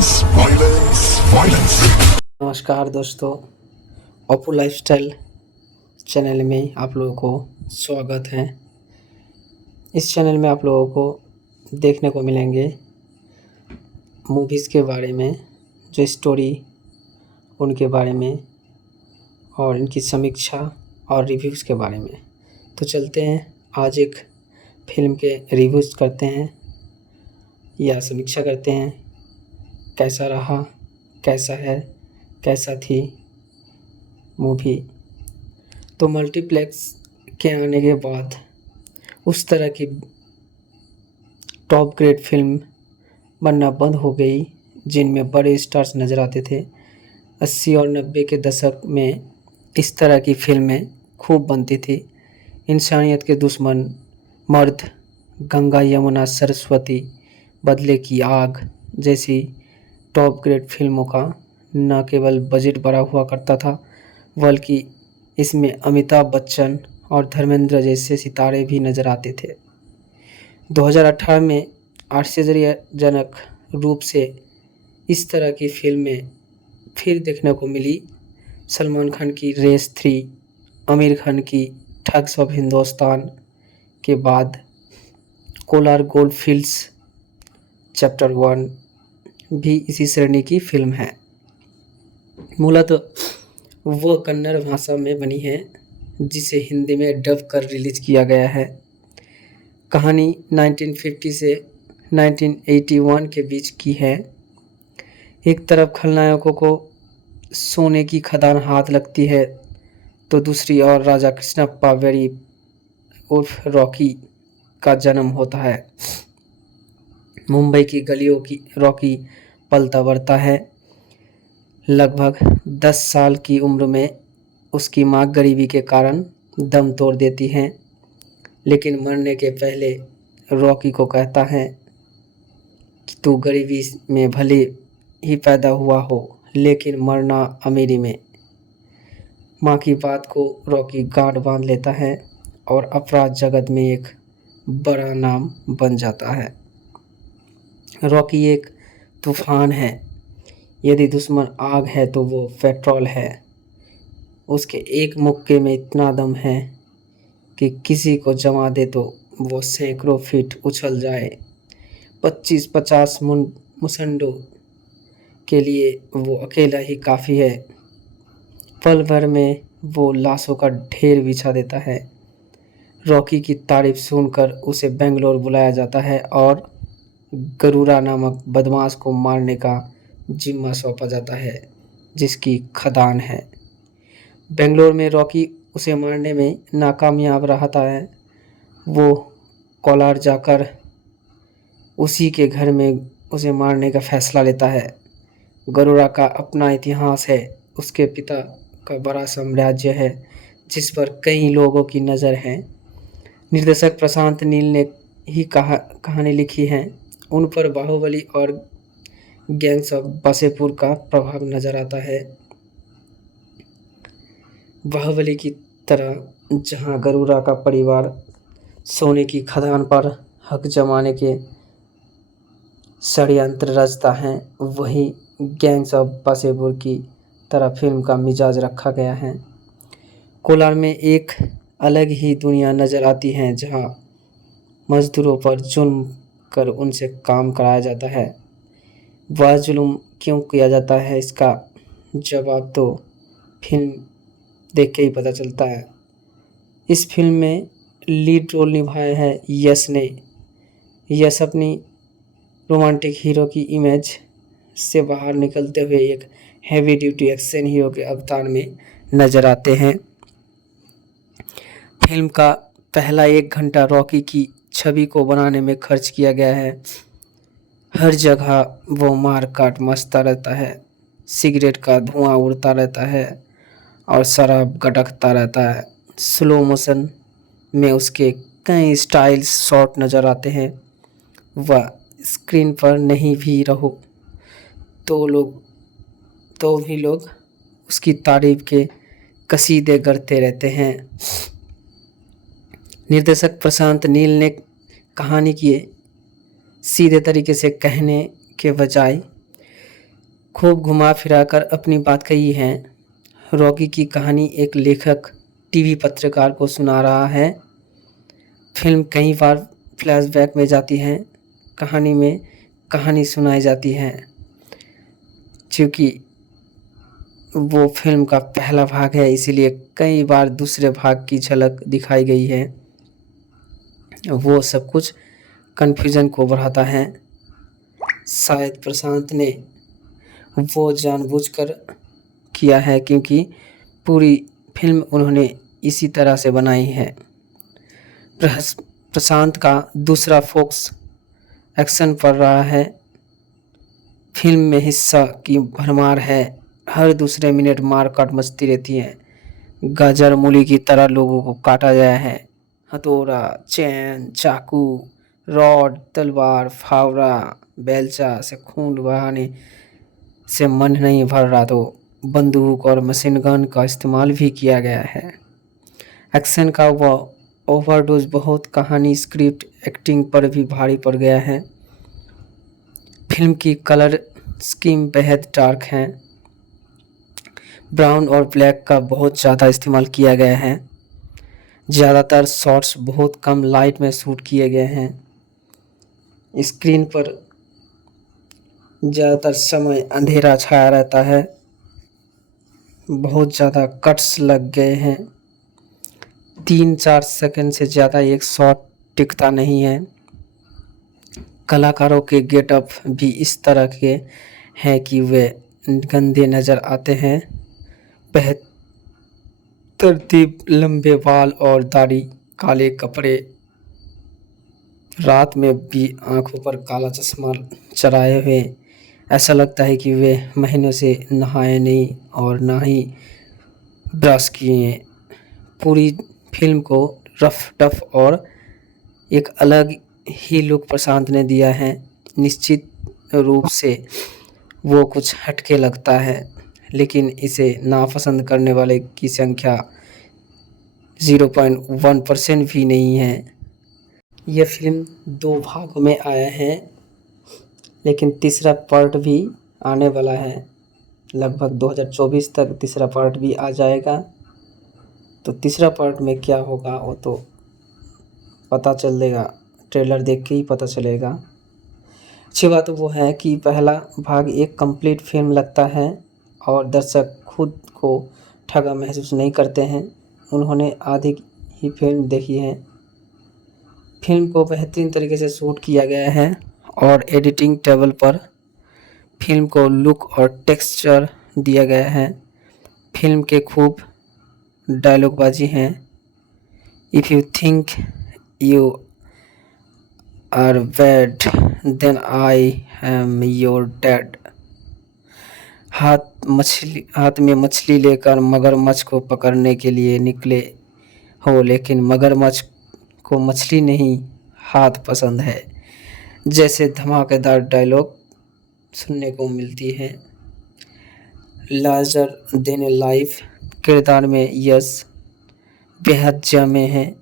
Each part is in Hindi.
Violence. नमस्कार दोस्तों, ओप्पो लाइफस्टाइल चैनल में आप लोगों को स्वागत है। इस चैनल में आप लोगों को देखने को मिलेंगे मूवीज़ के बारे में, जो स्टोरी उनके बारे में और इनकी समीक्षा और रिव्यूज़ के बारे में। तो चलते हैं, आज एक फ़िल्म के रिव्यूज़ करते हैं या समीक्षा करते हैं। कैसा रहा, कैसा है, कैसा थी मूवी। तो मल्टीप्लेक्स के आने के बाद उस तरह की टॉप ग्रेड फिल्म बनना बंद हो गई जिनमें बड़े स्टार्स नज़र आते थे। 80 और 90 के दशक में इस तरह की फिल्में खूब बनती थी। इंसानियत के दुश्मन, मर्द, गंगा यमुना सरस्वती, बदले की आग जैसी टॉप ग्रेड फिल्मों का न केवल बजट बड़ा हुआ करता था, बल्कि इसमें अमिताभ बच्चन और धर्मेंद्र जैसे सितारे भी नजर आते थे। 2018 में आश्चर्यजनक रूप से इस तरह की फिल्में फिर देखने को मिली। सलमान खान की रेस 3, आमिर खान की ठग्स ऑफ हिंदुस्तान के बाद कोलार गोल्ड फील्ड्स चैप्टर 1 भी इसी श्रेणी की फिल्म है। मूलतः वह कन्नड़ भाषा में बनी है, जिसे हिंदी में डब कर रिलीज किया गया है। कहानी 1950 से 1981 के बीच की है। एक तरफ खलनायकों को सोने की खदान हाथ लगती है, तो दूसरी ओर राजा कृष्णप्पा वेरी उर्फ रॉकी का जन्म होता है। मुंबई की गलियों की रॉकी पलता बढ़ता है। लगभग 10 साल की उम्र में उसकी मां गरीबी के कारण दम तोड़ देती हैं, लेकिन मरने के पहले रॉकी को कहता है कि तू गरीबी में भले ही पैदा हुआ हो, लेकिन मरना अमीरी में। मां की बात को रॉकी गांठ बांध लेता है और अपराध जगत में एक बड़ा नाम बन जाता है। रॉकी एक तूफान है। यदि दुश्मन आग है तो वो पेट्रोल है। उसके एक मुक्के में इतना दम है कि किसी को जमा दे तो वो सैकड़ों फीट उछल जाए। 25-50 मुसंडों के लिए वो अकेला ही काफ़ी है। पल भर में वो लाशों का ढेर बिछा देता है। रॉकी की तारीफ सुनकर उसे बेंगलोर बुलाया जाता है और गरुड़ा नामक बदमाश को मारने का जिम्मा सौंपा जाता है, जिसकी खदान है। बेंगलोर में रॉकी उसे मारने में नाकामयाब रहता है। वो कोलार जाकर उसी के घर में उसे मारने का फैसला लेता है। गरुड़ा का अपना इतिहास है। उसके पिता का बड़ा साम्राज्य है जिस पर कई लोगों की नज़र है। निर्देशक प्रशांत नील ने ही कहानी लिखी है। उन पर बाहुबली और गैंग्स ऑफ वासेपुर का प्रभाव नजर आता है। बाहुबली की तरह जहां गरुड़ा का परिवार सोने की खदान पर हक जमाने के षड्यंत्र रचता है, वहीं गैंग्स ऑफ वासेपुर की तरह फिल्म का मिजाज रखा गया है। कोलार में एक अलग ही दुनिया नजर आती है, जहां मजदूरों पर जुल्म कर उनसे काम कराया जाता है। वह जुल्म क्यों किया जाता है, इसका जवाब तो फिल्म देख के ही पता चलता है। इस फिल्म में लीड रोल निभाया है यश ने। यश अपनी रोमांटिक हीरो की इमेज से बाहर निकलते हुए एक हैवी ड्यूटी एक्शन हीरो के अवतार में नजर आते हैं। फिल्म का पहला 1 घंटा रॉकी की छवि को बनाने में खर्च किया गया है। हर जगह वो मार काट मचता रहता है, सिगरेट का धुआं उड़ता रहता है और शराब गटकता रहता है। स्लो मोशन में उसके कई स्टाइल्स शॉट नज़र आते हैं। वह स्क्रीन पर नहीं भी रहो तो भी लोग उसकी तारीफ के कसीदे गढ़ते रहते हैं। निर्देशक प्रशांत नील ने कहानी की सीधे तरीके से कहने के बजाय खूब घुमा फिरा कर अपनी बात कही है। रॉकी की कहानी एक लेखक टीवी पत्रकार को सुना रहा है। फिल्म कई बार फ्लैशबैक में जाती है। कहानी में कहानी सुनाई जाती है। चूँकि वो फिल्म का पहला भाग है, इसीलिए कई बार दूसरे भाग की झलक दिखाई गई है। वो सब कुछ कन्फ्यूज़न को बढ़ाता है। शायद प्रशांत ने वो जानबूझकर किया है, क्योंकि पूरी फिल्म उन्होंने इसी तरह से बनाई है। प्रशांत का दूसरा फोकस एक्शन पर रहा है। फिल्म में हिस्सा की भरमार है। हर दूसरे मिनट मार काट मचती रहती है। गाजर मूली की तरह लोगों को काटा गया है। हथौड़ा, चैन, चाकू, रॉड, तलवार, फावड़ा, बेलचा से खून बहाने से मन नहीं भर रहा तो बंदूक और मशीन गन का इस्तेमाल भी किया गया है। एक्शन का वह ओवरडोज बहुत कहानी, स्क्रिप्ट, एक्टिंग पर भी भारी पड़ गया है। फिल्म की कलर स्कीम बेहद डार्क है। ब्राउन और ब्लैक का बहुत ज़्यादा इस्तेमाल किया गया है। ज़्यादातर शॉट्स बहुत कम लाइट में शूट किए गए हैं। स्क्रीन पर ज़्यादातर समय अंधेरा छाया रहता है। बहुत ज़्यादा कट्स लग गए हैं। 3-4 सेकंड से ज़्यादा एक शॉट टिकता नहीं है। कलाकारों के गेटअप भी इस तरह के हैं कि वे गंदे नज़र आते हैं। बेतरतीब लंबे बाल और दाढ़ी, काले कपड़े, रात में भी आंखों पर काला चश्मा चढ़ाए हुए। ऐसा लगता है कि वे महीनों से नहाए नहीं और ना ही ब्रश किए। पूरी फिल्म को रफ टफ और एक अलग ही लुक प्रशांत ने दिया है। निश्चित रूप से वो कुछ हटके लगता है, लेकिन इसे नापसंद करने वाले की संख्या 0.1% भी नहीं है। यह फिल्म 2 भागों में आया है, लेकिन तीसरा पार्ट भी आने वाला है। लगभग 2024 तक तीसरा पार्ट भी आ जाएगा। तो तीसरा पार्ट में क्या होगा वो तो पता चलेगा, ट्रेलर देख के ही पता चलेगा। अच्छी बात वो है कि पहला भाग एक कंप्लीट फिल्म लगता है और दर्शक खुद को ठगा महसूस नहीं करते हैं। उन्होंने आधी ही फिल्म देखी है। फिल्म को बेहतरीन तरीके से शूट किया गया है और एडिटिंग टेबल पर फिल्म को लुक और टेक्सचर दिया गया है। फिल्म के खूब डायलॉगबाजी हैं। If you think you are bad then I am your dad. हाथ में मछली लेकर मगरमच्छ को पकड़ने के लिए निकले हो, लेकिन मगरमच्छ को मछली नहीं हाथ पसंद है, जैसे धमाकेदार डायलॉग सुनने को मिलती है। लार्जर देन लाइफ किरदार में यश बेहद जमे हैं।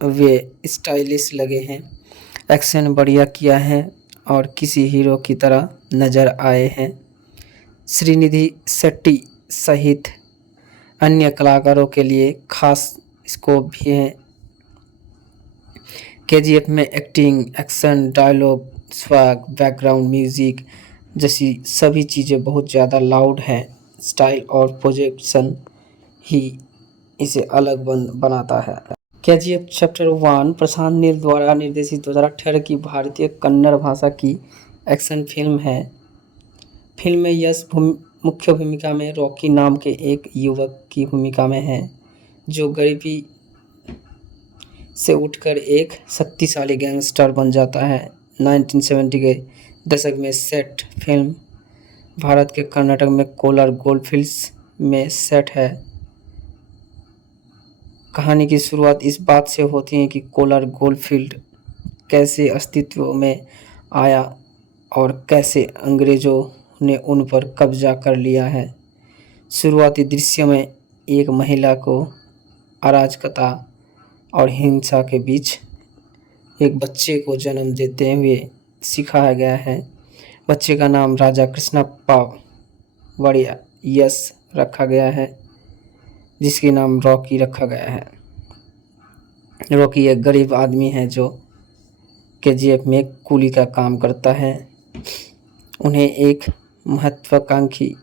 वे स्टाइलिश लगे हैं, एक्शन बढ़िया किया है और किसी हीरो की तरह नज़र आए हैं। श्रीनिधि शेट्टी सहित अन्य कलाकारों के लिए खास स्कोप भी है। केजीएफ में acting, action, dialogue, swag, background music जैसी सभी चीज़ें बहुत ज़्यादा लाउड हैं। स्टाइल और प्रोजेक्शन ही इसे अलग बनाता है। केजीएफ चैप्टर 1 प्रशांत नील द्वारा निर्देशित 2018 की भारतीय कन्नड़ भाषा की एक्शन फिल्म है। फिल्म में यश मुख्य भूमिका में रॉकी नाम के एक युवक की भूमिका में है, जो गरीबी से उठकर एक शक्तिशाली गैंगस्टर बन जाता है। 1970 के दशक में सेट फिल्म भारत के कर्नाटक में कोलार गोल्डफील्ड्स में सेट है। कहानी की शुरुआत इस बात से होती है कि कोलार गोल्डफील्ड कैसे अस्तित्व में आया और कैसे अंग्रेज़ों ने उन पर कब्जा कर लिया है। शुरुआती दृश्य में एक महिला को अराजकता और हिंसा के बीच एक बच्चे को जन्म देते हुए सिखाया गया है। बच्चे का नाम राजा कृष्णप्पा बढ़िया यश रखा गया है, जिसके नाम रॉकी रखा गया है। रॉकी एक गरीब आदमी है जो केजीएफ में कूली का काम करता है। उन्हें एक महत्वाकांक्षी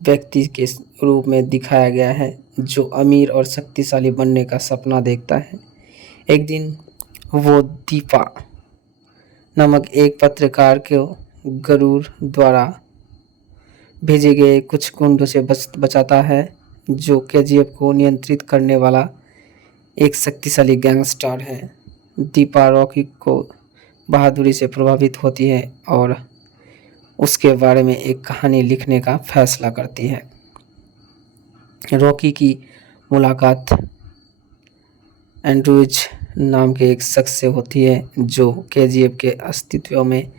व्यक्ति के रूप में दिखाया गया है जो अमीर और शक्तिशाली बनने का सपना देखता है। एक दिन वो दीपा नामक एक पत्रकार को गरुड़ द्वारा भेजे गए कुछ गुंडों से बचाता है, जो केजीएफ को नियंत्रित करने वाला एक शक्तिशाली गैंगस्टर है। दीपा रॉकी को बहादुरी से प्रभावित होती है और उसके बारे में एक कहानी लिखने का फैसला करती है। रॉकी की मुलाकात एंड्रूज नाम के एक शख्स से होती है जो केजीएफ के अस्तित्व में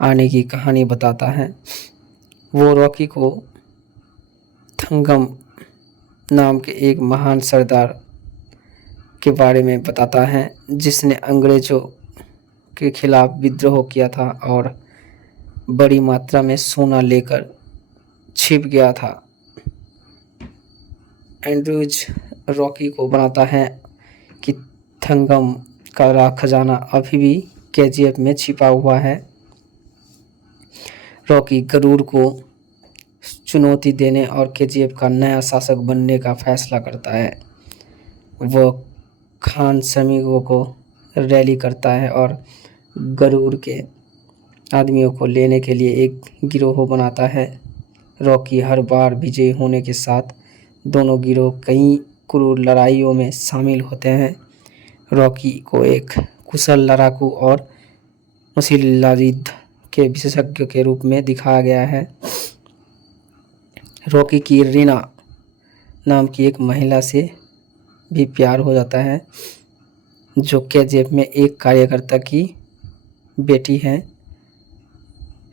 आने की कहानी बताता है। वो रॉकी को थंगम नाम के एक महान सरदार के बारे में बताता है जिसने अंग्रेज़ों के खिलाफ विद्रोह किया था और बड़ी मात्रा में सोना लेकर छिप गया था। एंड्रूज रॉकी को बनाता है कि थंगम का खजाना अभी भी केजीएफ में छिपा हुआ है। रॉकी गरुड़ को चुनौती देने और केजीएफ का नया शासक बनने का फैसला करता है। वह खान सैनिकों को रैली करता है और गरुड़ के आदमियों को लेने के लिए एक गिरोह बनाता है। रॉकी हर बार विजयी होने के साथ दोनों गिरोह कई क्रूर लड़ाइयों में शामिल होते हैं। रॉकी को एक कुशल लड़ाकू और मुसीलतयुद्ध के विशेषज्ञ के रूप में दिखाया गया है। रॉकी की रीना नाम की एक महिला से भी प्यार हो जाता है, जो केजीएफ में एक कार्यकर्ता की बेटी है।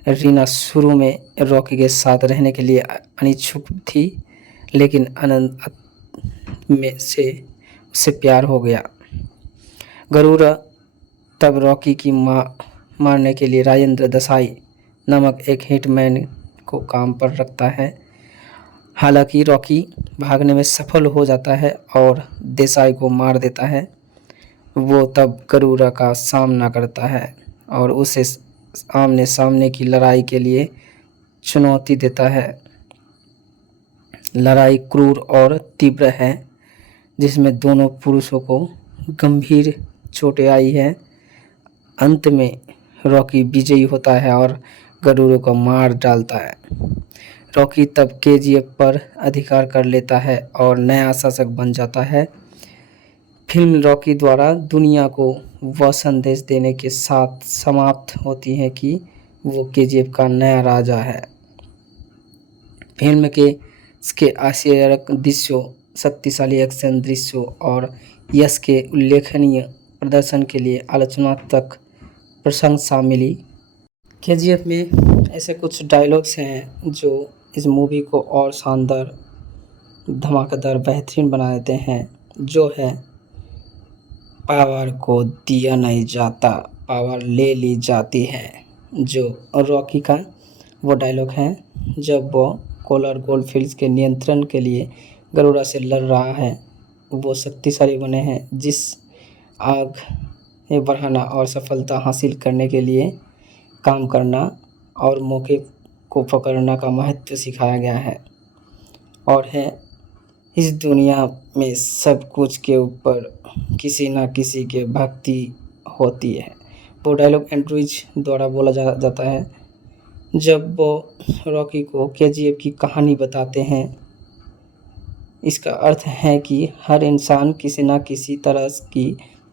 रीना शुरू में रॉकी के साथ रहने के लिए अनिच्छुक थी, लेकिन आनंद में से उससे प्यार हो गया। गरुड़ तब रॉकी की मारने के लिए राजेंद्र देसाई नामक एक हिटमैन को काम पर रखता है। हालांकि रॉकी भागने में सफल हो जाता है और देसाई को मार देता है। वो तब गरुड़ का सामना करता है और उसे आमने सामने की लड़ाई के लिए चुनौती देता है। लड़ाई क्रूर और तीव्र है, जिसमें दोनों पुरुषों को गंभीर चोटें आई है। अंत में रॉकी विजयी होता है और गरुड़ को मार डालता है। रॉकी तब केजीएफ पर अधिकार कर लेता है और नया शासक बन जाता है। फिल्म रॉकी द्वारा दुनिया को वह संदेश देने के साथ समाप्त होती है कि वो केजीएफ का नया राजा है। फिल्म के इसके आश्चर्यजनक दृश्यों, शक्तिशाली एक्शन दृश्यों और यश के उल्लेखनीय प्रदर्शन के लिए आलोचनात्मक प्रशंसा मिली। केजीएफ में ऐसे कुछ डायलॉग्स हैं जो इस मूवी को और शानदार, धमाकेदार, बेहतरीन बना देते हैं, जो है पावर को दिया नहीं जाता, पावर ले ली जाती है। जो रॉकी का वो डायलॉग है जब वो कोलार गोल्डफील्ड्स के नियंत्रण के लिए गरुड़ा से लड़ रहा है। वो शक्तिशाली बने हैं जिस आग में बढ़ाना और सफलता हासिल करने के लिए काम करना और मौके को पकड़ना का महत्व सिखाया गया है। और है इस दुनिया में सब कुछ के ऊपर किसी ना किसी के भक्ति होती है। वो डायलॉग एंड्रूज द्वारा बोला जाता है जब वो रॉकी को केजीएफ की कहानी बताते हैं। इसका अर्थ है कि हर इंसान किसी न किसी तरह की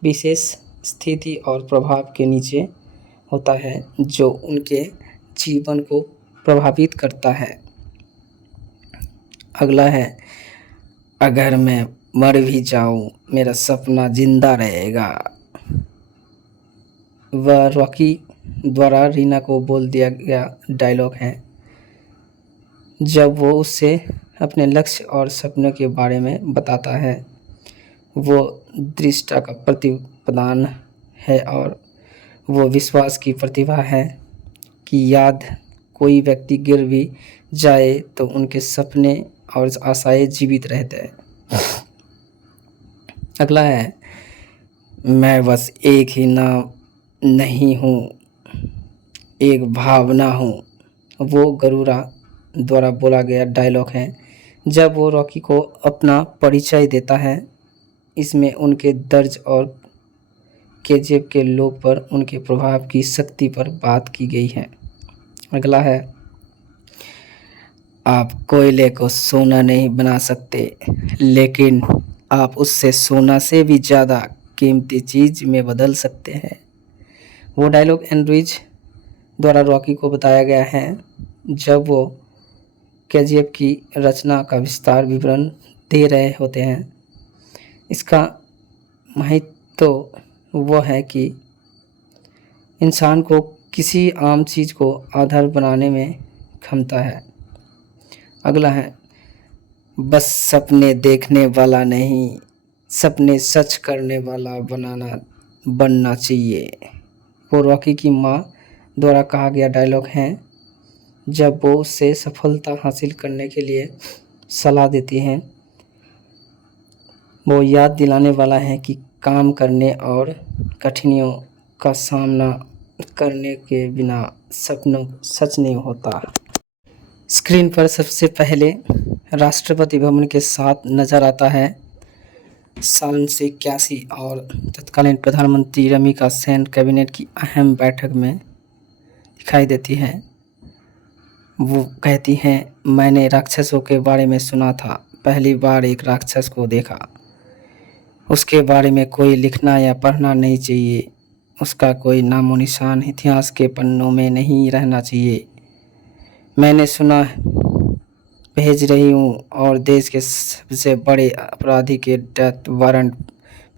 विशेष स्थिति और प्रभाव के नीचे होता है जो उनके जीवन को प्रभावित करता है। अगला है, अगर मैं मर भी जाऊं मेरा सपना जिंदा रहेगा। वह रॉकी द्वारा रीना को बोल दिया गया डायलॉग है जब वो उससे अपने लक्ष्य और सपनों के बारे में बताता है। वो दृष्टा का प्रतिपादन है और वो विश्वास की प्रतिभा है कि याद कोई व्यक्ति गिर भी जाए तो उनके सपने और आशाएं जीवित रहते हैं। अगला है, मैं बस एक ही नाम नहीं हूँ, एक भावना हूँ। वो गरुड़ा द्वारा बोला गया डायलॉग है जब वो रॉकी को अपना परिचय देता है। इसमें उनके दर्द और केजीएफ के लोग पर उनके प्रभाव की शक्ति पर बात की गई है। अगला है, आप कोयले को सोना नहीं बना सकते, लेकिन आप उससे सोना से भी ज़्यादा कीमती चीज़ में बदल सकते हैं। वो डायलॉग एंड्रिज द्वारा रॉकी को बताया गया है जब वो केजीएफ की रचना का विस्तार विवरण दे रहे होते हैं। इसका महत्व तो वो है कि इंसान को किसी आम चीज़ को आधार बनाने में क्षमता है। अगला है, बस सपने देखने वाला नहीं, सपने सच करने वाला बनना चाहिए। वो रॉकी की माँ द्वारा कहा गया डायलॉग है जब वो उससे सफलता हासिल करने के लिए सलाह देती हैं। वो याद दिलाने वाला है कि काम करने और कठिनाइयों का सामना करने के बिना सपनों सच नहीं होता। स्क्रीन पर सबसे पहले राष्ट्रपति भवन के साथ नजर आता है साल 1981 और तत्कालीन प्रधानमंत्री रमिका सेन कैबिनेट की अहम बैठक में दिखाई देती है। वो कहती हैं, मैंने राक्षसों के बारे में सुना था, पहली बार एक राक्षस को देखा। उसके बारे में कोई लिखना या पढ़ना नहीं चाहिए, उसका कोई नामो निशान इतिहास के पन्नों में नहीं रहना चाहिए। मैंने सुना भेज रही हूँ और देश के सबसे बड़े अपराधी के डेथ वारंट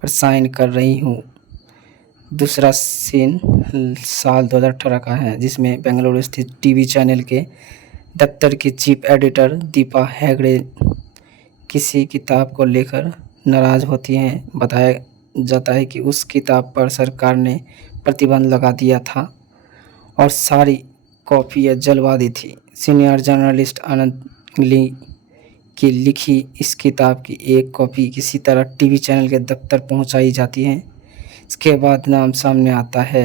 पर साइन कर रही हूँ। दूसरा सीन साल 2018 का है जिसमें बेंगलुरु स्थित टीवी चैनल के दफ्तर की चीफ एडिटर दीपा हेगड़े किसी किताब को लेकर नाराज़ होती हैं। बताया जाता है कि उस किताब पर सरकार ने प्रतिबंध लगा दिया था और सारी कॉपियाँ जलवा दी थी। सीनियर जर्नलिस्ट आनंद ली की लिखी इस किताब की एक कॉपी किसी तरह टीवी चैनल के दफ्तर पहुंचाई जाती है। इसके बाद नाम सामने आता है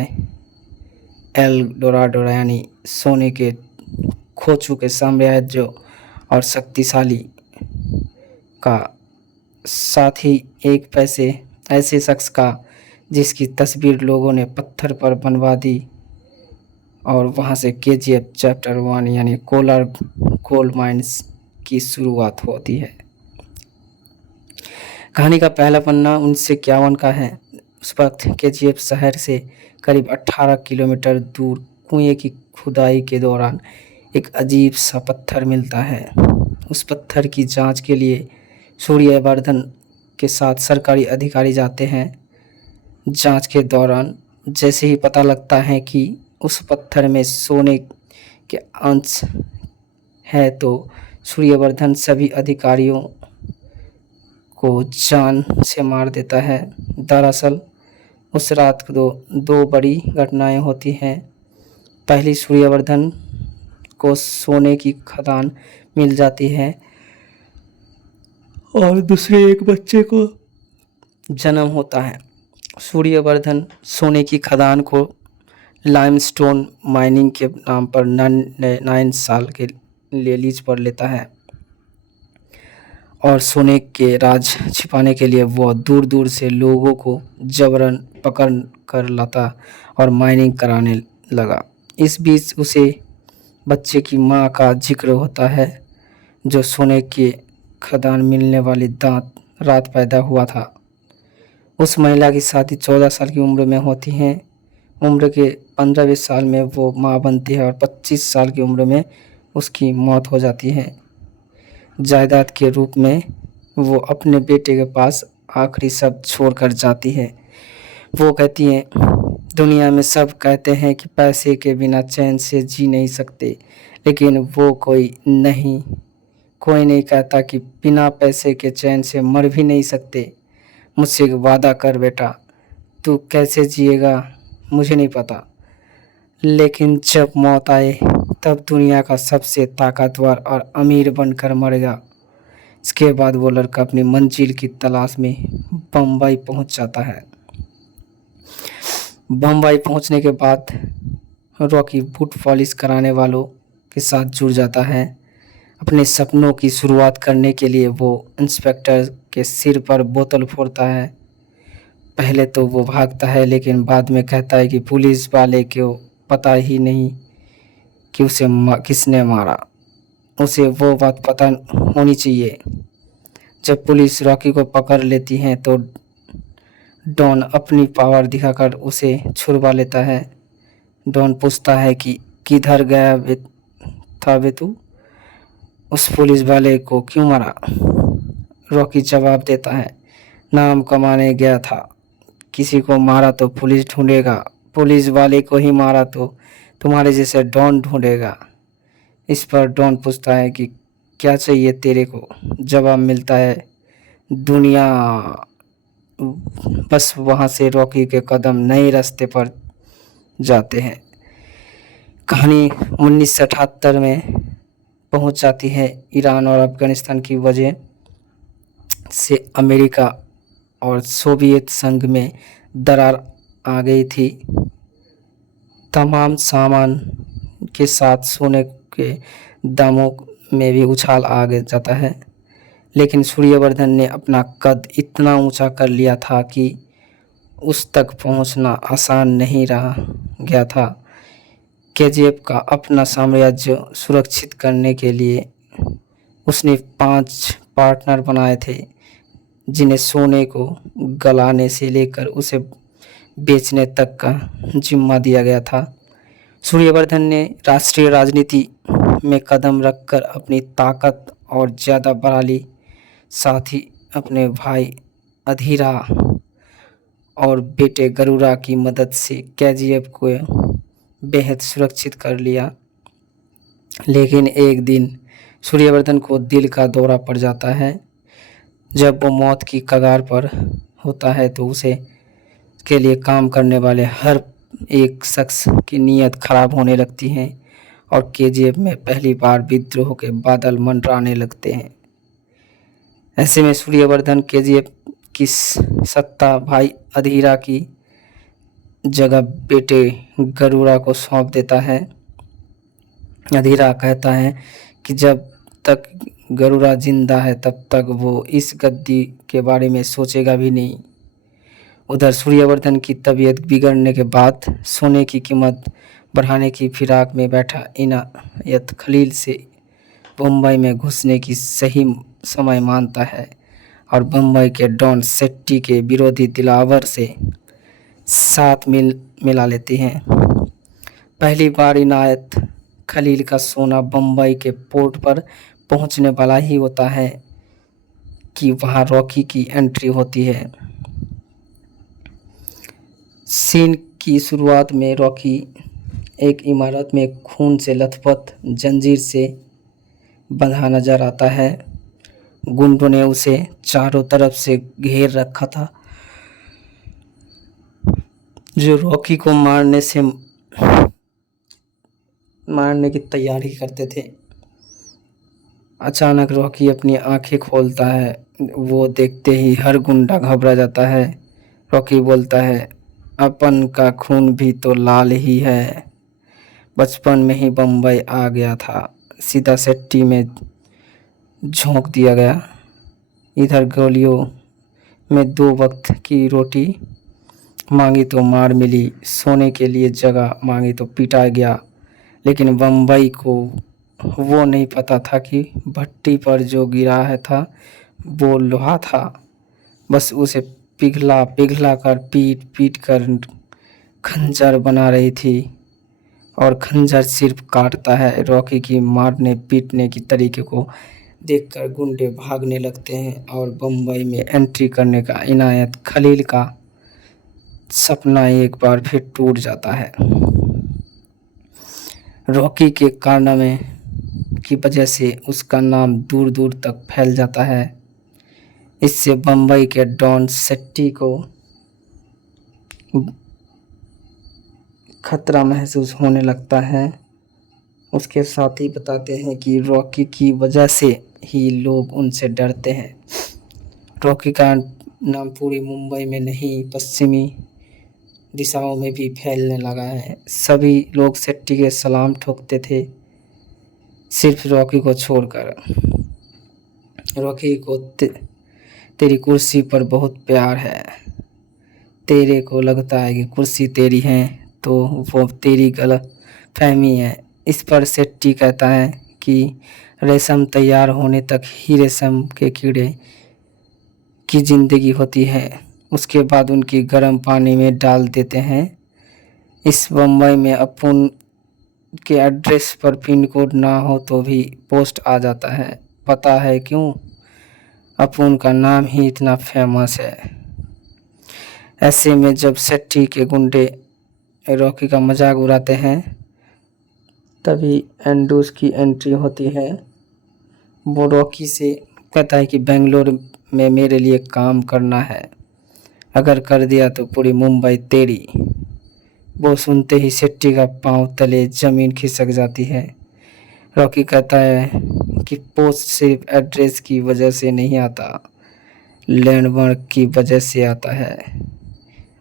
एल डोराडो, यानी सोने के खो चुके साम्राज्य और शक्तिशाली का, साथ ही एक ऐसे शख्स का जिसकी तस्वीर लोगों ने पत्थर पर बनवा दी। और वहाँ से केजीएफ चैप्टर 1 यानी कोलार गोल्ड माइंस की शुरुआत होती है। कहानी का पहला पन्ना 1951 का है। उस वक्त केजीएफ शहर से करीब 18 किलोमीटर दूर कुएं की खुदाई के दौरान एक अजीब सा पत्थर मिलता है। उस पत्थर की जांच के लिए सूर्यवर्धन के साथ सरकारी अधिकारी जाते हैं। जांच के दौरान जैसे ही पता लगता है कि उस पत्थर में सोने के अंश है तो सूर्यवर्धन सभी अधिकारियों को जान से मार देता है। दरअसल उस रात को दो बड़ी घटनाएं होती हैं। पहली, सूर्यवर्धन को सोने की खदान मिल जाती है और दूसरे एक बच्चे को जन्म होता है। सूर्यवर्धन सोने की खदान को लाइमस्टोन माइनिंग के नाम पर 9 साल के लिए लीज पर लेता है और सोने के राज छिपाने के लिए वो दूर दूर से लोगों को जबरन पकड़ कर लाता और माइनिंग कराने लगा। इस बीच उसे बच्चे की मां का जिक्र होता है जो सोने के खदान मिलने वाली रात पैदा हुआ था। उस महिला की शादी 14 साल की उम्र में होती है। उम्र के 15वें साल में वो माँ बनती है और 25 साल की उम्र में उसकी मौत हो जाती है। जायदाद के रूप में वो अपने बेटे के पास आखिरी शब्द छोड़कर जाती है। वो कहती है, दुनिया में सब कहते हैं कि पैसे के बिना चैन से जी नहीं सकते, लेकिन वो कोई नहीं कहता कि बिना पैसे के चैन से मर भी नहीं सकते। मुझसे एक वादा कर बेटा, तू कैसे जिएगा मुझे नहीं पता, लेकिन जब मौत आए तब दुनिया का सबसे ताकतवर और अमीर बनकर मरेगा। इसके बाद वो लड़का अपनी मंजिल की तलाश में बम्बई पहुंच जाता है। बम्बई पहुंचने के बाद रॉकी बूट पॉलिश कराने वालों के साथ जुड़ जाता है। अपने सपनों की शुरुआत करने के लिए वो इंस्पेक्टर के सिर पर बोतल फोड़ता है। पहले तो वो भागता है, लेकिन बाद में कहता है कि पुलिस वाले को पता ही नहीं कि उसे किसने मारा। उसे वो बात पता होनी चाहिए। जब पुलिस रॉकी को पकड़ लेती है तो डॉन अपनी पावर दिखाकर उसे छुड़वा लेता है। डॉन पूछता है कि किधर गया था बे तू? उस पुलिस वाले को क्यों मारा? रॉकी जवाब देता है, नाम कमाने गया था। किसी को मारा तो पुलिस ढूंढेगा, पुलिस वाले को ही मारा तो तुम्हारे जैसे डॉन ढूंढेगा। इस पर डॉन पूछता है कि क्या चाहिए तेरे को? जवाब मिलता है दुनिया। बस वहाँ से रॉकी के कदम नए रास्ते पर जाते हैं। कहानी 1978 में पहुंच जाती है। ईरान और अफगानिस्तान की वजह से अमेरिका और सोवियत संघ में दरार आ गई थी। तमाम सामान के साथ सोने के दामों में भी उछाल आ जाता है। लेकिन सूर्यवर्धन ने अपना कद इतना ऊंचा कर लिया था कि उस तक पहुंचना आसान नहीं रहा गया था। केजीएफ का अपना साम्राज्य सुरक्षित करने के लिए उसने 5 पार्टनर बनाए थे, जिन्हें सोने को गलाने से लेकर उसे बेचने तक का जिम्मा दिया गया था। सूर्यवर्धन ने राष्ट्रीय राजनीति में कदम रखकर अपनी ताकत और ज़्यादा बढ़ा ली। साथ ही अपने भाई अधीरा और बेटे गरुड़ा की मदद से केजीएफ को बेहद सुरक्षित कर लिया। लेकिन एक दिन सूर्यवर्धन को दिल का दौरा पड़ जाता है। जब वो मौत की कगार पर होता है तो उसे के लिए काम करने वाले हर एक शख्स की नीयत खराब होने लगती है और केजीएफ में पहली बार विद्रोह के बादल मंडराने लगते हैं। ऐसे में सूर्यवर्धन केजीएफ की सत्ता भाई अधीरा की जगह बेटे गरुड़ा को सौंप देता है। अधीरा कहता है कि जब तक गरुड़ा जिंदा है तब तक वो इस गद्दी के बारे में सोचेगा भी नहीं। उधर सूर्यवर्धन की तबीयत बिगड़ने के बाद सोने की कीमत बढ़ाने की फिराक में बैठा इनायत खलील से बम्बई में घुसने की सही समय मानता है और बम्बई के डॉन सेट्टी के विरोधी दिलावर से साथ मिला लेती हैं। पहली बार इनायत खलील का सोना बम्बई के पोर्ट पर पहुंचने वाला ही होता है कि वहां रॉकी की एंट्री होती है। सीन की शुरुआत में रॉकी एक इमारत में खून से लथपथ जंजीर से बंधा नजर आता है। गुंडों ने उसे चारों तरफ से घेर रखा था, जो रॉकी को मारने की तैयारी करते थे। अचानक रॉकी अपनी आंखें खोलता है। वो देखते ही हर गुंडा घबरा जाता है। रॉकी बोलता है, अपन का खून भी तो लाल ही है। बचपन में ही बम्बई आ गया था, सीधा सेट्टी में झोंक दिया गया। इधर गोलियों में 2 वक्त की रोटी मांगी तो मार मिली, सोने के लिए जगह मांगी तो पिटा गया। लेकिन बम्बई को वो नहीं पता था कि भट्टी पर जो गिरा है था वो लोहा था। बस उसे पिघला पिघला कर पीट पीट कर खंजर बना रही थी और खंजर सिर्फ काटता है। रॉकी की मारने पीटने की तरीके को देखकर गुंडे भागने लगते हैं और बम्बई में एंट्री करने का इनायत खलील का सपना एक बार फिर टूट जाता है। रॉकी के कारनामे की वजह से उसका नाम दूर दूर तक फैल जाता है। इससे बम्बई के डॉन सेट्टी को खतरा महसूस होने लगता है उसके साथ ही बताते हैं कि रॉकी की वजह से ही लोग उनसे डरते हैं। रॉकी का नाम पूरी मुंबई में नहीं, पश्चिमी दिशाओं में भी फैलने लगा है। सभी लोग शेट्टी के सलाम ठोकते थे, सिर्फ रॉकी को छोड़कर। रॉकी को तेरी कुर्सी पर बहुत प्यार है। तेरे को लगता है कि कुर्सी तेरी है, तो वो तेरी गलत फहमी है। इस पर शेट्टी कहता है कि रेशम तैयार होने तक ही रेशम के कीड़े की जिंदगी होती है, उसके बाद उनकी गर्म पानी में डाल देते हैं। इस बम्बई में अपुन के एड्रेस पर पिन कोड ना हो तो भी पोस्ट आ जाता है। पता है क्यों? अपुन का नाम ही इतना फेमस है। ऐसे में जब शेट्टी के गुंडे रॉकी का मजाक उड़ाते हैं, तभी एंड्रूज की एंट्री होती है। वो रॉकी से कहता है कि बेंगलोर में मेरे लिए काम करना है, अगर कर दिया तो पूरी मुंबई तेरी। वो सुनते ही शेट्टी का पांव तले जमीन खिसक जाती है। रॉकी कहता है कि पोस्ट सिर्फ एड्रेस की वजह से नहीं आता, लैंडमार्क की वजह से आता है,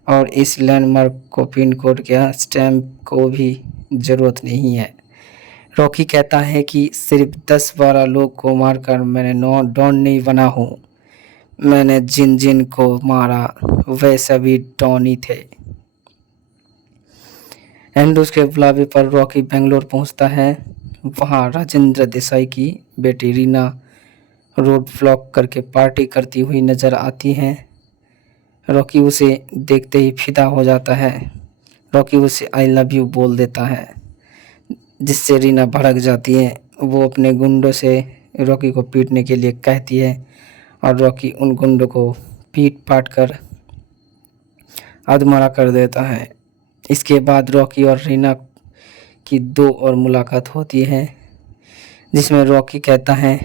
और इस लैंडमार्क को पिन कोड या स्टैम्प को भी ज़रूरत नहीं है। रॉकी कहता है कि सिर्फ 10-12 लोग को मारकर मैंने डॉन नहीं बना हूँ। मैंने जिन जिन को मारा वे सभी डॉन ही थे। एंड्रूज के बुलावे पर रॉकी बेंगलोर पहुंचता है। वहां राजेंद्र देसाई की बेटी रीना रोड ब्लॉक करके पार्टी करती हुई नजर आती है। रॉकी उसे देखते ही फिदा हो जाता है। रॉकी उसे आई लव यू बोल देता है, जिससे रीना भड़क जाती है। वो अपने गुंडों से रॉकी को पीटने के लिए कहती है और रॉकी उन गुंडों को पीट पाट कर अधमरा कर देता है। इसके बाद रॉकी और रीना की 2 और मुलाकात होती है, जिसमें रॉकी कहता है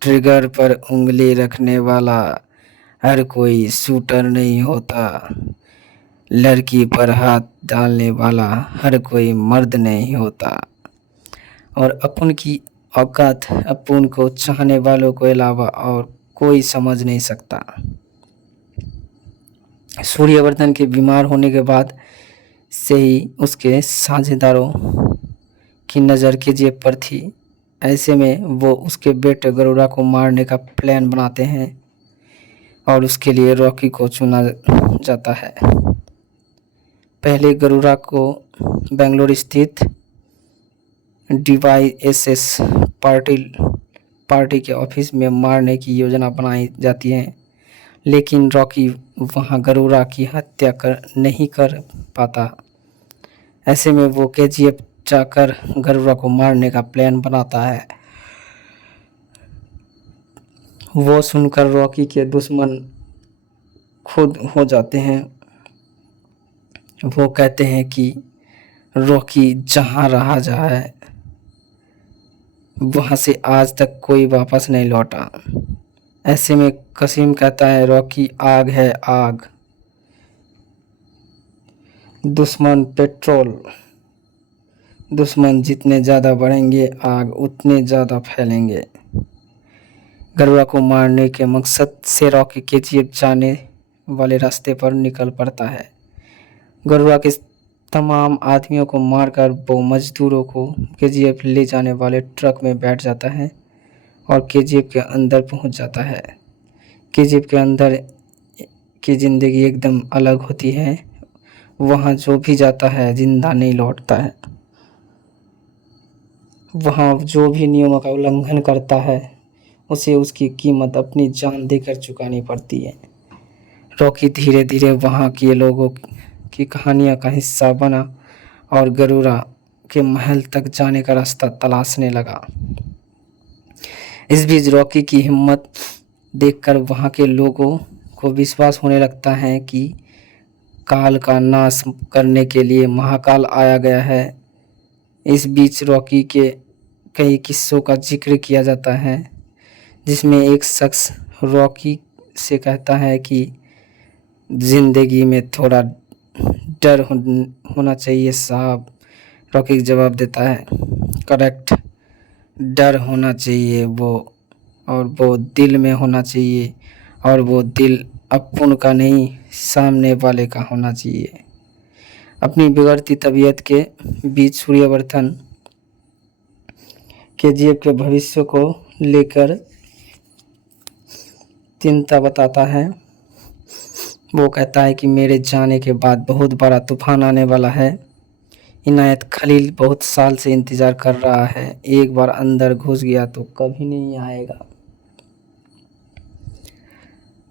ट्रिगर पर उंगली रखने वाला हर कोई शूटर नहीं होता, लड़की पर हाथ डालने वाला हर कोई मर्द नहीं होता, और अपुन की औकात अपुन को चाहने वालों के अलावा और कोई समझ नहीं सकता। सूर्यवर्धन के बीमार होने के बाद से ही उसके साझेदारों की नज़र केजीएफ पर थी। ऐसे में वो उसके बेटे गरुड़ा को मारने का प्लान बनाते हैं और उसके लिए रॉकी को चुना जाता है। पहले गरुड़ा को बेंगलोर स्थित DYSS पार्टी के ऑफिस में मारने की योजना बनाई जाती है, लेकिन रॉकी वहां गरुड़ा की हत्या नहीं कर पाता। ऐसे में वो केजीएफ जाकर गरुड़ा को मारने का प्लान बनाता है। वो सुनकर रॉकी के दुश्मन खुद हो जाते हैं। वो कहते हैं कि रॉकी जहाँ रहा जाए वहाँ से आज तक कोई वापस नहीं लौटा। ऐसे में कसीम कहता है रॉकी आग है आग, दुश्मन पेट्रोल, दुश्मन जितने ज़्यादा बढ़ेंगे आग उतने ज़्यादा फैलेंगे। गरुड़ा को मारने के मकसद से रॉकी केजीएफ जाने वाले रास्ते पर निकल पड़ता है। गरुड़ा के तमाम आदमियों को मारकर वो मजदूरों को केजीएफ ले जाने वाले ट्रक में बैठ जाता है और केजीएफ के अंदर पहुंच जाता है। केजीएफ के अंदर की ज़िंदगी एकदम अलग होती है। वहाँ जो भी जाता है जिंदा नहीं लौटता है। वहाँ जो भी नियमों का उल्लंघन करता है उसे उसकी कीमत अपनी जान देकर चुकानी पड़ती है। रॉकी धीरे धीरे वहाँ के लोगों की कहानियों का हिस्सा बना और गरुड़ा के महल तक जाने का रास्ता तलाशने लगा। इस बीच रॉकी की हिम्मत देखकर वहाँ के लोगों को विश्वास होने लगता है कि काल का नाश करने के लिए महाकाल आया गया है। इस बीच रॉकी के कई किस्सों का जिक्र किया जाता है, जिसमें एक शख्स रॉकी से कहता है कि ज़िंदगी में थोड़ा डर होना चाहिए साहब, रॉकी जवाब देता है, करेक्ट। डर होना चाहिए और वो दिल में होना चाहिए, और वो दिल अपुन का नहीं सामने वाले का होना चाहिए। अपनी बिगड़ती तबीयत के बीच सूर्यवर्धन केजीएफ के भविष्य को लेकर चिंता बताता है। वो कहता है कि मेरे जाने के बाद बहुत बड़ा तूफान आने वाला है। इनायत खलील बहुत साल से इंतज़ार कर रहा है, एक बार अंदर घुस गया तो कभी नहीं आएगा।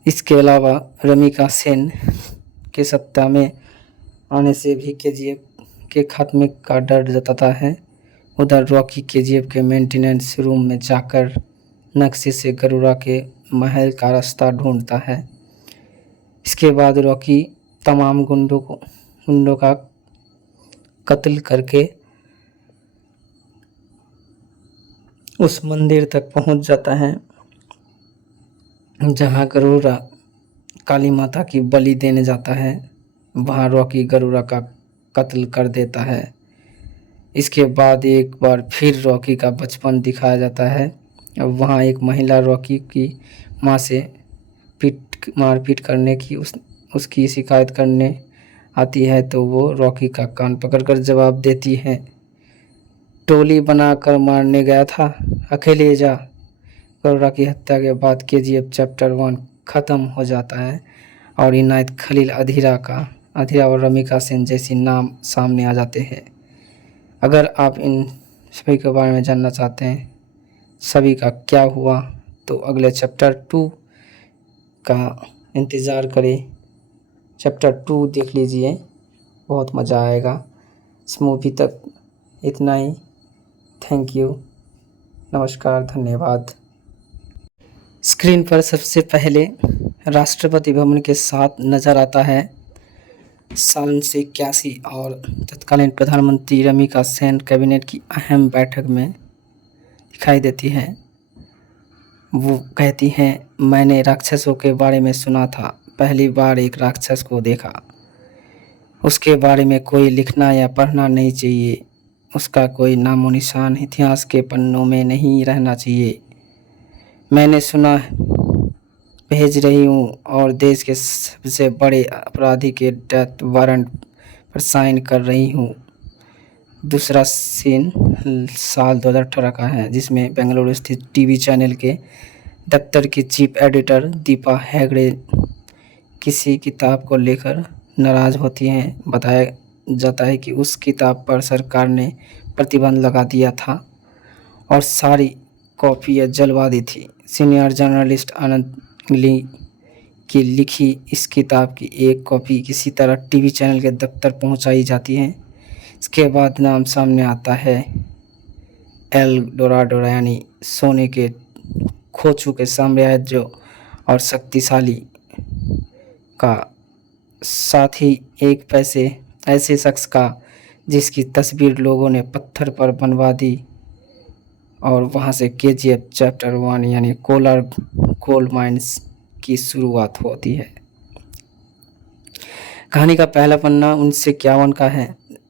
इसके अलावा रमिका सेन के सत्ता में आने से भी केजीएफ के खात्मे का डर जताता है। उधर रॉकी केजीएफ के मेंटेनेंस रूम में जाकर नक्शे से गरुड़ा के महल का रास्ता ढूंढता है। इसके बाद रॉकी तमाम गुंडों का कत्ल करके उस मंदिर तक पहुंच जाता है जहां गरुड़ा काली माता की बलि देने जाता है। वहां रॉकी गरुड़ा का कत्ल कर देता है। इसके बाद एक बार फिर रॉकी का बचपन दिखाया जाता है। अब वहाँ एक महिला रॉकी की माँ से मारपीट करने की उसकी शिकायत करने आती है, तो वो रॉकी का कान पकड़कर जवाब देती है, टोली बनाकर मारने गया था, अकेले जा। गरुड़ा की हत्या के बाद केजीएफ चैप्टर 1 ख़त्म हो जाता है और इनायत खलील अधीरा और रमिका सेन जैसी नाम सामने आ जाते हैं। अगर आप इन सभी के बारे में जानना चाहते हैं सभी का क्या हुआ, तो अगले चैप्टर 2 का इंतज़ार करें। चैप्टर 2 देख लीजिए, बहुत मज़ा आएगा। इस मूवी तक इतना ही। थैंक यू, नमस्कार, धन्यवाद। स्क्रीन पर सबसे पहले राष्ट्रपति भवन के साथ नज़र आता है साल 1981 और तत्कालीन प्रधानमंत्री रमिका सेन कैबिनेट की अहम बैठक में दिखाई देती है। वो कहती हैं, मैंने राक्षसों के बारे में सुना था, पहली बार एक राक्षस को देखा। उसके बारे में कोई लिखना या पढ़ना नहीं चाहिए, उसका कोई नामो निशान इतिहास के पन्नों में नहीं रहना चाहिए। मैंने सुना भेज रही हूँ और देश के सबसे बड़े अपराधी के डेथ वारंट पर साइन कर रही हूँ। दूसरा सीन साल 2018 का है, जिसमें बेंगलुरु स्थित टीवी चैनल के दफ्तर की चीफ एडिटर दीपा हेगड़े किसी किताब को लेकर नाराज़ होती हैं। बताया जाता है कि उस किताब पर सरकार ने प्रतिबंध लगा दिया था और सारी कॉपियाँ जलवा दी थी। सीनियर जर्नलिस्ट आनंद ली की लिखी इस किताब की एक कॉपी किसी तरह टीवी चैनल के दफ्तर पहुंचाई जाती है। इसके बाद नाम सामने आता है एल डोराडो, यानी सोने के खो चुके साम्राज्य और शक्तिशाली का, साथ ही एक ऐसे शख्स का जिसकी तस्वीर लोगों ने पत्थर पर बनवा दी। और वहाँ से केजीएफ चैप्टर 1 यानी कोलार गोल्ड माइंस की शुरुआत होती है। कहानी का पहला पन्ना 1951 का है।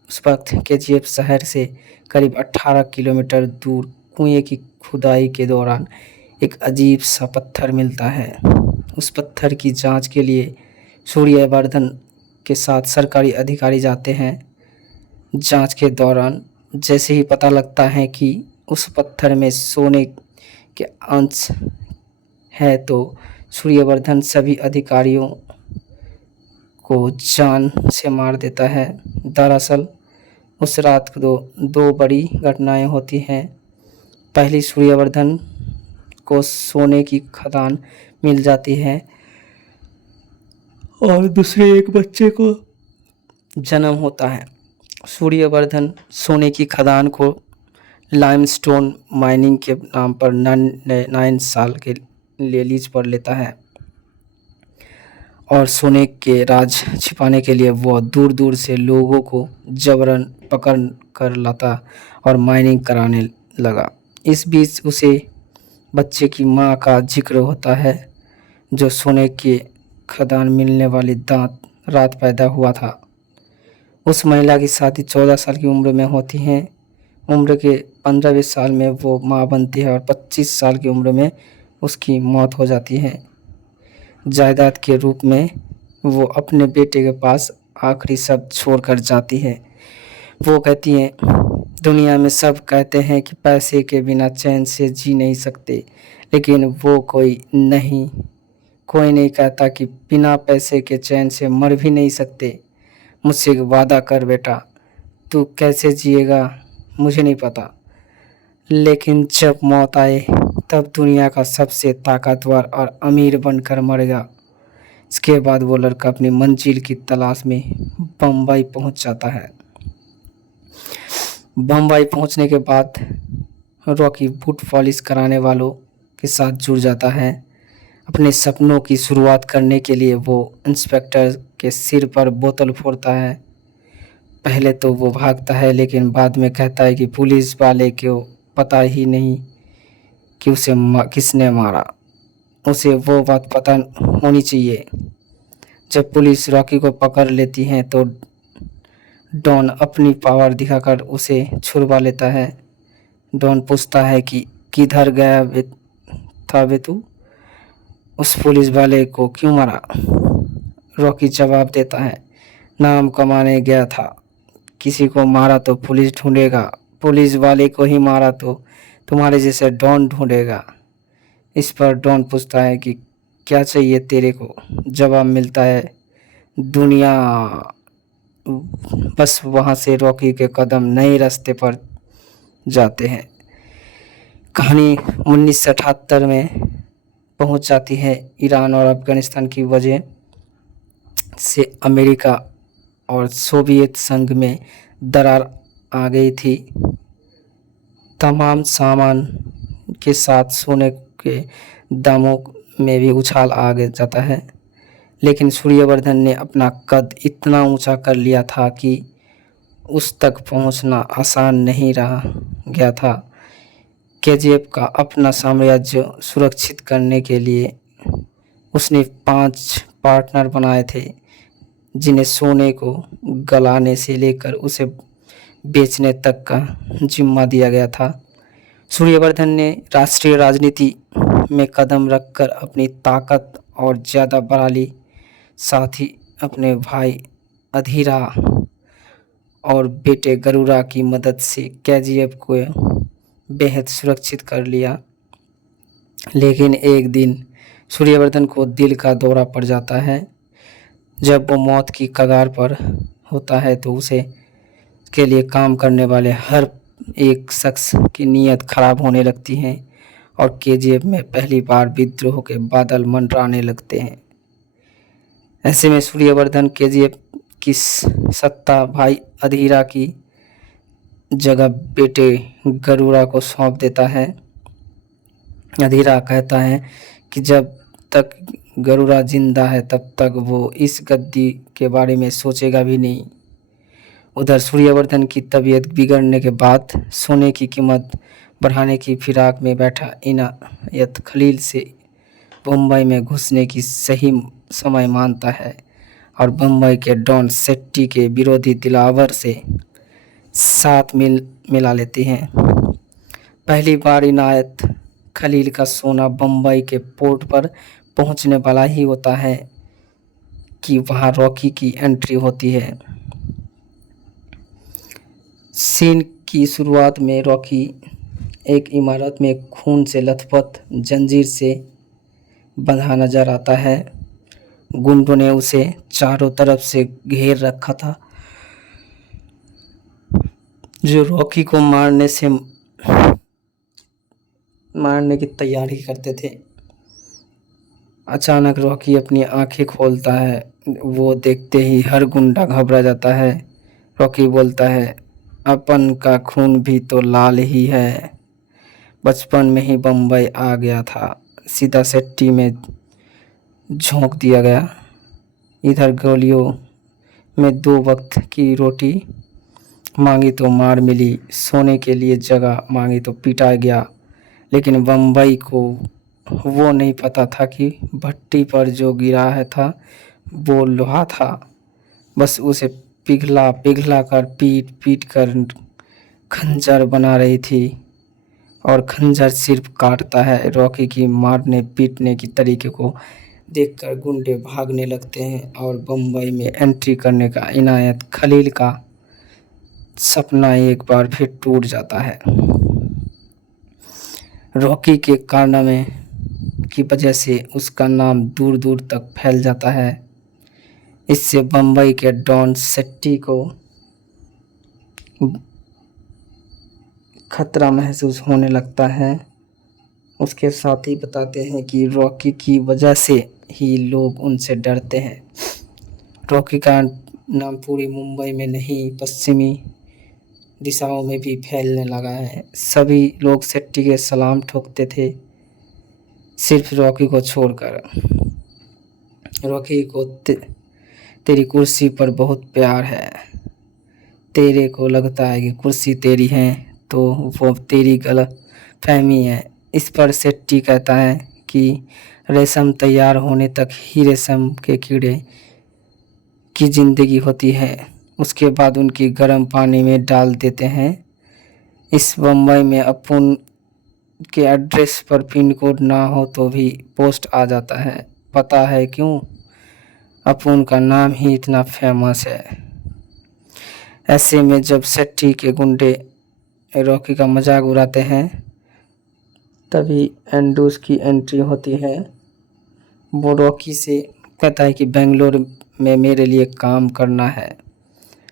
उस वक्त केजीएफ शहर से करीब 18 किलोमीटर दूर कुएं की खुदाई के दौरान एक अजीब सा पत्थर मिलता है। उस पत्थर की जांच के लिए सूर्यवर्धन के साथ सरकारी अधिकारी जाते हैं। जांच के दौरान जैसे ही पता लगता है कि उस पत्थर में सोने के अंश है, तो सूर्यवर्धन सभी अधिकारियों को जान से मार देता है। दरअसल उस रात को दो बड़ी घटनाएं होती हैं। पहली, सूर्यवर्धन को सोने की खदान मिल जाती है और दूसरे एक बच्चे को जन्म होता है। सूर्यवर्धन सोने की खदान को लाइमस्टोन माइनिंग के नाम पर 9 साल के लिए लीज पर लेता है और सोने के राज छिपाने के लिए वह दूर दूर से लोगों को जबरन पकड़ कर लाता और माइनिंग कराने लगा। इस बीच उसे बच्चे की मां का जिक्र होता है, जो सोने के खदान मिलने वाली रात पैदा हुआ था। उस महिला की शादी 14 साल की उम्र में होती है। उम्र के 15वें साल में वो माँ बनती है और 25 साल की उम्र में उसकी मौत हो जाती है। जायदाद के रूप में वो अपने बेटे के पास आखिरी शब्द छोड़कर जाती है। वो कहती है, दुनिया में सब कहते हैं कि पैसे के बिना चैन से जी नहीं सकते, लेकिन वो कोई नहीं कहता कि बिना पैसे के चैन से मर भी नहीं सकते। मुझसे एक वादा कर बेटा, तू कैसे जिएगा मुझे नहीं पता, लेकिन जब मौत आए तब दुनिया का सबसे ताकतवर और अमीर बनकर मरेगा। इसके बाद वो लड़का अपनी मंजिल की तलाश में बम्बई पहुंच जाता है। बम्बई पहुंचने के बाद रॉकी बूट पॉलिश कराने वालों के साथ जुड़ जाता है। अपने सपनों की शुरुआत करने के लिए वो इंस्पेक्टर के सिर पर बोतल फोड़ता है। पहले तो वो भागता है, लेकिन बाद में कहता है कि पुलिस वाले को पता ही नहीं कि उसे किसने मारा। उसे वो बात पता होनी चाहिए। जब पुलिस रॉकी को पकड़ लेती है तो डॉन अपनी पावर दिखाकर उसे छुड़वा लेता है। डॉन पूछता है कि किधर गया था बे तू? उस पुलिस वाले को क्यों मारा? रॉकी जवाब देता है, नाम कमाने गया था। किसी को मारा तो पुलिस ढूंढेगा, पुलिस वाले को ही मारा तो तुम्हारे जैसे डॉन ढूंढेगा। इस पर डॉन पूछता है कि क्या चाहिए तेरे को? जवाब मिलता है, दुनिया। बस वहाँ से रॉकी के कदम नए रास्ते पर जाते हैं। कहानी 1978 में पहुंच जाती है। ईरान और अफगानिस्तान की वजह से अमेरिका और सोवियत संघ में दरार आ गई थी। तमाम सामान के साथ सोने के दामों में भी उछाल आ जाता है। लेकिन सूर्यवर्धन ने अपना कद इतना ऊंचा कर लिया था कि उस तक पहुंचना आसान नहीं रहा गया था। केजीएफ का अपना साम्राज्य सुरक्षित करने के लिए उसने 5 पार्टनर बनाए थे, जिन्हें सोने को गलाने से लेकर उसे बेचने तक का जिम्मा दिया गया था। सूर्यवर्धन ने राष्ट्रीय राजनीति में कदम रखकर अपनी ताकत और ज़्यादा बढ़ा ली। साथ ही अपने भाई अधीरा और बेटे गरुड़ा की मदद से केजीएफ को बेहद सुरक्षित कर लिया। लेकिन एक दिन सूर्यवर्धन को दिल का दौरा पड़ जाता है। जब वो मौत की कगार पर होता है तो उसे के लिए काम करने वाले हर एक शख्स की नीयत खराब होने लगती है और केजीएफ में पहली बार विद्रोह के बादल मंडराने लगते हैं। ऐसे में सूर्यवर्धन केजीएफ की सत्ता भाई अधीरा की जगह बेटे गरुड़ा को सौंप देता है। अधीरा कहता है कि जब तक गरुड़ा जिंदा है तब तक वो इस गद्दी के बारे में सोचेगा भी नहीं। उधर सूर्यवर्धन की तबीयत बिगड़ने के बाद सोने की कीमत बढ़ाने की फिराक में बैठा इनायत खलील से बम्बई में घुसने की सही समय मानता है और बम्बई के डॉन सेट्टी के विरोधी दिलावर से साथ मिला लेती हैं। पहली बार इनायत खलील का सोना बम्बई के पोर्ट पर पहुंचने वाला ही होता है कि वहां रॉकी की एंट्री होती है। सीन की शुरुआत में रॉकी एक इमारत में खून से लथपथ जंजीर से बंधा नजर आता है। गुंडों ने उसे चारों तरफ से घेर रखा था, जो रॉकी को मारने की तैयारी करते थे। अचानक रॉकी अपनी आंखें खोलता है। वो देखते ही हर गुंडा घबरा जाता है। रॉकी बोलता है, अपन का खून भी तो लाल ही है। बचपन में ही बम्बई आ गया था, सीधा सेट्टी में झोंक दिया गया। इधर गोलियों में 2 वक्त की रोटी मांगी तो मार मिली, सोने के लिए जगह मांगी तो पिटा गया। लेकिन बम्बई को वो नहीं पता था कि भट्टी पर जो गिरा है था वो लोहा था। बस उसे पिघला पिघला कर पीट पीट कर खंजर बना रही थी और खंजर सिर्फ काटता है। रॉकी की मारने पीटने की तरीके को देखकर गुंडे भागने लगते हैं और बम्बई में एंट्री करने का इनायत खलील का सपना एक बार फिर टूट जाता है। रॉकी के कारनामे की वजह से उसका नाम दूर दूर तक फैल जाता है। इससे बम्बई के डॉन सेट्टी को खतरा महसूस होने लगता है। उसके साथ ही बताते हैं कि रॉकी की वजह से ही लोग उनसे डरते हैं। रॉकी का नाम पूरी मुंबई में नहीं, पश्चिमी दिशाओं में भी फैलने लगा है। सभी लोग सेट्टी के सलाम ठोकते थे, सिर्फ रॉकी को छोड़कर। रॉकी को तेरी कुर्सी पर बहुत प्यार है। तेरे को लगता है कि कुर्सी तेरी है तो वो तेरी गलत फहमी है। इस पर सेट्टी कहता है कि रेशम तैयार होने तक ही रेशम के कीड़े की ज़िंदगी होती है, उसके बाद उनकी गर्म पानी में डाल देते हैं। इस बम्बई में अपुन के एड्रेस पर पिन कोड ना हो तो भी पोस्ट आ जाता है। पता है क्यों? अपुन का नाम ही इतना फेमस है। ऐसे में जब सेट्टी के गुंडे रॉकी का मजाक उड़ाते हैं तभी एंड्रूज की एंट्री होती है। वो रॉकी से कहता है कि बेंगलोर में मेरे लिए काम करना है,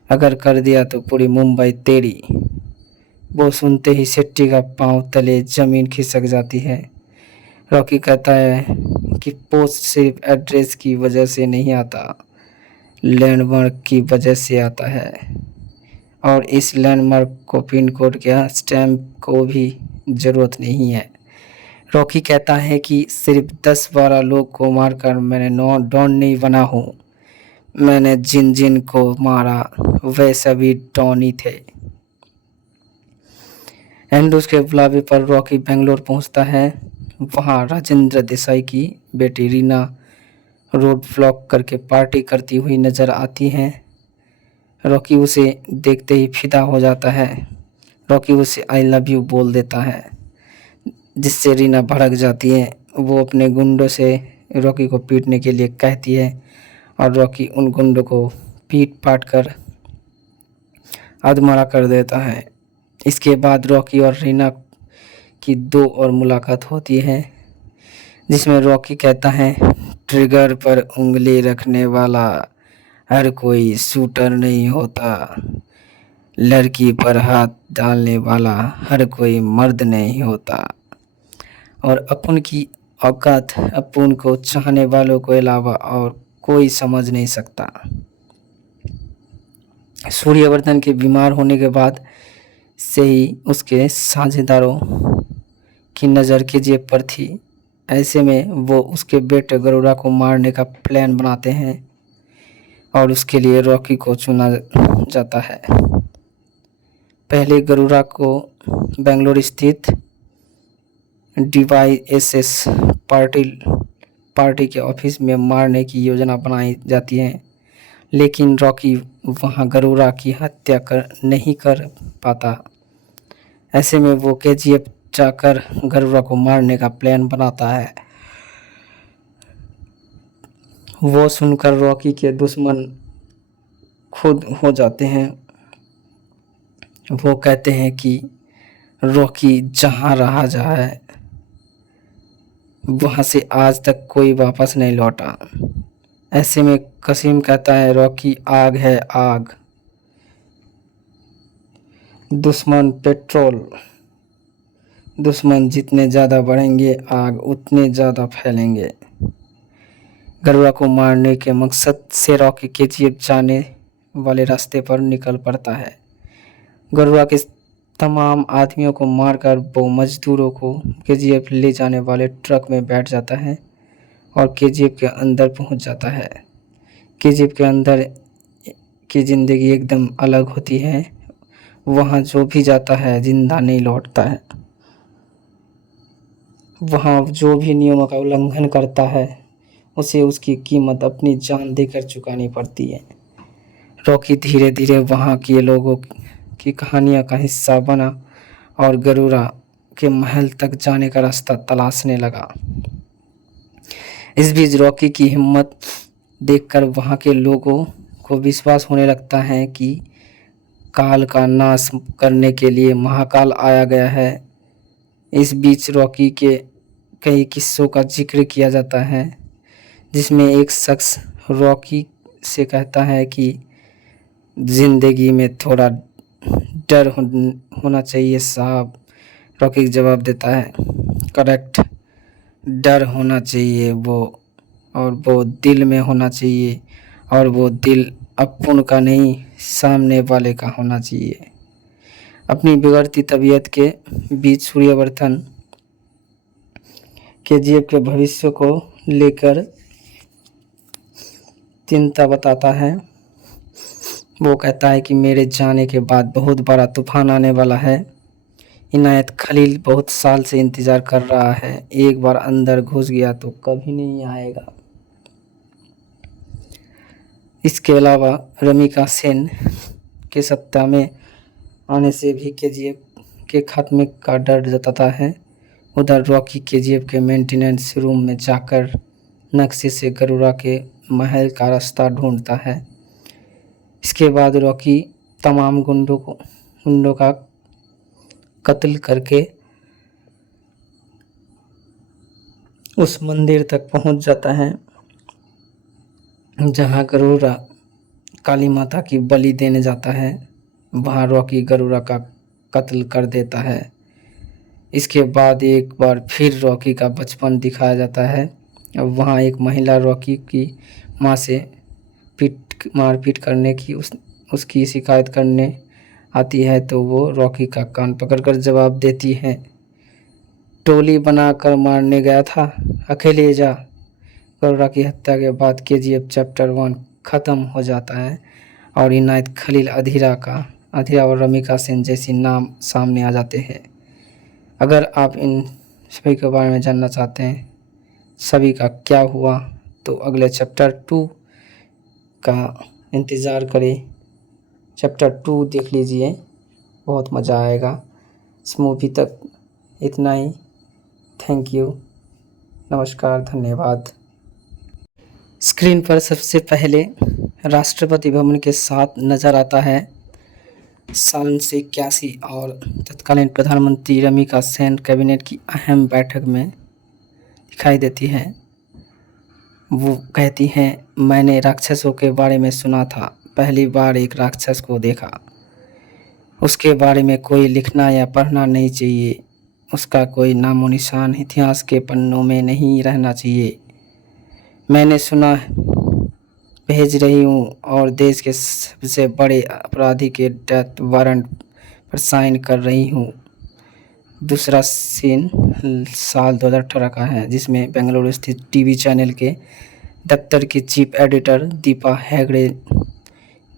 अगर कर दिया तो पूरी मुंबई तेरी। वो सुनते ही सेट्टी का पांव तले ज़मीन खिसक जाती है। रॉकी कहता है कि पोस्ट सिर्फ एड्रेस की वजह से नहीं आता, लैंडमार्क की वजह से आता है, और इस लैंडमार्क को पिन कोड के स्टैम्प को भी ज़रूरत नहीं है। रॉकी कहता है कि सिर्फ 10-12 लोग को मारकर मैंने डॉन नहीं बना हूँ। मैंने जिन जिन को मारा वे सभी डॉन ही थे। एंड्रूज के बुलावे पर रॉकी बेंगलोर पहुंचता है। वहां राजेंद्र देसाई की बेटी रीना रोड ब्लॉक करके पार्टी करती हुई नजर आती है। रॉकी उसे देखते ही फिदा हो जाता है। रॉकी उसे आई लव यू बोल देता है, जिससे रीना भड़क जाती है। वो अपने गुंडों से रॉकी को पीटने के लिए कहती है और रॉकी उन गुंडों को पीट पाट कर अधमरा कर देता है। इसके बाद रॉकी और रीना की 2 और मुलाकात होती है, जिसमें रॉकी कहता है ट्रिगर पर उंगली रखने वाला हर कोई शूटर नहीं होता, लड़की पर हाथ डालने वाला हर कोई मर्द नहीं होता, और अपुन की औकात अपुन को चाहने वालों के अलावा और कोई समझ नहीं सकता। सूर्यवर्धन के बीमार होने के बाद से ही उसके साझेदारों की नज़र केजीएफ पर थी। ऐसे में वो उसके बेटे गरुड़ा को मारने का प्लान बनाते हैं और उसके लिए रॉकी को चुना जाता है। पहले गरुड़ा को बेंगलोर स्थित DYSS पार्टी के ऑफिस में मारने की योजना बनाई जाती है, लेकिन रॉकी वहां गरुड़ा की हत्या नहीं कर पाता। ऐसे में वो केजीएफ जाकर गरुड़ा को मारने का प्लान बनाता है। वो सुनकर रॉकी के दुश्मन खुद हो जाते हैं। वो कहते हैं कि रॉकी जहाँ रहा जाए वहाँ से आज तक कोई वापस नहीं लौटा। ऐसे में कसीम कहता है रॉकी आग है आग, दुश्मन पेट्रोल, दुश्मन जितने ज़्यादा बढ़ेंगे आग उतने ज़्यादा फैलेंगे। गरुड़ा को मारने के मकसद से रॉकी केजीएफ जाने वाले रास्ते पर निकल पड़ता है। गरुड़ा के तमाम आदमियों को मारकर वो मजदूरों को केजीएफ ले जाने वाले ट्रक में बैठ जाता है और केजीएफ के अंदर पहुंच जाता है। केजीएफ के अंदर की ज़िंदगी एकदम अलग होती है। वहाँ जो भी जाता है जिंदा नहीं लौटता है। वहाँ जो भी नियमों का उल्लंघन करता है उसे उसकी कीमत अपनी जान देकर चुकानी पड़ती है। रॉकी धीरे धीरे वहाँ के लोगों की कहानियों का हिस्सा बना और गरुड़ा के महल तक जाने का रास्ता तलाशने लगा। इस बीच रॉकी की हिम्मत देखकर वहाँ के लोगों को विश्वास होने लगता है कि काल का नाश करने के लिए महाकाल आया गया है। इस बीच रॉकी के कई किस्सों का जिक्र किया जाता है, जिसमें एक शख्स रॉकी से कहता है कि ज़िंदगी में थोड़ा डर होना चाहिए साहब। रॉकी जवाब देता है, करेक्ट, डर होना चाहिए और वो दिल में होना चाहिए, और वो दिल अपन का नहीं सामने वाले का होना चाहिए। अपनी बिगड़ती तबीयत के बीच सूर्यवर्धन केजीएफ के भविष्य को लेकर चिंता बताता है। वो कहता है कि मेरे जाने के बाद बहुत बड़ा तूफान आने वाला है। इनायत खलील बहुत साल से इंतज़ार कर रहा है, एक बार अंदर घुस गया तो कभी नहीं आएगा। इसके अलावा रमिका सेन के सत्ता में आने से भी केजीएफ के खात्मे का डर जताता है। उधर रॉकी केजीएफ के मेंटेनेंस रूम में जाकर नक्शे से गरुड़ा के महल का रास्ता ढूंढता है। इसके बाद रॉकी तमाम गुंडों का कत्ल करके उस मंदिर तक पहुंच जाता है जहां गरुड़ा काली माता की बलि देने जाता है। वहां रॉकी गरुड़ा का कत्ल कर देता है। इसके बाद एक बार फिर रॉकी का बचपन दिखाया जाता है। अब वहाँ एक महिला रॉकी की माँ से मारपीट करने की उसकी शिकायत करने आती है, तो वो रॉकी का कान पकड़कर जवाब देती है, टोली बनाकर मारने गया था, अकेले जा। गरुड़ा की हत्या के बाद केजीएफ चैप्टर 1 ख़त्म हो जाता है और इनायत खलील अधीरा और रमिका सेन जैसी नाम सामने आ जाते हैं। अगर आप इन सभी के बारे में जानना चाहते हैं सभी का क्या हुआ, तो अगले चैप्टर 2 का इंतज़ार करें। चैप्टर 2 देख लीजिए, बहुत मज़ा आएगा। इस मूवी तक इतना ही। थैंक यू, नमस्कार, धन्यवाद। स्क्रीन पर सबसे पहले राष्ट्रपति भवन के साथ नज़र आता है साल 1981 और तत्कालीन प्रधानमंत्री रमिका सेन कैबिनेट की अहम बैठक में दिखाई देती है। वो कहती हैं, मैंने राक्षसों के बारे में सुना था, पहली बार एक राक्षस को देखा। उसके बारे में कोई लिखना या पढ़ना नहीं चाहिए, उसका कोई नामो निशान इतिहास के पन्नों में नहीं रहना चाहिए। मैंने सुना भेज रही हूँ और देश के सबसे बड़े अपराधी के डेथ वारंट पर साइन कर रही हूँ। दूसरा सीन साल 2018 का है, जिसमें बेंगलुरु स्थित टीवी चैनल के दफ्तर की चीफ एडिटर दीपा हेगड़े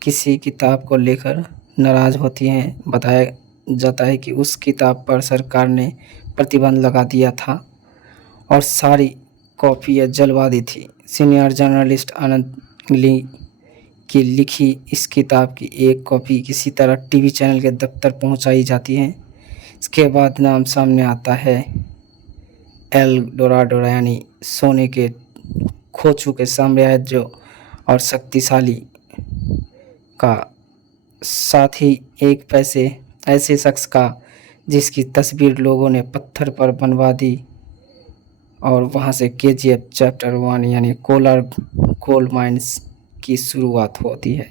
किसी किताब को लेकर नाराज़ होती हैं। बताया जाता है कि उस किताब पर सरकार ने प्रतिबंध लगा दिया था और सारी कॉपियाँ जलवा दी थी। सीनियर जर्नलिस्ट आनंद ली की लिखी इस किताब की एक कॉपी किसी तरह टीवी चैनल के दफ्तर पहुंचाई जाती है। इसके बाद नाम सामने आता है एल डोराडो, यानी सोने के खो चुके साम्राज्य और शक्तिशाली का, साथ ही एक ऐसे शख्स का जिसकी तस्वीर लोगों ने पत्थर पर बनवा दी। और वहाँ से केजीएफ चैप्टर 1 यानी कोलार गोल्ड माइंस की शुरुआत होती है।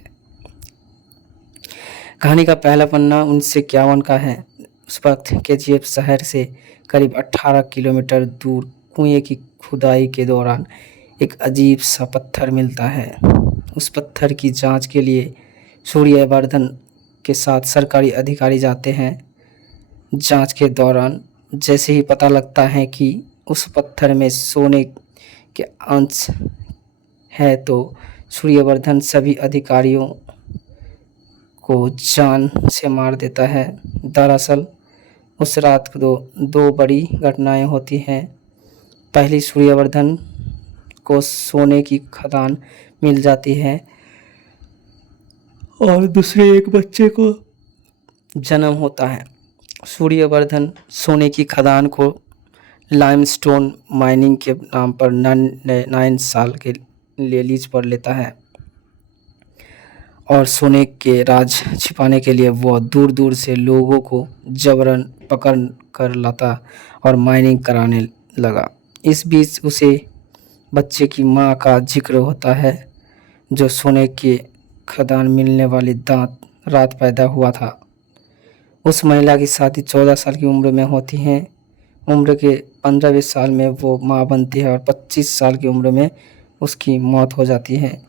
कहानी का पहला पन्ना 1951 का है। उस वक्त केजीएफ शहर से करीब 18 किलोमीटर दूर कुएं की खुदाई के दौरान एक अजीब सा पत्थर मिलता है। उस पत्थर की जांच के लिए सूर्यवर्धन के साथ सरकारी अधिकारी जाते हैं। जांच के दौरान जैसे ही पता लगता है कि उस पत्थर में सोने के अंश है, तो सूर्यवर्धन सभी अधिकारियों को जान से मार देता है। दरअसल उस रात को दो बड़ी घटनाएं होती हैं। पहली, सूर्यवर्धन को सोने की खदान मिल जाती है और दूसरे एक बच्चे को जन्म होता है। सूर्यवर्धन सोने की खदान को लाइमस्टोन माइनिंग के नाम पर 9 साल के लिए लीज पर लेता है और सोने के राज छिपाने के लिए वह दूर दूर से लोगों को जबरन पकड़ कर लाता और माइनिंग कराने लगा। इस बीच उसे बच्चे की मां का जिक्र होता है जो सोने के खदान मिलने वाली रात पैदा हुआ था। उस महिला की शादी 14 साल की उम्र में होती है। उम्र के 15वें साल में वो मां बनती है और 25 साल की उम्र में उसकी मौत हो जाती है।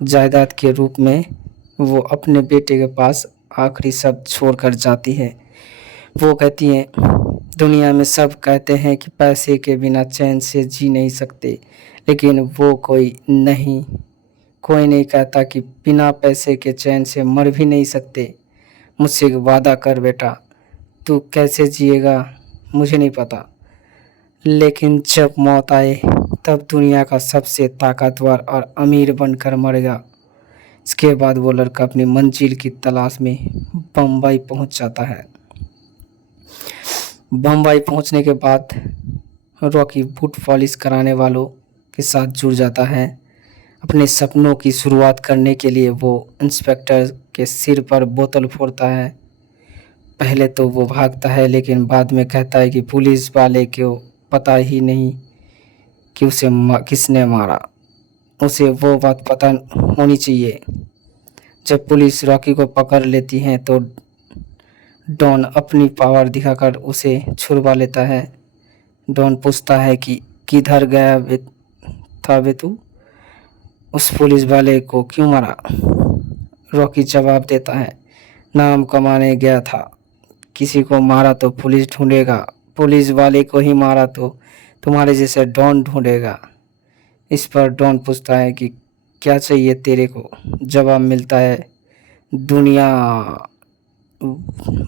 जायदाद के रूप में वो अपने बेटे के पास आखिरी शब्द छोड़कर जाती है। वो कहती है, दुनिया में सब कहते हैं कि पैसे के बिना चैन से जी नहीं सकते, लेकिन वो कोई नहीं कहता कि बिना पैसे के चैन से मर भी नहीं सकते। मुझसे एक वादा कर बेटा, तू कैसे जिएगा मुझे नहीं पता, लेकिन जब मौत आए तब दुनिया का सबसे ताकतवर और अमीर बनकर मरेगा। इसके बाद वो लड़का अपनी मंजिल की तलाश में बम्बई पहुंच जाता है। बम्बई पहुंचने के बाद रॉकी बूट पॉलिश कराने वालों के साथ जुड़ जाता है। अपने सपनों की शुरुआत करने के लिए वो इंस्पेक्टर के सिर पर बोतल फोड़ता है। पहले तो वो भागता है, लेकिन बाद में कहता है कि पुलिस वाले को पता ही नहीं कि उसे किसने मारा। उसे वो बात पता होनी चाहिए। जब पुलिस रॉकी को पकड़ लेती है तो डॉन अपनी पावर दिखाकर उसे छुड़वा लेता है। डॉन पूछता है कि किधर गया था बे तू? उस पुलिस वाले को क्यों मारा? रॉकी जवाब देता है, नाम कमाने गया था। किसी को मारा तो पुलिस ढूंढेगा, पुलिस वाले को ही मारा तो तुम्हारे जैसे डॉन ढूंढेगा। इस पर डॉन पूछता है कि क्या चाहिए तेरे को? जवाब मिलता है, दुनिया।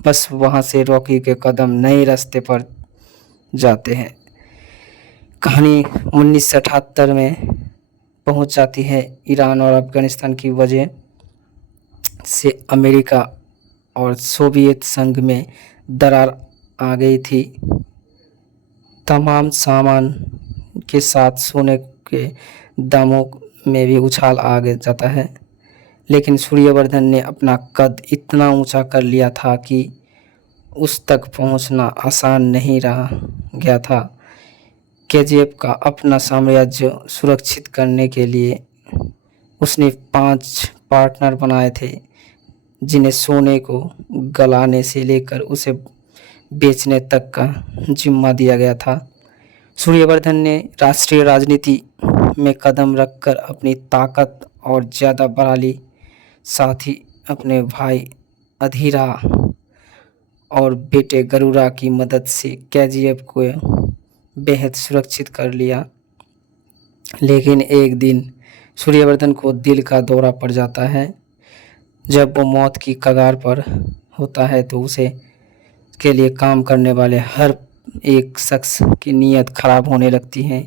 बस वहाँ से रॉकी के कदम नए रास्ते पर जाते हैं। कहानी 1978 में पहुंच जाती है। ईरान और अफगानिस्तान की वजह से अमेरिका और सोवियत संघ में दरार आ गई थी। तमाम सामान के साथ सोने के दामों में भी उछाल आ जाता है, लेकिन सूर्यवर्धन ने अपना कद इतना ऊंचा कर लिया था कि उस तक पहुंचना आसान नहीं रहा गया था। केजीएफ का अपना साम्राज्य सुरक्षित करने के लिए उसने 5 पार्टनर बनाए थे, जिन्हें सोने को गलाने से लेकर उसे बेचने तक का जिम्मा दिया गया था। सूर्यवर्धन ने राष्ट्रीय राजनीति में कदम रखकर अपनी ताकत और ज़्यादा बढ़ा ली। साथ ही अपने भाई अधीरा और बेटे गरुड़ा की मदद से केजीएफ को बेहद सुरक्षित कर लिया। लेकिन एक दिन सूर्यवर्धन को दिल का दौरा पड़ जाता है। जब वो मौत की कगार पर होता है तो उसे के लिए काम करने वाले हर एक शख्स की नीयत खराब होने लगती है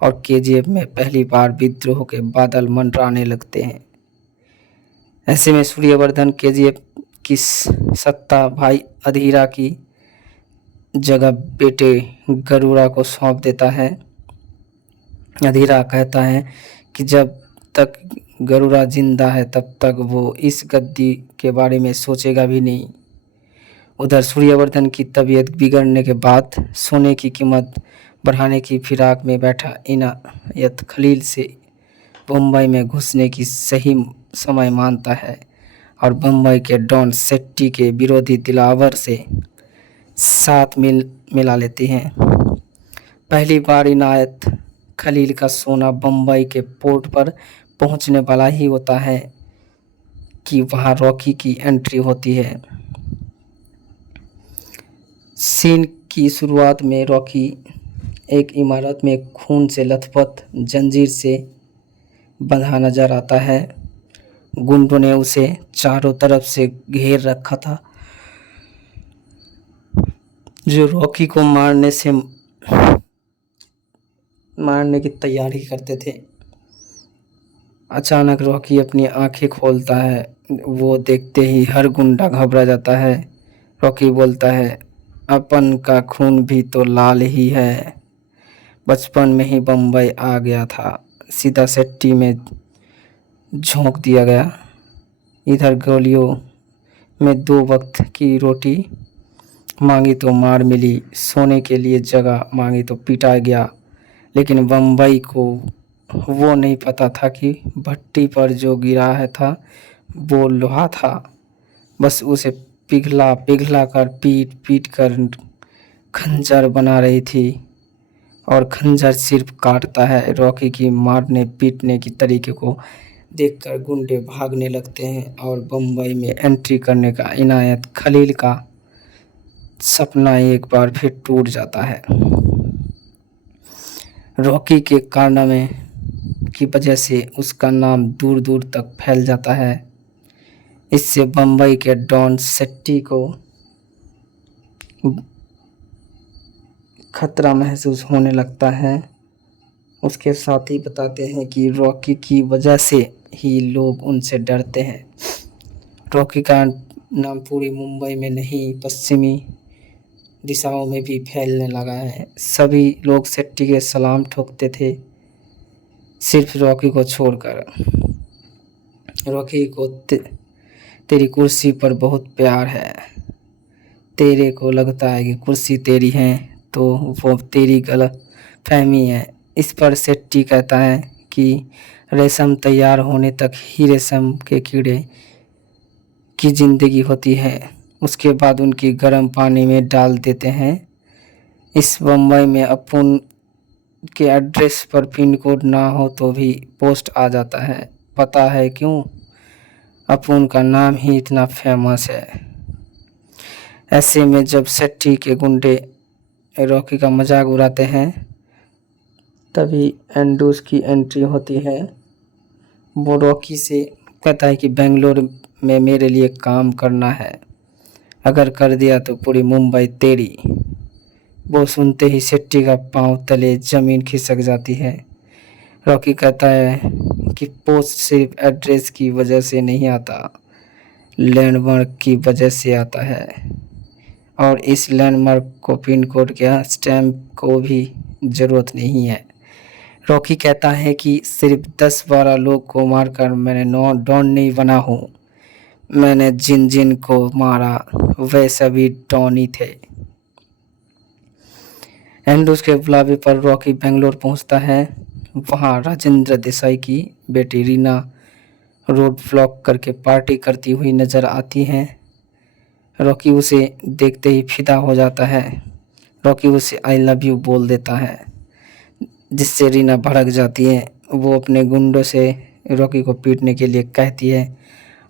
और केजीएफ में पहली बार विद्रोह के बादल मंडराने लगते हैं। ऐसे में सूर्यवर्धन केजीएफ की सत्ता भाई अधीरा की जगह बेटे गरुड़ा को सौंप देता है। अधीरा कहता है कि जब तक गरुड़ा जिंदा है तब तक वो इस गद्दी के बारे में सोचेगा भी नहीं। उधर सूर्यवर्धन की तबीयत बिगड़ने के बाद सोने की कीमत बढ़ाने की फिराक में बैठा इनायत खलील से बम्बई में घुसने की सही समय मानता है और बम्बई के डॉन सेट्टी के विरोधी दिलावर से साथ मिला लेती हैं। पहली बार इनायत खलील का सोना बम्बई के पोर्ट पर पहुंचने वाला ही होता है कि वहां रॉकी की एंट्री होती है। सीन की शुरुआत में रॉकी एक इमारत में खून से लथपथ जंजीर से बंधा नजर आता है। गुंडों ने उसे चारों तरफ से घेर रखा था, जो रॉकी को मारने की तैयारी करते थे। अचानक रॉकी अपनी आंखें खोलता है। वो देखते ही हर गुंडा घबरा जाता है। रॉकी बोलता है, अपन का खून भी तो लाल ही है। बचपन में ही बम्बई आ गया था, सीधा सेट्टी में झोंक दिया गया। इधर गोलियों में 2 वक्त की रोटी मांगी तो मार मिली, सोने के लिए जगह मांगी तो पिटा गया। लेकिन बम्बई को वो नहीं पता था कि भट्टी पर जो गिरा है था वो लोहा था। बस उसे पिघला पिघला कर पीट पीट कर खंजर बना रही थी, और खंजर सिर्फ काटता है। रॉकी की मारने पीटने की तरीके को देखकर गुंडे भागने लगते हैं और बम्बई में एंट्री करने का इनायत खलील का सपना एक बार फिर टूट जाता है। रॉकी के कारनामे की वजह से उसका नाम दूर दूर तक फैल जाता है। इससे बम्बई के डॉन सेट्टी को खतरा महसूस होने लगता है। उसके साथी बताते हैं कि रॉकी की वजह से ही लोग उनसे डरते हैं। रॉकी का नाम पूरी मुंबई में नहीं, पश्चिमी दिशाओं में भी फैलने लगा है। सभी लोग सेट्टी के सलाम ठोकते थे, सिर्फ रॉकी को छोड़कर। रॉकी को तेरी कुर्सी पर बहुत प्यार है। तेरे को लगता है कि कुर्सी तेरी है तो वो तेरी गलत फहमी है। इस पर सेट्टी कहता है कि रेशम तैयार होने तक ही रेशम के कीड़े की जिंदगी होती है, उसके बाद उनकी गर्म पानी में डाल देते हैं। इस बम्बई में अपुन के एड्रेस पर पिन कोड ना हो तो भी पोस्ट आ जाता है। पता है क्यों? अपुन का नाम ही इतना फेमस है। ऐसे में जब सेट्टी के गुंडे रॉकी का मजाक उड़ाते हैं तभी एंड्रूज की एंट्री होती है। वो रॉकी से कहता है कि बेंगलोर में मेरे लिए काम करना है, अगर कर दिया तो पूरी मुंबई तेरी। वो सुनते ही सेट्टी का पांव तले जमीन खिसक जाती है। रॉकी कहता है कि पोस्ट सिर्फ एड्रेस की वजह से नहीं आता, लैंडमार्क की वजह से आता है, और इस लैंडमार्क को पिन कोड या स्टैम्प को भी ज़रूरत नहीं है। रॉकी कहता है कि सिर्फ 10-12 लोग को मारकर मैंने डॉन नहीं बना हूँ। मैंने जिन जिन को मारा वे सभी डॉन ही थे। एंड्रूज के बुलावे पर रॉकी बेंगलोर पहुंचता है। वहां राजेंद्र देसाई की बेटी रीना रोड ब्लॉक करके पार्टी करती हुई नजर आती है। रॉकी उसे देखते ही फिदा हो जाता है। रॉकी उसे आई लव यू बोल देता है, जिससे रीना भड़क जाती है। वो अपने गुंडों से रॉकी को पीटने के लिए कहती है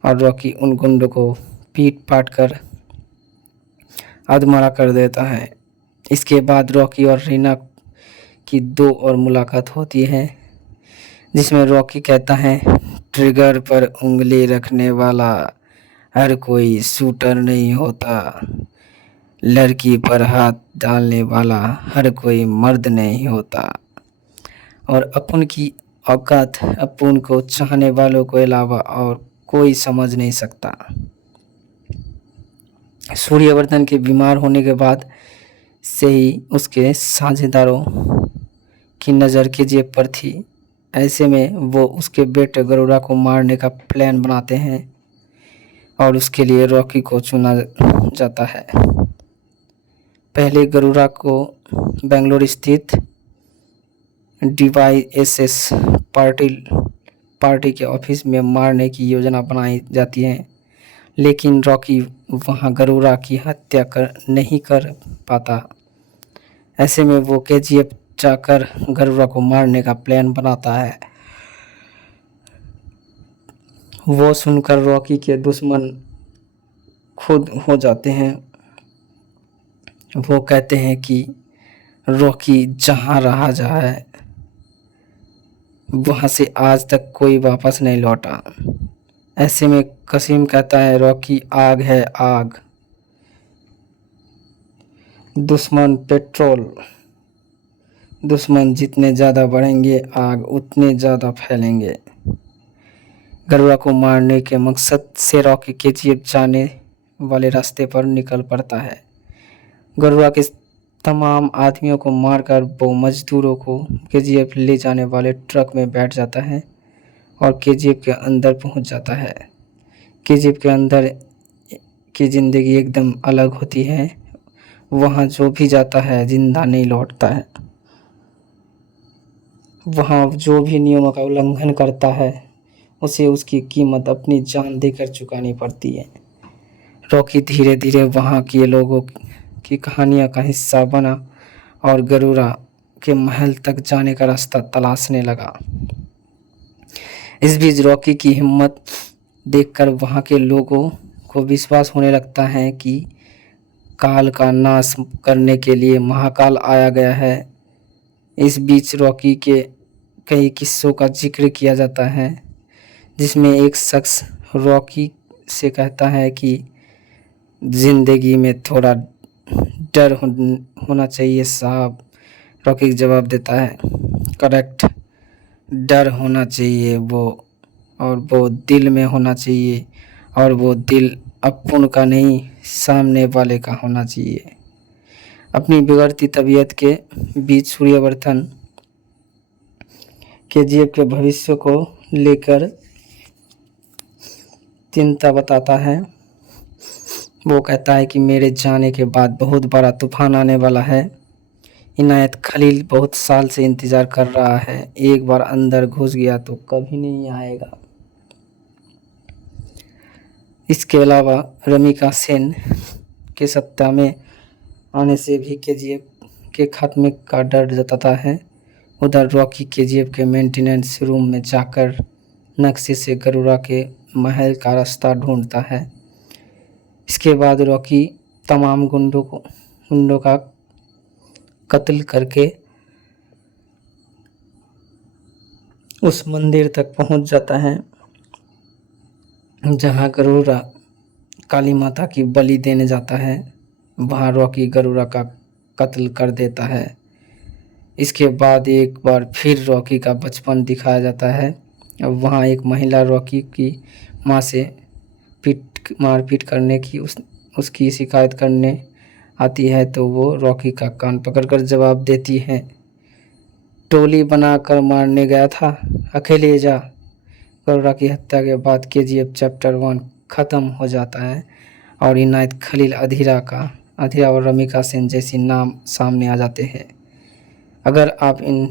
और रॉकी उन गुंडों को पीट पाट कर अधमरा कर देता है। इसके बाद रॉकी और रीना की 2 और मुलाकात होती है, जिसमें रॉकी कहता है, ट्रिगर पर उंगली रखने वाला हर कोई शूटर नहीं होता, लड़की पर हाथ डालने वाला हर कोई मर्द नहीं होता, और अपुन की औकात अपुन को चाहने वालों के अलावा और कोई समझ नहीं सकता। सूर्यवर्धन के बीमार होने के बाद से ही उसके साझेदारों की नज़र केजीएफ पर थी। ऐसे में वो उसके बेटे गरुड़ा को मारने का प्लान बनाते हैं और उसके लिए रॉकी को चुना जाता है। पहले गरुड़ा को बेंगलोर स्थित DYSS पार्टी के ऑफिस में मारने की योजना बनाई जाती है, लेकिन रॉकी वहां गरुड़ा की हत्या नहीं कर पाता। ऐसे में वो केजीएफ जाकर गरुड़ा को मारने का प्लान बनाता है। वो सुनकर रॉकी के दुश्मन खुद हो जाते हैं। वो कहते हैं कि रॉकी जहाँ रहा जाए वहाँ से आज तक कोई वापस नहीं लौटा। ऐसे में कसीम कहता है, रॉकी आग है आग, दुश्मन पेट्रोल, दुश्मन जितने ज़्यादा बढ़ेंगे आग उतने ज़्यादा फैलेंगे। गरुड़ा को मारने के मकसद से रॉकी केजीएफ जाने वाले रास्ते पर निकल पड़ता है। गरुड़ा के तमाम आदमियों को मारकर वो मजदूरों को केजीएफ ले जाने वाले ट्रक में बैठ जाता है और केजीएफ के अंदर पहुंच जाता है। केजीएफ के अंदर की ज़िंदगी एकदम अलग होती है। वहाँ जो भी जाता है जिंदा नहीं लौटता है। वहाँ जो भी नियमों का उल्लंघन करता है उसे उसकी कीमत अपनी जान देकर चुकानी पड़ती है। रॉकी धीरे धीरे वहाँ के लोगों की कहानियों का हिस्सा बना और गरुड़ा के महल तक जाने का रास्ता तलाशने लगा। इस बीच रॉकी की हिम्मत देखकर वहाँ के लोगों को विश्वास होने लगता है कि काल का नाश करने के लिए महाकाल आया गया है। इस बीच रॉकी के कई किस्सों का जिक्र किया जाता है, जिसमें एक शख्स रॉकी से कहता है कि ज़िंदगी में थोड़ा डर होना चाहिए साहब। रॉकी जवाब देता है, करेक्ट, डर होना चाहिए और वो दिल में होना चाहिए, और वो दिल अपन का नहीं सामने वाले का होना चाहिए। अपनी बिगड़ती तबीयत के बीच सूर्यवर्धन केजीएफ के भविष्य को लेकर चिंता बताता है। वो कहता है कि मेरे जाने के बाद बहुत बड़ा तूफान आने वाला है। इनायत खलील बहुत साल से इंतज़ार कर रहा है। एक बार अंदर घुस गया तो कभी नहीं आएगा। इसके अलावा रमिका सेन के सत्ता में आने से भी केजीएफ के खात्मे का डर जताता है। उधर रॉकी केजीएफ के मेंटेनेंस रूम में जाकर नक्शे से गरुड़ा के महल का रास्ता ढूंढता है। इसके बाद रॉकी तमाम गुंडों का कत्ल करके उस मंदिर तक पहुंच जाता है जहां गरुड़ा काली माता की बलि देने जाता है। वहां रॉकी गरुड़ा का कत्ल कर देता है। इसके बाद एक बार फिर रॉकी का बचपन दिखाया जाता है। अब वहाँ एक महिला रॉकी की माँ से मारपीट करने की उसकी शिकायत करने आती है, तो वो रॉकी का कान पकड़कर जवाब देती है, टोली बनाकर मारने गया था, अकेले जा। गरुड़ा की हत्या के बाद केजीएफ चैप्टर 1 ख़त्म हो जाता है और इनायत खलील, अधीरा और रमिका सेन जैसी नाम सामने आ जाते हैं। अगर आप इन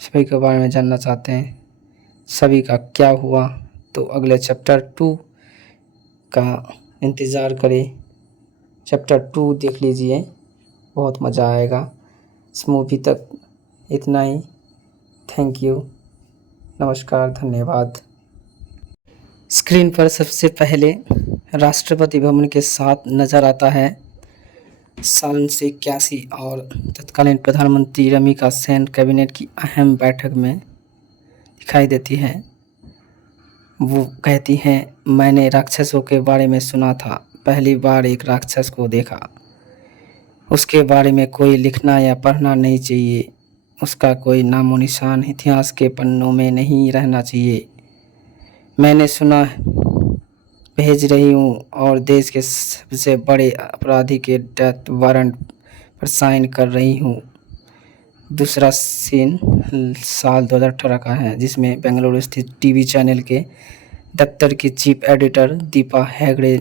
सभी के बारे में जानना चाहते हैं सभी का क्या हुआ, तो अगले चैप्टर 2 का इंतज़ार करें। चैप्टर 2 देख लीजिए, बहुत मज़ा आएगा। इस मूवी तक इतना ही। थैंक यू, नमस्कार, धन्यवाद। स्क्रीन पर सबसे पहले राष्ट्रपति भवन के साथ नज़र आता है साल 1981 और तत्कालीन प्रधानमंत्री रमिका सेन कैबिनेट की अहम बैठक में दिखाई देती है। वो कहती हैं, मैंने राक्षसों के बारे में सुना था, पहली बार एक राक्षस को देखा। उसके बारे में कोई लिखना या पढ़ना नहीं चाहिए, उसका कोई नामो निशान इतिहास के पन्नों में नहीं रहना चाहिए। मैंने सुना भेज रही हूँ और देश के सबसे बड़े अपराधी के डेथ वारंट पर साइन कर रही हूँ। दूसरा सीन साल 2018 का है, जिसमें बेंगलुरु स्थित टीवी चैनल के दफ्तर की चीफ एडिटर दीपा हेगड़े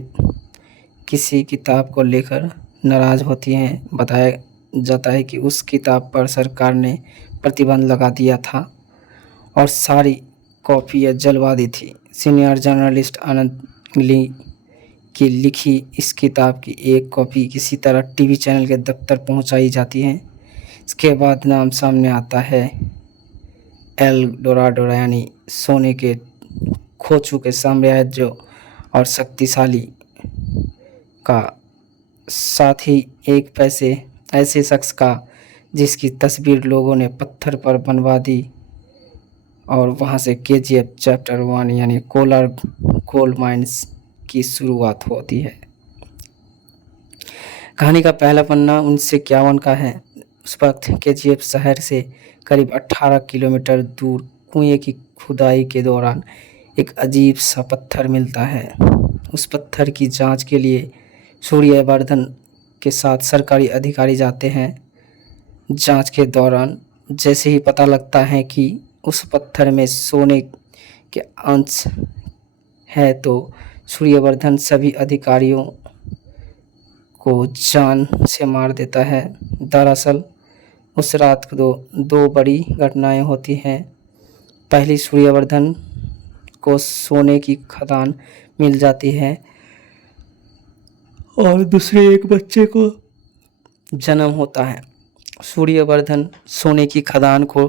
किसी किताब को लेकर नाराज़ होती हैं। बताया जाता है कि उस किताब पर सरकार ने प्रतिबंध लगा दिया था और सारी कॉपियाँ जलवा दी थी। सीनियर जर्नलिस्ट आनंद ली की लिखी इस किताब की एक कॉपी किसी तरह टीवी चैनल के दफ्तर पहुंचाई जाती है। इसके बाद नाम सामने आता है एल डोराडो, यानी सोने के खो चुके साम्राज्य और शक्तिशाली का, साथ ही एक ऐसे शख्स का जिसकी तस्वीर लोगों ने पत्थर पर बनवा दी। और वहाँ से केजीएफ चैप्टर 1 यानी कोलार गोल्ड माइंस की शुरुआत होती है। कहानी का पहला पन्ना 1951 का है। उस वक्त केजीएफ शहर से करीब 18 किलोमीटर दूर कुएं की खुदाई के दौरान एक अजीब सा पत्थर मिलता है। उस पत्थर की जांच के लिए सूर्यवर्धन के साथ सरकारी अधिकारी जाते हैं। जांच के दौरान जैसे ही पता लगता है कि उस पत्थर में सोने के अंश है तो सूर्यवर्धन सभी अधिकारियों को जान से मार देता है। दरअसल उस रात को दो बड़ी घटनाएं होती हैं। पहली, सूर्यवर्धन को सोने की खदान मिल जाती है और दूसरे एक बच्चे को जन्म होता है। सूर्यवर्धन सोने की खदान को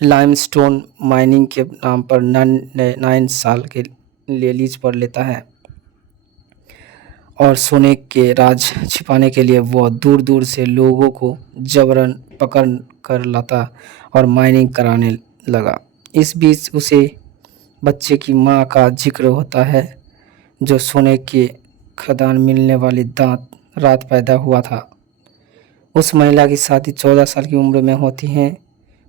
लाइमस्टोन माइनिंग के नाम पर 9 साल के लिए लीज पर लेता है और सोने के राज छिपाने के लिए वह दूर दूर से लोगों को जबरन पकड़ कर लाता और माइनिंग कराने लगा। इस बीच उसे बच्चे की मां का जिक्र होता है जो सोने के खदान मिलने वाली रात पैदा हुआ था। उस महिला की शादी 14 साल की उम्र में होती है।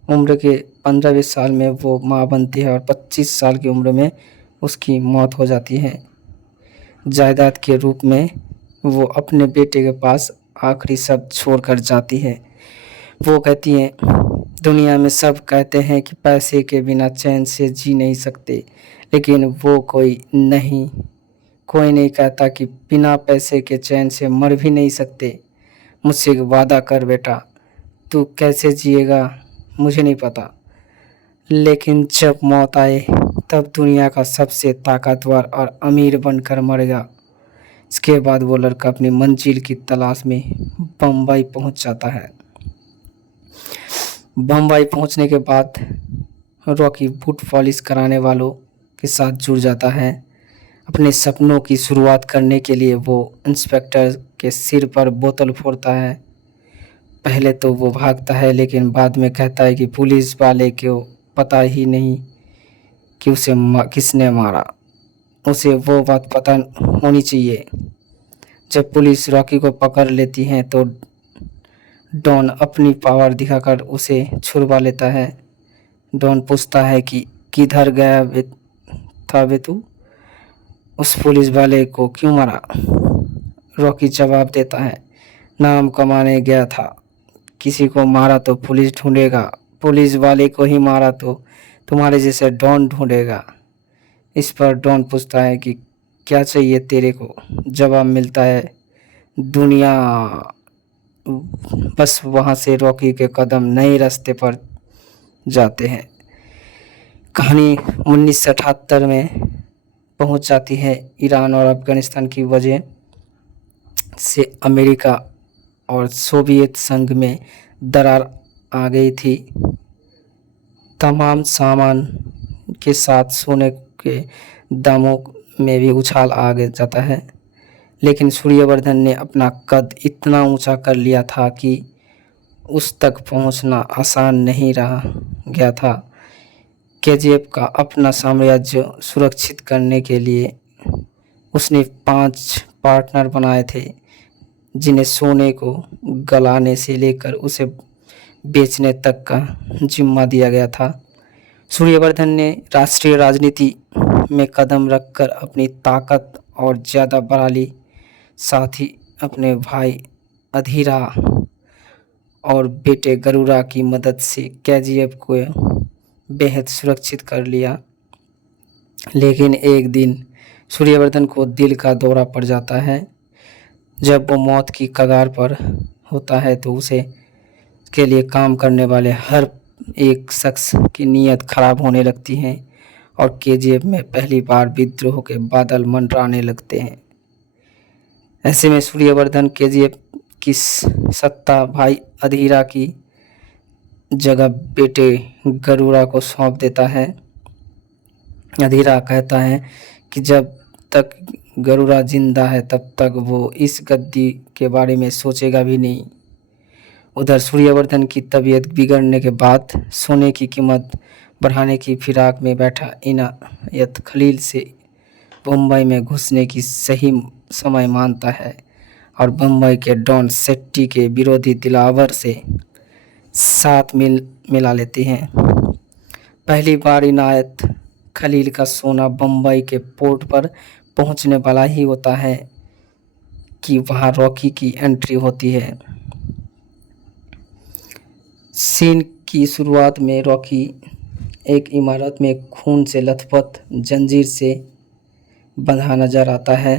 उम्र के 15वें साल में वो मां बनती है और 25 साल की उम्र में उसकी मौत हो जाती है। जायदाद के रूप में वो अपने बेटे के पास आखिरी शब्द छोड़कर जाती है। वो कहती है, दुनिया में सब कहते हैं कि पैसे के बिना चैन से जी नहीं सकते, लेकिन वो कोई नहीं कहता कि बिना पैसे के चैन से मर भी नहीं सकते। मुझसे एक वादा कर बेटा, तू कैसे जिएगा मुझे नहीं पता, लेकिन जब मौत आए तब दुनिया का सबसे ताकतवर और अमीर बनकर मरेगा। इसके बाद वो लड़का अपनी मंजिल की तलाश में बम्बई पहुंच जाता है। बम्बई पहुंचने के बाद रॉकी बूट पॉलिश कराने वालों के साथ जुड़ जाता है। अपने सपनों की शुरुआत करने के लिए वो इंस्पेक्टर के सिर पर बोतल फोड़ता है। पहले तो वो भागता है, लेकिन बाद में कहता है कि पुलिस वाले को पता ही नहीं कि उसे किसने मारा। उसे वो बात पता होनी चाहिए। जब पुलिस रॉकी को पकड़ लेती है तो डॉन अपनी पावर दिखाकर उसे छुड़वा लेता है। डॉन पूछता है कि किधर गया था बे तू? उस पुलिस वाले को क्यों मारा? रॉकी जवाब देता है, नाम कमाने गया था। किसी को मारा तो पुलिस ढूंढेगा, पुलिस वाले को ही मारा तो तुम्हारे जैसे डॉन ढूंढेगा। इस पर डॉन पूछता है कि क्या चाहिए तेरे को? जवाब मिलता है, दुनिया। बस वहाँ से रॉकी के कदम नए रास्ते पर जाते हैं। कहानी 1978 में पहुंच जाती है। ईरान और अफगानिस्तान की वजह से अमेरिका और सोवियत संघ में दरार आ गई थी। तमाम सामान के साथ सोने के दामों में भी उछाल आ जाता है। लेकिन सूर्यवर्धन ने अपना कद इतना ऊंचा कर लिया था कि उस तक पहुंचना आसान नहीं रहा गया था। केजीएफ का अपना साम्राज्य सुरक्षित करने के लिए उसने 5 पार्टनर बनाए थे, जिन्हें सोने को गलाने से लेकर उसे बेचने तक का जिम्मा दिया गया था। सूर्यवर्धन ने राष्ट्रीय राजनीति में कदम रखकर अपनी ताकत और ज़्यादा बढ़ा ली। साथ ही अपने भाई अधीरा और बेटे गरुड़ा की मदद से केजीएफ को बेहद सुरक्षित कर लिया। लेकिन एक दिन सूर्यवर्धन को दिल का दौरा पड़ जाता है। जब वो मौत की कगार पर होता है तो उसे के लिए काम करने वाले हर एक शख्स की नीयत खराब होने लगती है और केजीएफ में पहली बार विद्रोह के बादल मंडराने लगते हैं। ऐसे में सूर्यवर्धन केजीएफ की सत्ता भाई अधीरा की जगह बेटे गरुड़ा को सौंप देता है। अधीरा कहता है कि जब तक गरुड़ा जिंदा है तब तक वो इस गद्दी के बारे में सोचेगा भी नहीं। उधर सूर्यवर्धन की तबीयत बिगड़ने के बाद सोने की कीमत बढ़ाने की फिराक में बैठा इनायत खलील से बम्बई में घुसने की सही समय मानता है और बम्बई के डॉन सेट्टी के विरोधी दिलावर से साथ मिला लेती हैं। पहली बार इनायत खलील का सोना बम्बई के पोर्ट पर पहुंचने वाला ही होता है कि वहां रॉकी की एंट्री होती है। सीन की शुरुआत में रॉकी एक इमारत में खून से लथपथ जंजीर से बंधा नजर आता है।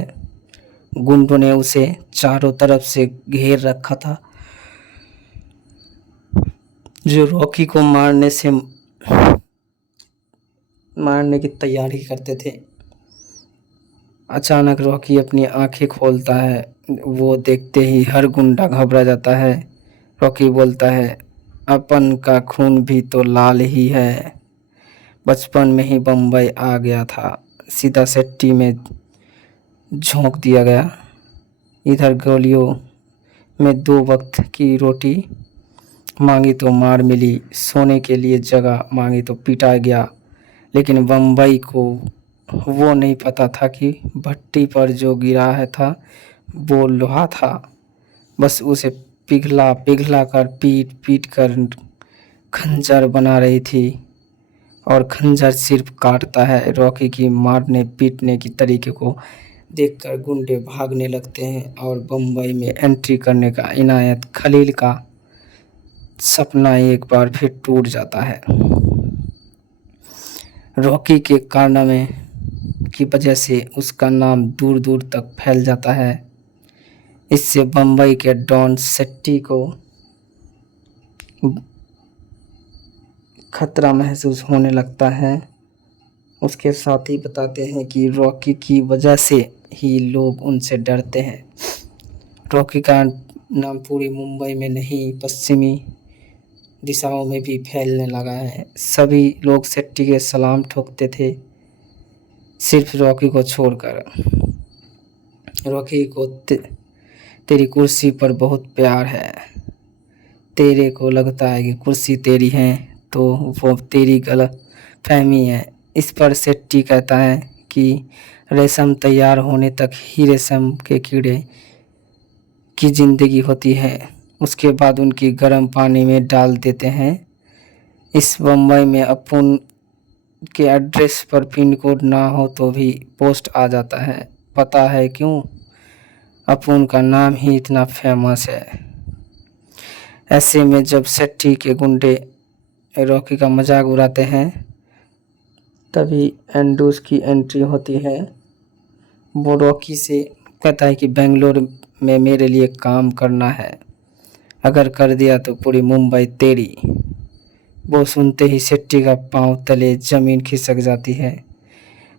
गुंडों ने उसे चारों तरफ से घेर रखा था, जो रॉकी को मारने की तैयारी करते थे। अचानक रॉकी अपनी आंखें खोलता है। वो देखते ही हर गुंडा घबरा जाता है। रॉकी बोलता है, अपन का खून भी तो लाल ही है। बचपन में ही बम्बई आ गया था, सीधा सेट्टी में झोंक दिया गया। इधर गोलियों में 2 वक्त की रोटी मांगी तो मार मिली, सोने के लिए जगह मांगी तो पिटा गया। लेकिन बम्बई को वो नहीं पता था कि भट्टी पर जो गिरा है था वो लोहा था। बस उसे पिघला पिघला कर पीट पीट कर खंजर बना रही थी, और खंजर सिर्फ काटता है। रॉकी की मारने पीटने की तरीके को देखकर गुंडे भागने लगते हैं और बम्बई में एंट्री करने का इनायत खलील का सपना एक बार फिर टूट जाता है। रॉकी के कारनामे की वजह से उसका नाम दूर दूर तक फैल जाता है। इससे बम्बई के डॉन सेट्टी को खतरा महसूस होने लगता है। उसके साथी बताते हैं कि रॉकी की वजह से ही लोग उनसे डरते हैं। रॉकी का नाम पूरी मुंबई में नहीं, पश्चिमी दिशाओं में भी फैलने लगा है। सभी लोग सेट्टी के सलाम ठोकते थे, सिर्फ रॉकी को छोड़कर। रॉकी को तेरी कुर्सी पर बहुत प्यार है। तेरे को लगता है कि कुर्सी तेरी है तो वो तेरी गलत फहमी है। इस पर सेट्टी कहता है कि रेशम तैयार होने तक ही रेशम के कीड़े की जिंदगी होती है, उसके बाद उनकी गर्म पानी में डाल देते हैं। इस बम्बई में अपुन के एड्रेस पर पिन कोड ना हो तो भी पोस्ट आ जाता है। पता है क्यों? अपुन का नाम ही इतना फेमस है। ऐसे में जब सेट्टी के गुंडे रॉकी का मजाक उड़ाते हैं, तभी एंड्रूज की एंट्री होती है। वो रॉकी से कहता है कि बेंगलोर में मेरे लिए काम करना है, अगर कर दिया तो पूरी मुंबई तेरी। वो सुनते ही सेट्टी का पांव तले जमीन खिसक जाती है।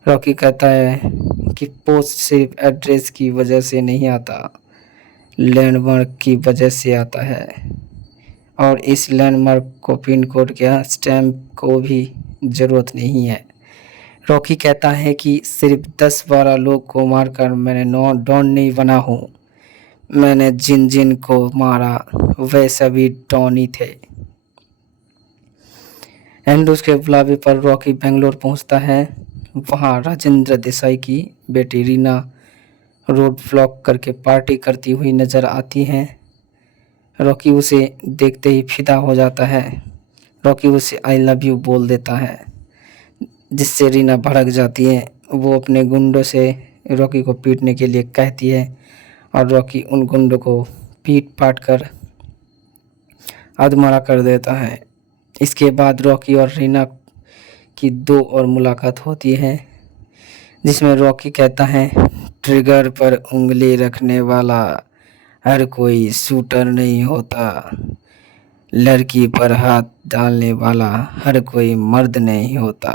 रॉकी कहता है कि पोस्ट सिर्फ एड्रेस की वजह से नहीं आता, लैंडमार्क की वजह से आता है, और इस लैंडमार्क को पिन कोड या स्टैम्प को भी ज़रूरत नहीं है। रॉकी कहता है कि सिर्फ 10-12 लोग को मारकर मैंने डॉन नहीं बना हूँ। मैंने जिन जिन को मारा वे सभी डॉन ही थे। एंड्रूज के बुलावे पर रॉकी बेंगलोर पहुंचता है। वहां राजेंद्र देसाई की बेटी रीना रोड ब्लॉक करके पार्टी करती हुई नजर आती है। रॉकी उसे देखते ही फिदा हो जाता है। रॉकी उसे आई लव यू बोल देता है, जिससे रीना भड़क जाती है। वो अपने गुंडों से रॉकी को पीटने के लिए कहती है और रॉकी उन गुंडों को पीट पाट कर अधमरा कर देता है। इसके बाद रॉकी और रीना की 2 और मुलाकात होती है, जिसमें रॉकी कहता है, ट्रिगर पर उंगली रखने वाला हर कोई शूटर नहीं होता, लड़की पर हाथ डालने वाला हर कोई मर्द नहीं होता,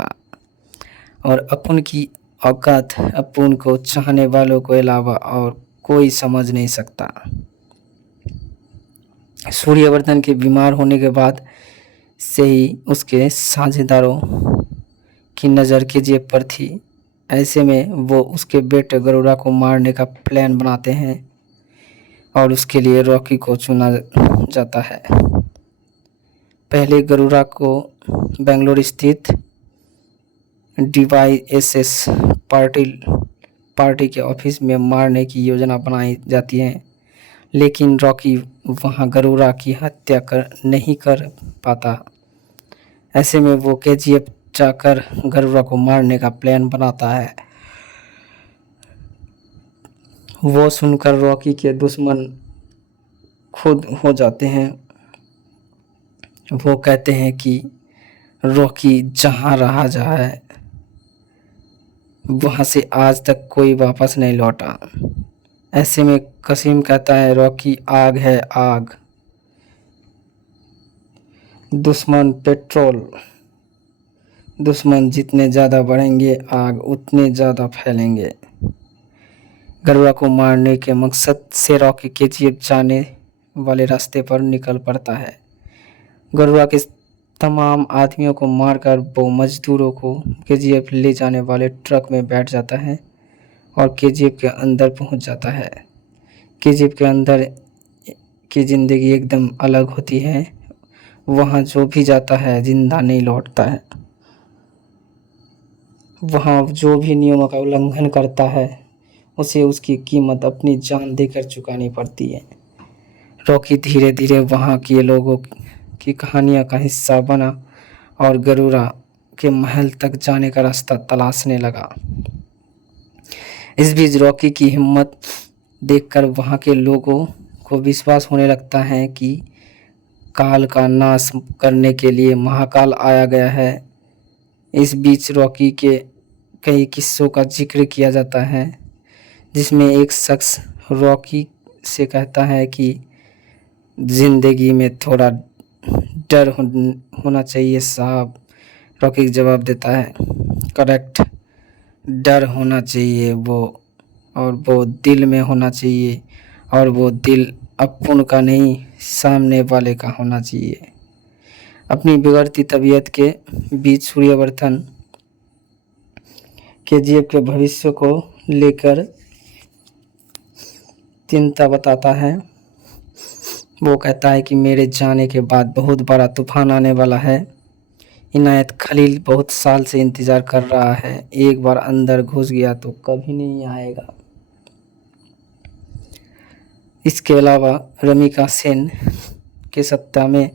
और अपुन की औकात अपुन को चाहने वालों के अलावा और कोई समझ नहीं सकता। सूर्यवर्धन के बीमार होने के बाद से ही उसके साझेदारों की नज़र केजीएफ पर थी। ऐसे में वो उसके बेटे गरुड़ा को मारने का प्लान बनाते हैं और उसके लिए रॉकी को चुना जाता है। पहले गरुड़ा को बेंगलोर स्थित DYSS पार्टी के ऑफिस में मारने की योजना बनाई जाती है, लेकिन रॉकी वहां गरुड़ा की हत्या नहीं कर पाता। ऐसे में वो केजीएफ जाकर गरुड़ा को मारने का प्लान बनाता है। वो सुनकर रॉकी के दुश्मन खुद हो जाते हैं। वो कहते हैं कि रॉकी जहाँ रहा जाए वहाँ से आज तक कोई वापस नहीं लौटा। ऐसे में कसीम कहता है रॉकी आग है आग, दुश्मन पेट्रोल, दुश्मन जितने ज़्यादा बढ़ेंगे आग उतने ज़्यादा फैलेंगे। गरुड़ा को मारने के मकसद से रॉकी केजीएफ जाने वाले रास्ते पर निकल पड़ता है। गरुड़ा के तमाम आदमियों को मारकर वो मजदूरों को केजीएफ ले जाने वाले ट्रक में बैठ जाता है और केजीएफ के अंदर पहुंच जाता है। केजीएफ के अंदर की ज़िंदगी एकदम अलग होती है। वहाँ जो भी जाता है जिंदा नहीं लौटता है। वहाँ जो भी नियमों का उल्लंघन करता है उसे उसकी कीमत अपनी जान देकर चुकानी पड़ती है। रॉकी धीरे धीरे वहाँ के लोगों की कहानियों का हिस्सा बना और गरुड़ा के महल तक जाने का रास्ता तलाशने लगा। इस बीच रॉकी की हिम्मत देखकर वहाँ के लोगों को विश्वास होने लगता है कि काल का नाश करने के लिए महाकाल आया गया है। इस बीच रॉकी के कई किस्सों का जिक्र किया जाता है, जिसमें एक शख्स रॉकी से कहता है कि ज़िंदगी में थोड़ा डर होना चाहिए साहब। रॉकी जवाब देता है करेक्ट, डर होना चाहिए और वो दिल में होना चाहिए और वो दिल अपन का नहीं सामने वाले का होना चाहिए। अपनी बिगड़ती तबीयत के बीच सूर्यवर्धन केजीएफ के भविष्य को लेकर चिंता बताता है। वो कहता है कि मेरे जाने के बाद बहुत बड़ा तूफान आने वाला है। इनायत खलील बहुत साल से इंतज़ार कर रहा है, एक बार अंदर घुस गया तो कभी नहीं आएगा। इसके अलावा रमिका सेन के सत्ता में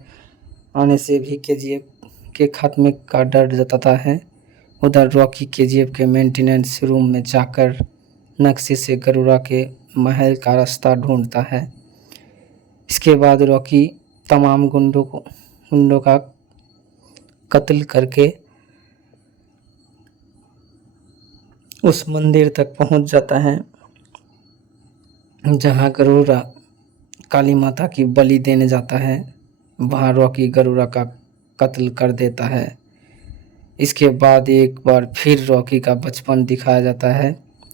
आने से भी केजीएफ के खात्मे का डर जताता है। उधर रॉकी केजीएफ के मेंटेनेंस रूम में जाकर नक्शे से गरुड़ा के महल का रास्ता ढूंढता है। इसके बाद रॉकी तमाम गुंडों का कत्ल करके उस मंदिर तक पहुंच जाता है जहां गरुड़ा काली माता की बलि देने जाता है। वहां रॉकी गरुड़ा का कत्ल कर देता है। इसके बाद एक बार फिर रॉकी का बचपन दिखाया जाता है।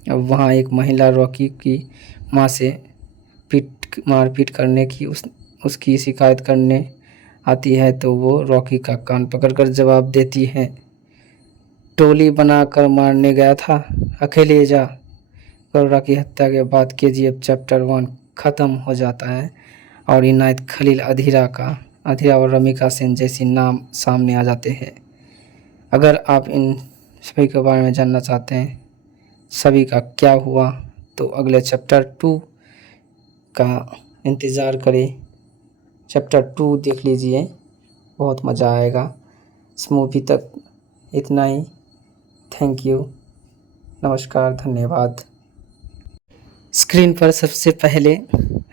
अब वहाँ एक महिला रॉकी की माँ से मारपीट करने की उसकी शिकायत करने आती है, तो वो रॉकी का कान पकड़कर जवाब देती है टोली बनाकर मारने गया था, अकेले जा। गरुड़ा की हत्या के बाद केजीएफ चैप्टर 1 ख़त्म हो जाता है और इनायत खलील अधीरा और रमिका सेन जैसी नाम सामने आ जाते हैं। अगर आप इन सभी के बारे में जानना चाहते हैं सभी का क्या हुआ, तो अगले चैप्टर 2 का इंतज़ार करें। चैप्टर 2 देख लीजिए, बहुत मज़ा आएगा। इस मूवी तक इतना ही। थैंक यू, नमस्कार, धन्यवाद। स्क्रीन पर सबसे पहले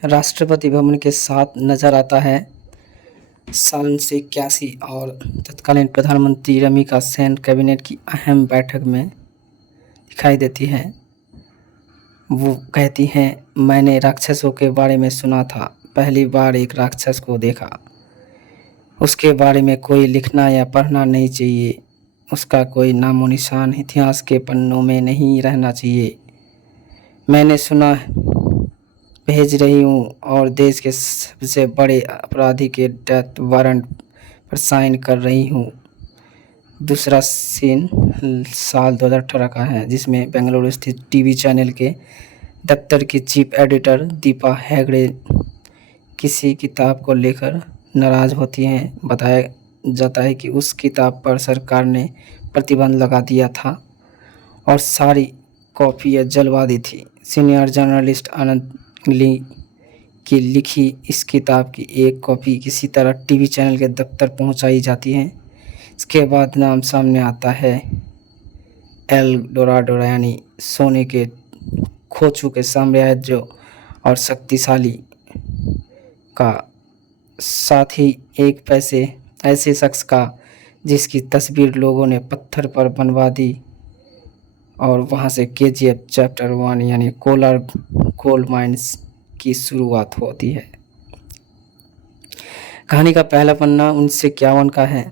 राष्ट्रपति भवन के साथ नज़र आता है साल 1981 और तत्कालीन प्रधानमंत्री रमिका सेन कैबिनेट की अहम बैठक में दिखाई देती है। वो कहती हैं मैंने राक्षसों के बारे में सुना था, पहली बार एक राक्षस को देखा। उसके बारे में कोई लिखना या पढ़ना नहीं चाहिए, उसका कोई नामो निशान इतिहास के पन्नों में नहीं रहना चाहिए। मैंने सुना भेज रही हूँ और देश के सबसे बड़े अपराधी के डेथ वारंट पर साइन कर रही हूँ। दूसरा सीन साल 2018 का है, जिसमें बेंगलुरु स्थित टीवी चैनल के दफ्तर की चीफ एडिटर दीपा हेगड़े किसी किताब को लेकर नाराज़ होती हैं। बताया जाता है कि उस किताब पर सरकार ने प्रतिबंध लगा दिया था और सारी कॉपियाँ जलवा दी थी। सीनियर जर्नलिस्ट आनंद ली की लिखी इस किताब की एक कॉपी किसी तरह टीवी चैनल के दफ्तर पहुंचाई जाती है, इसके बाद नाम सामने आता है एल डोराडो यानी सोने के खो चुके साम्राज्य और शक्तिशाली का, साथ ही एक पैसे ऐसे शख्स का जिसकी तस्वीर लोगों ने पत्थर पर बनवा दी। और वहाँ से केजीएफ चैप्टर 1 यानी कोलार गोल्ड माइंस की शुरुआत होती है। कहानी का पहला पन्ना 1951 का है।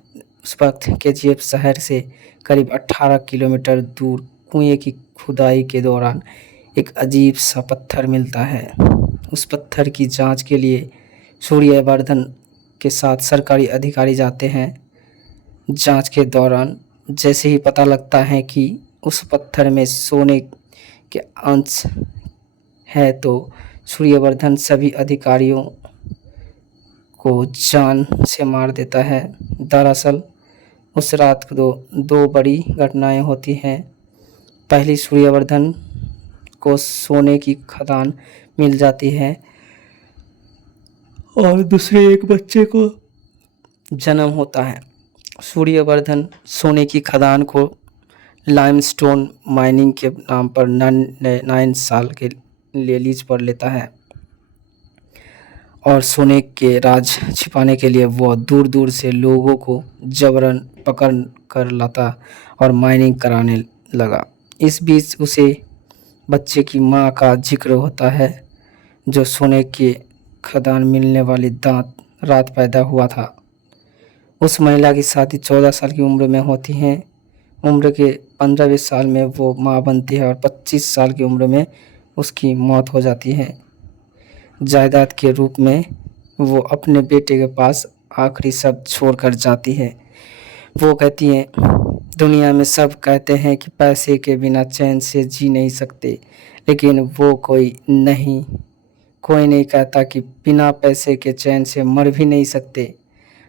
उस वक्त केजीएफ शहर से करीब 18 किलोमीटर दूर कुएं की खुदाई के दौरान एक अजीब सा पत्थर मिलता है। उस पत्थर की जांच के लिए सूर्यवर्धन के साथ सरकारी अधिकारी जाते हैं। जांच के दौरान जैसे ही पता लगता है कि उस पत्थर में सोने के अंश है तो सूर्यवर्धन सभी अधिकारियों को जान से मार देता है। दरअसल उस रात को दो बड़ी घटनाएं होती हैं। पहली, सूर्यवर्धन को सोने की खदान मिल जाती है और दूसरे एक बच्चे को जन्म होता है। सूर्यवर्धन सोने की खदान को लाइमस्टोन माइनिंग के नाम पर 9 साल के लिए लीज पर लेता है और सोने के राज छिपाने के लिए वह दूर दूर से लोगों को जबरन पकड़ कर लाता और माइनिंग कराने लगा। इस बीच उसे बच्चे की मां का जिक्र होता है जो सोने के खदान मिलने वाली रात पैदा हुआ था। उस महिला की शादी 14 साल की उम्र में होती है। उम्र के 15वें साल में वो मां बनती है और 25 साल की उम्र में उसकी मौत हो जाती है। जायदाद के रूप में वो अपने बेटे के पास आखिरी शब्द छोड़कर जाती है। वो कहती है, दुनिया में सब कहते हैं कि पैसे के बिना चैन से जी नहीं सकते, लेकिन वो कोई नहीं कहता कि बिना पैसे के चैन से मर भी नहीं सकते।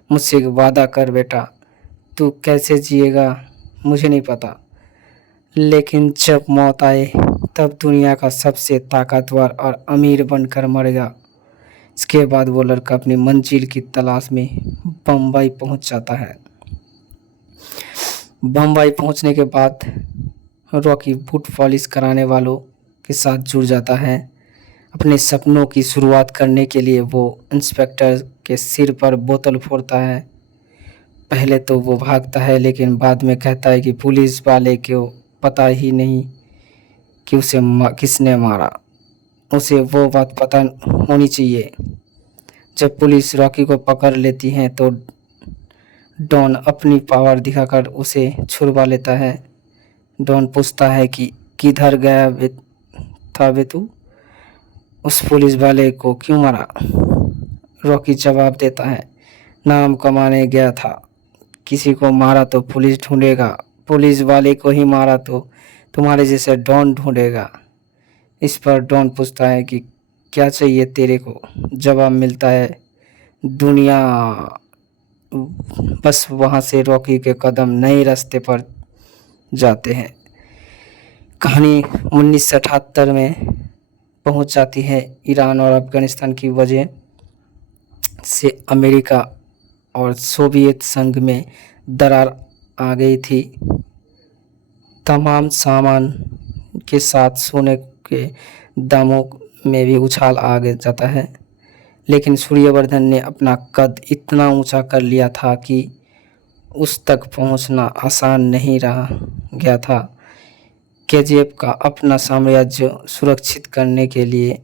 मुझसे एक वादा कर बेटा, तू कैसे जिएगा मुझे नहीं पता, लेकिन जब मौत आए तब दुनिया का सबसे ताकतवर और अमीर बनकर मरेगा। इसके बाद वो लड़का अपनी मंजिल की तलाश में बम्बई पहुंच जाता है। बम्बई पहुंचने के बाद रॉकी बूट पॉलिश कराने वालों के साथ जुड़ जाता है। अपने सपनों की शुरुआत करने के लिए वो इंस्पेक्टर के सिर पर बोतल फोड़ता है। पहले तो वो भागता है, लेकिन बाद में कहता है कि पुलिस वाले को पता ही नहीं कि उसे किसने मारा। उसे वो बात पता होनी चाहिए। जब पुलिस रॉकी को पकड़ लेती है तो डॉन अपनी पावर दिखाकर उसे छुड़वा लेता है। डॉन पूछता है कि किधर गया था बे तू? उस पुलिस वाले को क्यों मारा? रॉकी जवाब देता है, नाम कमाने गया था। किसी को मारा तो पुलिस ढूंढेगा, पुलिस वाले को ही मारा तो तुम्हारे जैसे डॉन ढूंढेगा। इस पर डॉन पूछता है कि क्या चाहिए तेरे को? जवाब मिलता है दुनिया। बस वहाँ से रॉकी के कदम नए रास्ते पर जाते हैं। कहानी 1978 में पहुंच जाती है। ईरान और अफगानिस्तान की वजह से अमेरिका और सोवियत संघ में दरार आ गई थी। तमाम सामान के साथ सोने के दामों में भी उछाल आ जाता है, लेकिन सूर्यवर्धन ने अपना कद इतना ऊंचा कर लिया था कि उस तक पहुंचना आसान नहीं रहा गया था। केजीएफ का अपना साम्राज्य सुरक्षित करने के लिए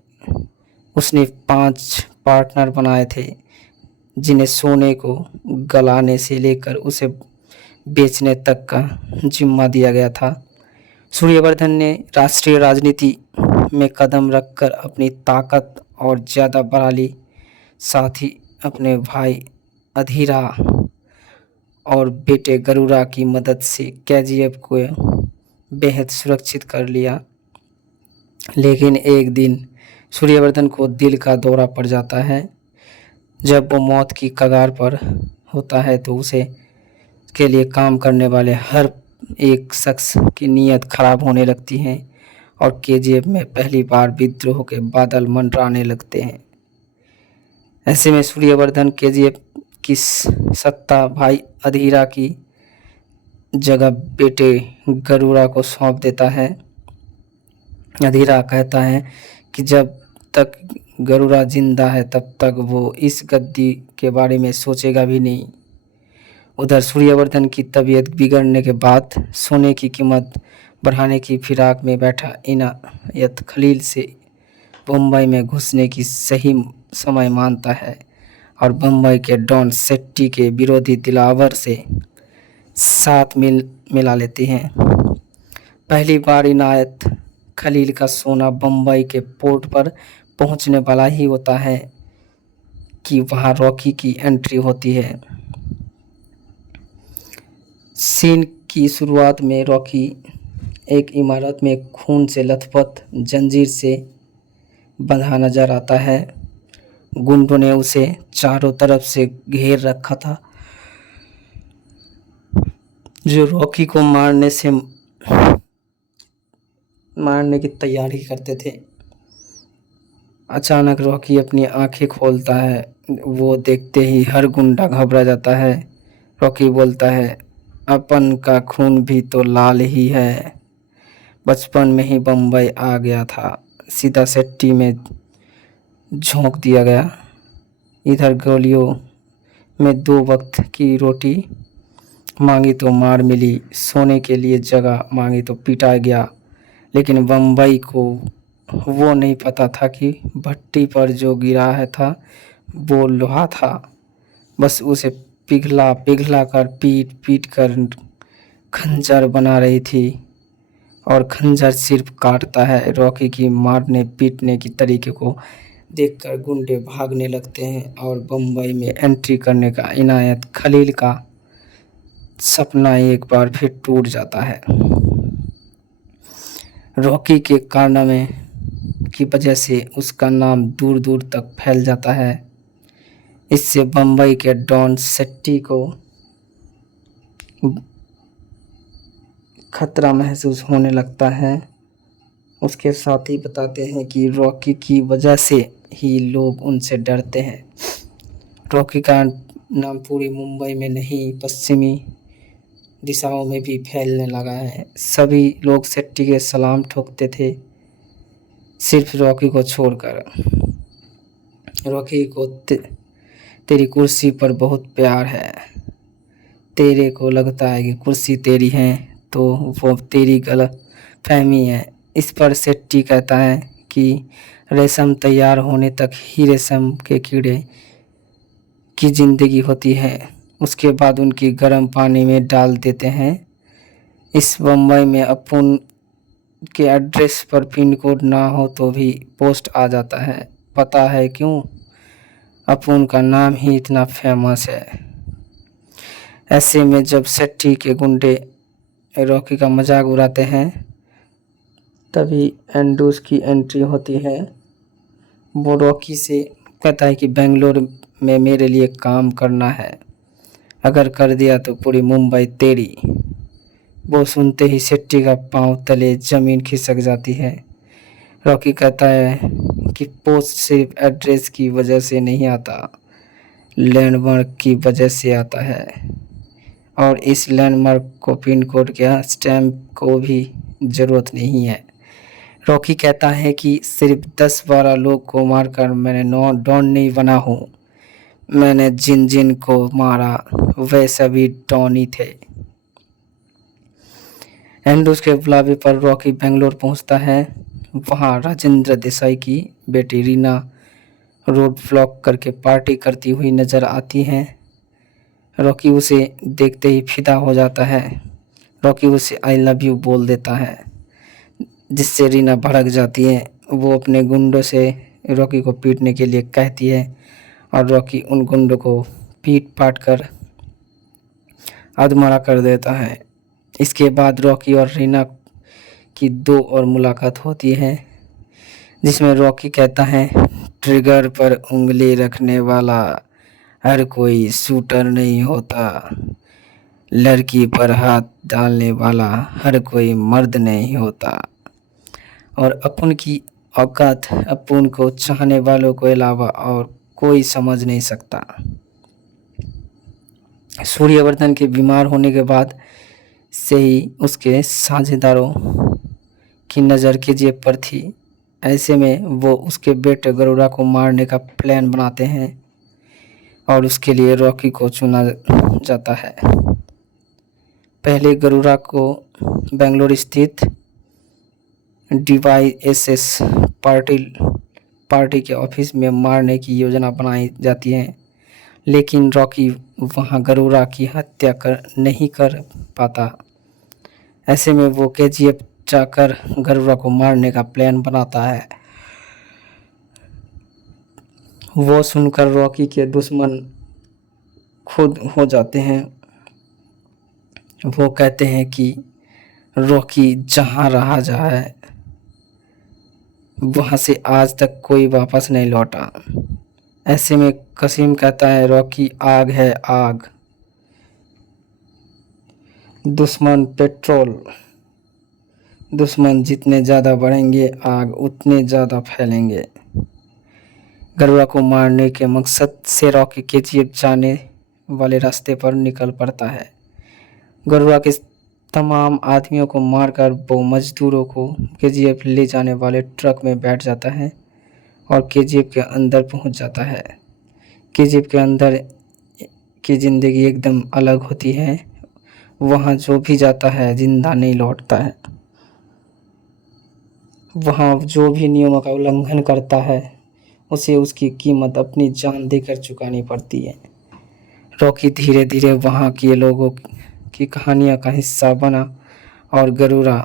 उसने 5 पार्टनर बनाए थे, जिन्हें सोने को गलाने से लेकर उसे बेचने तक का जिम्मा दिया गया था। सूर्यवर्धन ने राष्ट्रीय राजनीति में कदम रखकर अपनी ताकत और ज़्यादा बढ़ा ली। साथ ही अपने भाई अधीरा और बेटे गरुड़ा की मदद से केजीएफ को बेहद सुरक्षित कर लिया। लेकिन एक दिन सूर्यवर्धन को दिल का दौरा पड़ जाता है। जब वो मौत की कगार पर होता है तो उसे के लिए काम करने वाले हर एक शख्स की नीयत खराब होने लगती है और केजीएफ में पहली बार विद्रोह के बादल मंडराने लगते हैं। ऐसे में सूर्यवर्धन केजीएफ की सत्ता भाई अधीरा की जगह बेटे गरुड़ा को सौंप देता है। अधीरा कहता है कि जब तक गरुड़ा जिंदा है तब तक वो इस गद्दी के बारे में सोचेगा भी नहीं। उधर सूर्यवर्धन की तबीयत बिगड़ने के बाद सोने की कीमत बढ़ाने की फिराक में बैठा इनायत खलील से बम्बई में घुसने की सही समय मानता है और बम्बई के डॉन सेट्टी के विरोधी दिलावर से साथ मिला लेती हैं। पहली बार इनायत खलील का सोना बम्बई के पोर्ट पर पहुंचने वाला ही होता है कि वहां रॉकी की एंट्री होती है। सीन की शुरुआत में रॉकी एक इमारत में खून से लथपथ जंजीर से बंधा नजर आता है। गुंडों ने उसे चारों तरफ से घेर रखा था, जो रॉकी को मारने की तैयारी करते थे। अचानक रॉकी अपनी आंखें खोलता है। वो देखते ही हर गुंडा घबरा जाता है। रॉकी बोलता है, अपन का खून भी तो लाल ही है। बचपन में ही बम्बई आ गया था, सीधा सेट्टी में झोंक दिया गया। इधर गोलियों में 2 वक्त की रोटी मांगी तो मार मिली, सोने के लिए जगह मांगी तो पिटा गया। लेकिन बम्बई को वो नहीं पता था कि भट्टी पर जो गिरा है था वो लोहा था। बस उसे पिघला पिघला कर पीट पीट कर खंजर बना रही थी, और खंजर सिर्फ काटता है। रॉकी की मारने पीटने की तरीके को देखकर गुंडे भागने लगते हैं और बम्बई में एंट्री करने का इनायत खलील का सपना एक बार फिर टूट जाता है। रॉकी के कारनामे की वजह से उसका नाम दूर दूर तक फैल जाता है। इससे बम्बई के डॉन सेट्टी को खतरा महसूस होने लगता है। उसके साथी बताते हैं कि रॉकी की वजह से ही लोग उनसे डरते हैं। रॉकी का नाम पूरी मुंबई में नहीं, पश्चिमी दिशाओं में भी फैलने लगा है। सभी लोग सेट्टी के सलाम ठोकते थे, सिर्फ रॉकी को छोड़कर। रॉकी को तेरी कुर्सी पर बहुत प्यार है। तेरे को लगता है कि कुर्सी तेरी है तो वो तेरी गलत फहमी है। इस पर सेट्टी कहता है कि रेशम तैयार होने तक ही रेशम के कीड़े की जिंदगी होती है, उसके बाद उनकी गर्म पानी में डाल देते हैं। इस बम्बई में अपुन के एड्रेस पर पिन कोड ना हो तो भी पोस्ट आ जाता है। पता है क्यों? अपुन का नाम ही इतना फेमस है। ऐसे में जब सेट्टी के गुंडे रॉकी का मजाक उड़ाते हैं तभी एंड्रूज की एंट्री होती है। वो रॉकी से कहता है कि बेंगलोर में मेरे लिए काम करना है, अगर कर दिया तो पूरी मुंबई तेरी। वो सुनते ही सेट्टी का पांव तले जमीन खिसक जाती है। रॉकी कहता है कि पोस्ट सिर्फ एड्रेस की वजह से नहीं आता, लैंडमार्क की वजह से आता है, और इस लैंडमार्क को पिन कोड या स्टैम्प को भी ज़रूरत नहीं है। रॉकी कहता है कि सिर्फ 10-12 लोग को मारकर मैंने डॉन नहीं बना हूँ। मैंने जिन जिन को मारा वे सभी डॉन ही थे। एंड्रूज के बुलावे पर रॉकी बेंगलोर पहुंचता है। वहां राजेंद्र देसाई की बेटी रीना रोड ब्लॉक करके पार्टी करती हुई नजर आती हैं। रॉकी उसे देखते ही फिदा हो जाता है। रॉकी उसे आई लव यू बोल देता है, जिससे रीना भड़क जाती है। वो अपने गुंडों से रॉकी को पीटने के लिए कहती है और रॉकी उन गुंडों को पीट पाट कर अधमरा कर देता है। इसके बाद रॉकी और रीना की 2 और मुलाकात होती है, जिसमें रॉकी कहता है, ट्रिगर पर उंगली रखने वाला हर कोई शूटर नहीं होता, लड़की पर हाथ डालने वाला हर कोई मर्द नहीं होता, और अपुन की औकात अपुन को चाहने वालों के अलावा और कोई समझ नहीं सकता। सूर्यवर्धन के बीमार होने के बाद से ही उसके साझेदारों की नज़र केजीएफ पर थी। ऐसे में वो उसके बेटे गरुड़ा को मारने का प्लान बनाते हैं और उसके लिए रॉकी को चुना जाता है। पहले गरुड़ा को बेंगलुरु स्थित DYSS पार्टी के ऑफिस में मारने की योजना बनाई जाती है, लेकिन रॉकी वहां गरुड़ा की हत्या नहीं कर पाता। ऐसे में वो केजीएफ जाकर गरुड़ा को मारने का प्लान बनाता है। वो सुनकर रॉकी के दुश्मन खुद हो जाते हैं। वो कहते हैं कि रॉकी जहाँ रहा जाए वहाँ से आज तक कोई वापस नहीं लौटा। ऐसे में कसीम कहता है, रॉकी आग है आग, दुश्मन पेट्रोल, दुश्मन जितने ज़्यादा बढ़ेंगे आग उतने ज़्यादा फैलेंगे। गरुड़ा को मारने के मकसद से रॉकी केजीएफ जाने वाले रास्ते पर निकल पड़ता है। गरुड़ा के तमाम आदमियों को मारकर वो मजदूरों को केजीएफ ले जाने वाले ट्रक में बैठ जाता है और केजीएफ के अंदर पहुंच जाता है। केजीएफ के अंदर की ज़िंदगी एकदम अलग होती है। वहाँ जो भी जाता है जिंदा नहीं लौटता है। वहाँ जो भी नियमों का उल्लंघन करता है उसे उसकी कीमत अपनी जान देकर चुकानी पड़ती है। रॉकी धीरे धीरे वहाँ के लोगों की कहानियों का हिस्सा बना और गरुड़ा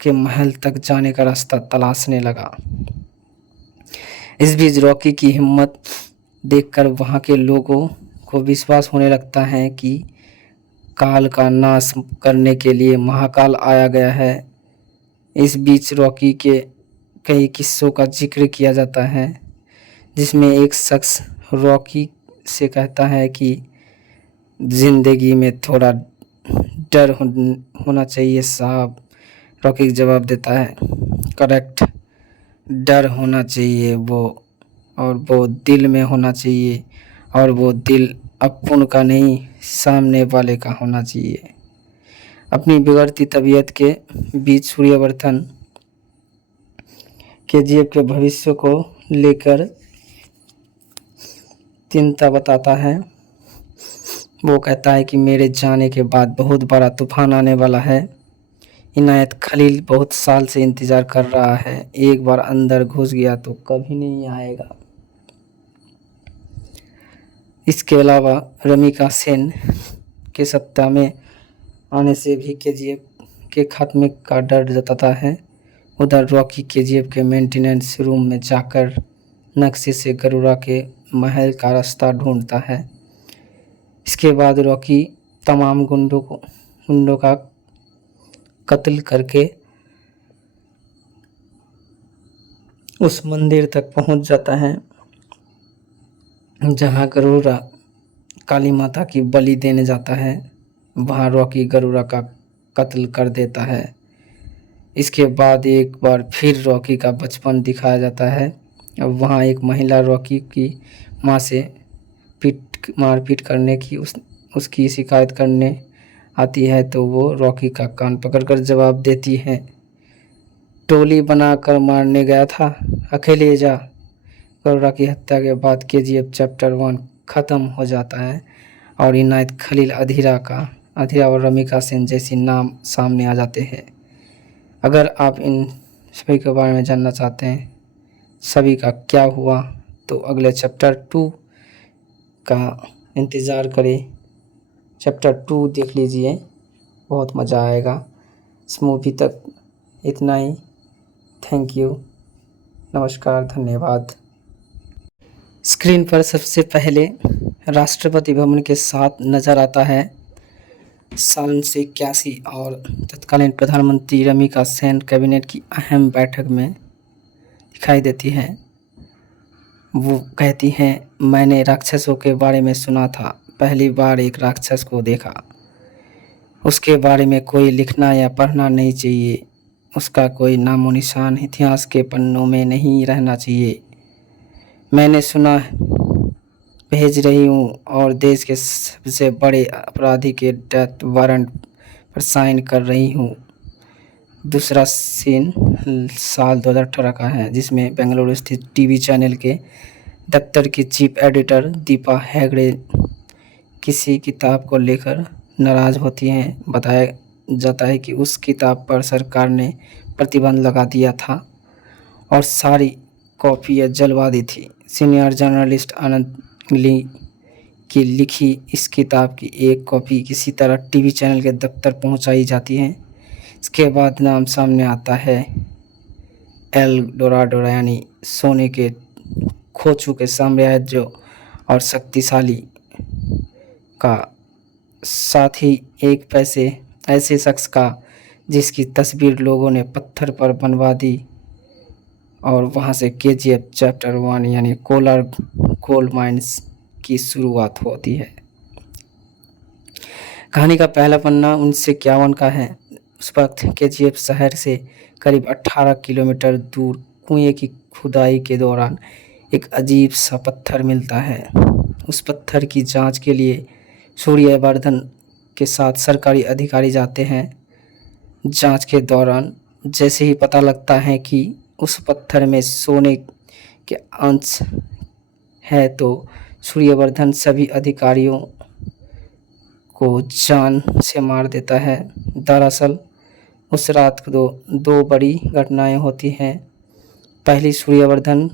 के महल तक जाने का रास्ता तलाशने लगा। इस बीच रॉकी की हिम्मत देखकर वहाँ के लोगों को विश्वास होने लगता है कि काल का नाश करने के लिए महाकाल आया गया है। इस बीच रॉकी के कई किस्सों का जिक्र किया जाता है, जिसमें एक शख्स रॉकी से कहता है कि ज़िंदगी में थोड़ा डर होना चाहिए साहब। रॉकी जवाब देता है, करेक्ट, डर होना चाहिए और वो दिल में होना चाहिए, और वो दिल अपन का नहीं सामने वाले का होना चाहिए। अपनी बिगड़ती तबीयत के बीच सूर्यवर्धन केजीएफ के भविष्य को लेकर चिंता बताता है। वो कहता है कि मेरे जाने के बाद बहुत बड़ा तूफान आने वाला है। इनायत खलील बहुत साल से इंतज़ार कर रहा है। एक बार अंदर घुस गया तो कभी नहीं आएगा। इसके अलावा रमिका सेन के सत्ता में आने से भी केजीएफ के खात्मे का डर जताता है। उधर रॉकी केजीएफ के मेंटेनेंस रूम में जाकर नक्शे से गरुड़ा के महल का रास्ता ढूंढता है। इसके बाद रॉकी तमाम गुंडों का कत्ल करके उस मंदिर तक पहुंच जाता है जहां गरुड़ा काली माता की बलि देने जाता है। वहां रॉकी गरुड़ा का कत्ल कर देता है। इसके बाद एक बार फिर रॉकी का बचपन दिखाया जाता है। अब वहाँ एक महिला रॉकी की माँ से मारपीट करने की उसकी शिकायत करने आती है, तो वो रॉकी का कान पकड़कर जवाब देती है, टोली बनाकर मारने गया था, अकेले जा। गरुड़ा की हत्या के बाद केजीएफ चैप्टर 1 ख़त्म हो जाता है और इनायत खलील, अधीरा और रमिका सेन जैसी नाम सामने आ जाते हैं। अगर आप इन सभी के बारे में जानना चाहते हैं सभी का क्या हुआ, तो अगले चैप्टर 2 का इंतज़ार करें। चैप्टर 2 देख लीजिए, बहुत मज़ा आएगा। इस मूवी तक इतना ही। थैंक यू, नमस्कार, धन्यवाद। स्क्रीन पर सबसे पहले राष्ट्रपति भवन के साथ नज़र आता है साल 1981 और तत्कालीन प्रधानमंत्री रमिका सेन कैबिनेट की अहम बैठक में दिखाई देती है। वो कहती हैं, मैंने राक्षसों के बारे में सुना था, पहली बार एक राक्षस को देखा। उसके बारे में कोई लिखना या पढ़ना नहीं चाहिए, उसका कोई नामो निशान इतिहास के पन्नों में नहीं रहना चाहिए। मैंने सुना भेज रही हूँ और देश के सबसे बड़े अपराधी के डेथ वारंट पर साइन कर रही हूँ। दूसरा सीन साल 2018 का है, जिसमें बेंगलुरु स्थित टीवी चैनल के दफ्तर की चीफ एडिटर दीपा हेगड़े किसी किताब को लेकर नाराज़ होती हैं। बताया जाता है कि उस किताब पर सरकार ने प्रतिबंध लगा दिया था और सारी कॉपियाँ जलवा दी थी। सीनियर जर्नलिस्ट आनंद ली की लिखी इस किताब की एक कॉपी किसी तरह टीवी चैनल के दफ्तर पहुंचाई जाती है। इसके बाद नाम सामने आता है एल डोराडो, यानी सोने के खो चुके साम्राज्य और शक्तिशाली का, साथ ही एक ऐसे शख्स का जिसकी तस्वीर लोगों ने पत्थर पर बनवा दी। और वहाँ से केजीएफ चैप्टर 1 यानी कोलार गोल्ड माइंस की शुरुआत होती है। कहानी का पहला पन्ना 1951 का है। उस वक्त केजीएफ शहर से करीब 18 किलोमीटर दूर कुएं की खुदाई के दौरान एक अजीब सा पत्थर मिलता है। उस पत्थर की जांच के लिए सूर्यवर्धन के साथ सरकारी अधिकारी जाते हैं। जांच के दौरान जैसे ही पता लगता है कि उस पत्थर में सोने के अंश है, तो सूर्यवर्धन सभी अधिकारियों को जान से मार देता है। दरअसल उस रात को दो बड़ी घटनाएं होती हैं। पहली, सूर्यवर्धन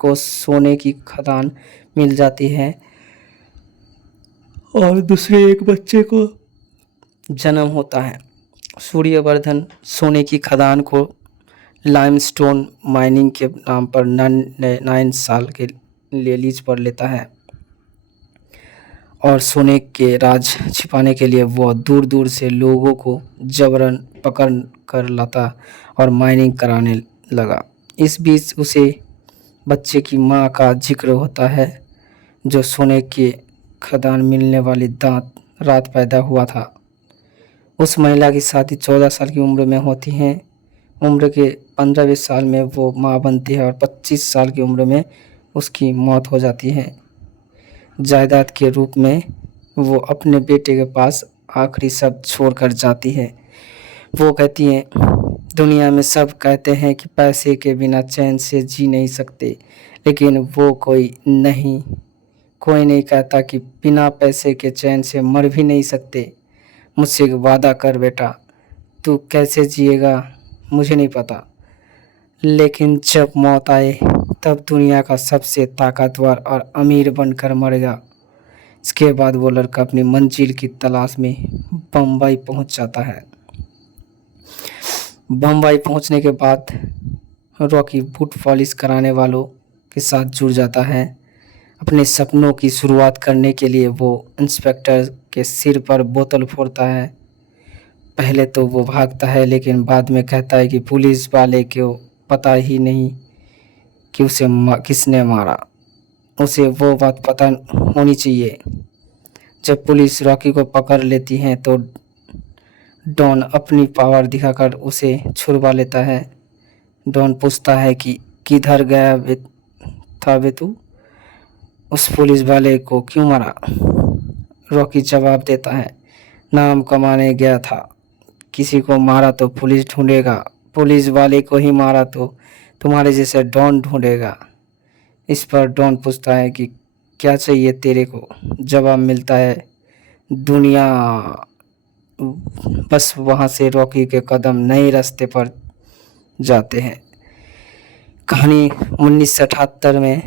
को सोने की खदान मिल जाती है और दूसरे, एक बच्चे को जन्म होता है। सूर्यवर्धन सोने की खदान को लाइमस्टोन माइनिंग के नाम पर 9 साल के लिए लीज पर लेता है और सोने के राज छिपाने के लिए वह दूर दूर से लोगों को जबरन पकड़ कर लाता और माइनिंग कराने लगा। इस बीच उसे बच्चे की मां का जिक्र होता है, जो सोने के खदान मिलने वाली रात पैदा हुआ था। उस महिला की शादी 14 साल की उम्र में होती है। उम्र के 15वें साल में वो माँ बनती है और 25 साल की उम्र में उसकी मौत हो जाती है। जायदाद के रूप में वो अपने बेटे के पास आखिरी शब्द छोड़कर जाती है। वो कहती है, दुनिया में सब कहते हैं कि पैसे के बिना चैन से जी नहीं सकते, लेकिन वो कोई नहीं कहता कि बिना पैसे के चैन से मर भी नहीं सकते। मुझसे एक वादा कर बेटा, तू कैसे जिएगा मुझे नहीं पता, लेकिन जब मौत आए तब दुनिया का सबसे ताकतवर और अमीर बनकर मरेगा। इसके बाद वो लड़का अपनी मंजिल की तलाश में बम्बई पहुंच जाता है। बम्बई पहुंचने के बाद रॉकी बूट पॉलिश कराने वालों के साथ जुड़ जाता है। अपने सपनों की शुरुआत करने के लिए वो इंस्पेक्टर के सिर पर बोतल फोड़ता है। पहले तो वो भागता है, लेकिन बाद में कहता है कि पुलिस वाले को पता ही नहीं कि उसे किसने मारा। उसे वो बात पता होनी चाहिए। जब पुलिस रॉकी को पकड़ लेती है तो डॉन अपनी पावर दिखाकर उसे छुड़वा लेता है। डॉन पूछता है कि किधर गया था बे तू? उस पुलिस वाले को क्यों मारा? रॉकी जवाब देता है, नाम कमाने गया था। किसी को मारा तो पुलिस ढूंढेगा, पुलिस वाले को ही मारा तो तुम्हारे जैसे डॉन ढूंढेगा। इस पर डॉन पूछता है कि क्या चाहिए तेरे को? जवाब मिलता है, दुनिया। बस वहाँ से रॉकी के कदम नए रास्ते पर जाते हैं। कहानी 1978 में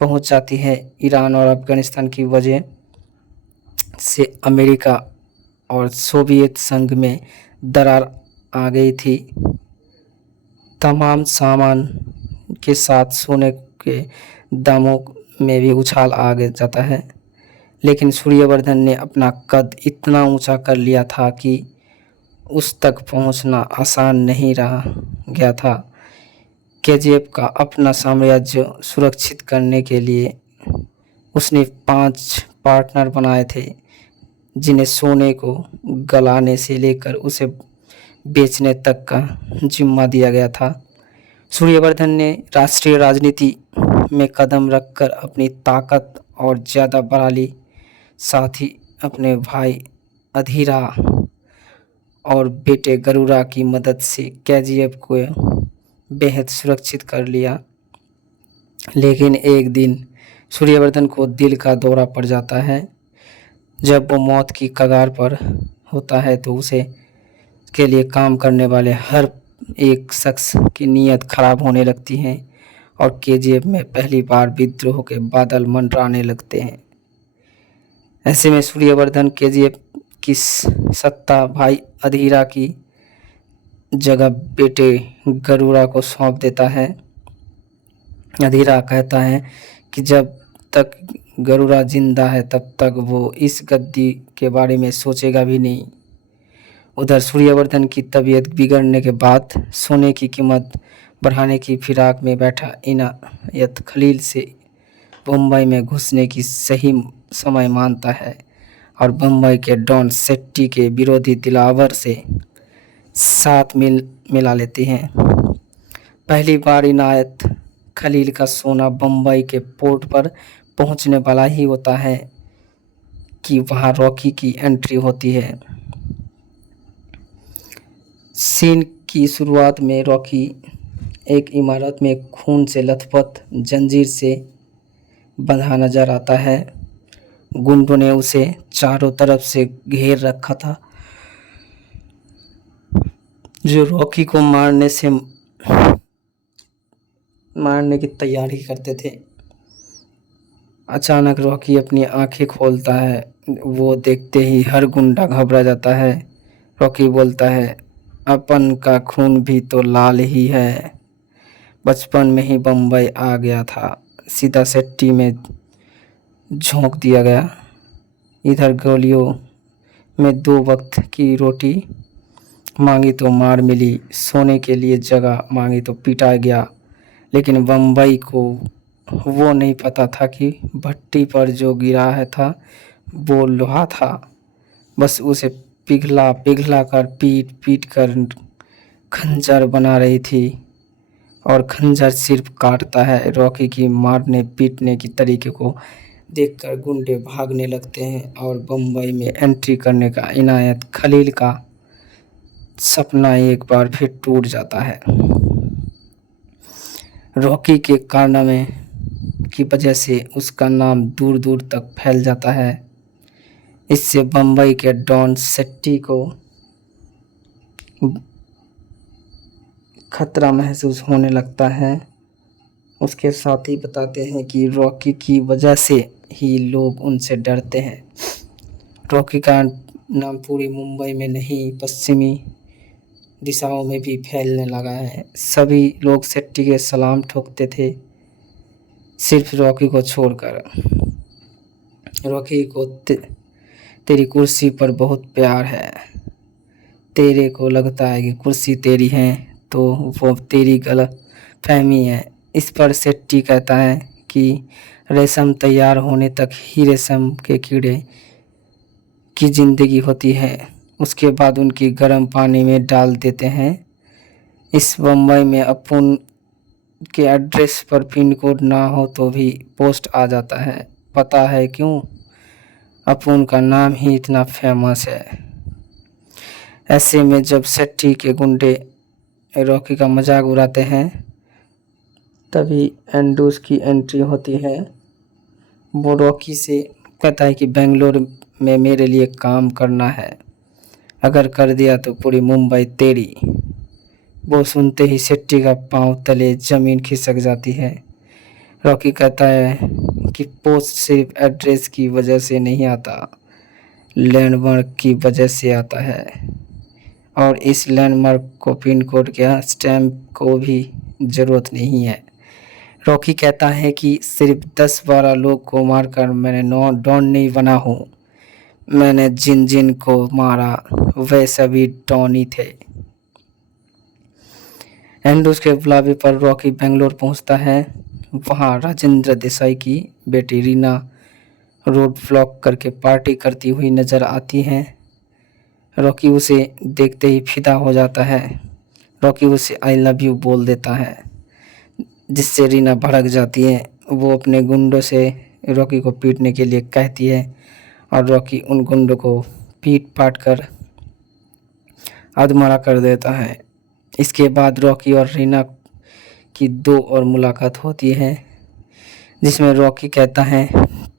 पहुंच जाती है। ईरान और अफगानिस्तान की वजह से अमेरिका और सोवियत संघ में दरार आ गई थी। तमाम सामान के साथ सोने के दामों में भी उछाल आ जाता है। लेकिन सूर्यवर्धन ने अपना कद इतना ऊंचा कर लिया था कि उस तक पहुंचना आसान नहीं रहा गया था। केजीएफ का अपना साम्राज्य सुरक्षित करने के लिए उसने 5 पार्टनर बनाए थे, जिन्हें सोने को गलाने से लेकर उसे बेचने तक का जिम्मा दिया गया था। सूर्यवर्धन ने राष्ट्रीय राजनीति में कदम रखकर अपनी ताकत और ज़्यादा बढ़ा ली। साथ ही अपने भाई अधीरा और बेटे गरुड़ा की मदद से केजीएफ को बेहद सुरक्षित कर लिया। लेकिन एक दिन सूर्यवर्धन को दिल का दौरा पड़ जाता है। जब वो मौत की कगार पर होता है तो उसे के लिए काम करने वाले हर एक शख्स की नीयत खराब होने लगती है और केजीएफ में पहली बार विद्रोह के बादल मंडराने लगते हैं। ऐसे में सूर्यवर्धन केजीएफ की सत्ता भाई अधीरा की जगह बेटे गरुड़ा को सौंप देता है। अधीरा कहता है कि जब तक गरुड़ा जिंदा है तब तक वो इस गद्दी के बारे में सोचेगा भी नहीं। उधर सूर्यवर्धन की तबीयत बिगड़ने के बाद सोने की कीमत बढ़ाने की फिराक में बैठा इनायत खलील से बम्बई में घुसने की सही समय मानता है और बम्बई के डॉन सेट्टी के विरोधी दिलावर से साथ मिला लेती हैं। पहली बार इनायत खलील का सोना बम्बई के पोर्ट पर पहुंचने वाला ही होता है कि वहां रॉकी की एंट्री होती है। सीन की शुरुआत में रॉकी एक इमारत में खून से लथपथ जंजीर से बंधा नजर आता है। गुंडों ने उसे चारों तरफ से घेर रखा था, जो रॉकी को मारने की तैयारी करते थे। अचानक रॉकी अपनी आंखें खोलता है। वो देखते ही हर गुंडा घबरा जाता है। रॉकी बोलता है, अपन का खून भी तो लाल ही है। बचपन में ही बम्बई आ गया था, सीधा सेट्टी में झोंक दिया गया। इधर गोलियों में 2 वक्त की रोटी मांगी तो मार मिली, सोने के लिए जगह मांगी तो पिटा गया। लेकिन बम्बई को वो नहीं पता था कि भट्टी पर जो गिरा है था वो लोहा था। बस उसे पिघला पिघला कर पीट पीट कर खंजर बना रही थी और खंजर सिर्फ काटता है। रॉकी की मारने पीटने की तरीके को देखकर गुंडे भागने लगते हैं और बम्बई में एंट्री करने का इनायत खलील का सपना एक बार फिर टूट जाता है। रॉकी के कारनामे की वजह से उसका नाम दूर दूर तक फैल जाता है। इससे बम्बई के डॉन सेट्टी को खतरा महसूस होने लगता है। उसके साथी बताते हैं कि रॉकी की वजह से ही लोग उनसे डरते हैं। रॉकी का नाम पूरी मुंबई में नहीं, पश्चिमी दिशाओं में भी फैलने लगा है। सभी लोग सेट्टी के सलाम ठोकते थे, सिर्फ रॉकी को छोड़कर। रॉकी को तेरी कुर्सी पर बहुत प्यार है। तेरे को लगता है कि कुर्सी तेरी है तो वो तेरी गलत फहमी है। इस पर सेट्टी कहता है कि रेशम तैयार होने तक ही रेशम के कीड़े की जिंदगी होती है, उसके बाद उनकी गर्म पानी में डाल देते हैं। इस बम्बई में अपुन के एड्रेस पर पिन कोड ना हो तो भी पोस्ट आ जाता है। पता है क्यों? अपुन का नाम ही इतना फेमस है। ऐसे में जब सेट्टी के गुंडे रॉकी का मजाक उड़ाते हैं तभी एंड्रूज की एंट्री होती है। वो रॉकी से कहता है कि बेंगलोर में मेरे लिए काम करना है, अगर कर दिया तो पूरी मुंबई तेरी। वो सुनते ही सेट्टी का पांव तले जमीन खिसक जाती है। रॉकी कहता है कि पोस्ट सिर्फ एड्रेस की वजह से नहीं आता, लैंडमार्क की वजह से आता है और इस लैंडमार्क को पिन कोड या स्टैम्प को भी ज़रूरत नहीं है। रॉकी कहता है कि सिर्फ 10-12 लोग को मारकर मैंने डॉन नहीं बना हूँ। मैंने जिन जिन को मारा वे सभी डॉन ही थे। एंड्रूज के बुलावे पर रॉकी बेंगलोर पहुंचता है। वहां राजेंद्र देसाई की बेटी रीना रोड ब्लॉक करके पार्टी करती हुई नजर आती है। रॉकी उसे देखते ही फिदा हो जाता है। रॉकी उसे आई लव यू बोल देता है, जिससे रीना भड़क जाती है। वो अपने गुंडों से रॉकी को पीटने के लिए कहती है और रॉकी उन गुंडों को पीट पाट कर अधमरा कर देता है। इसके बाद रॉकी और रीना की दो और मुलाकात होती है, जिसमें रॉकी कहता है,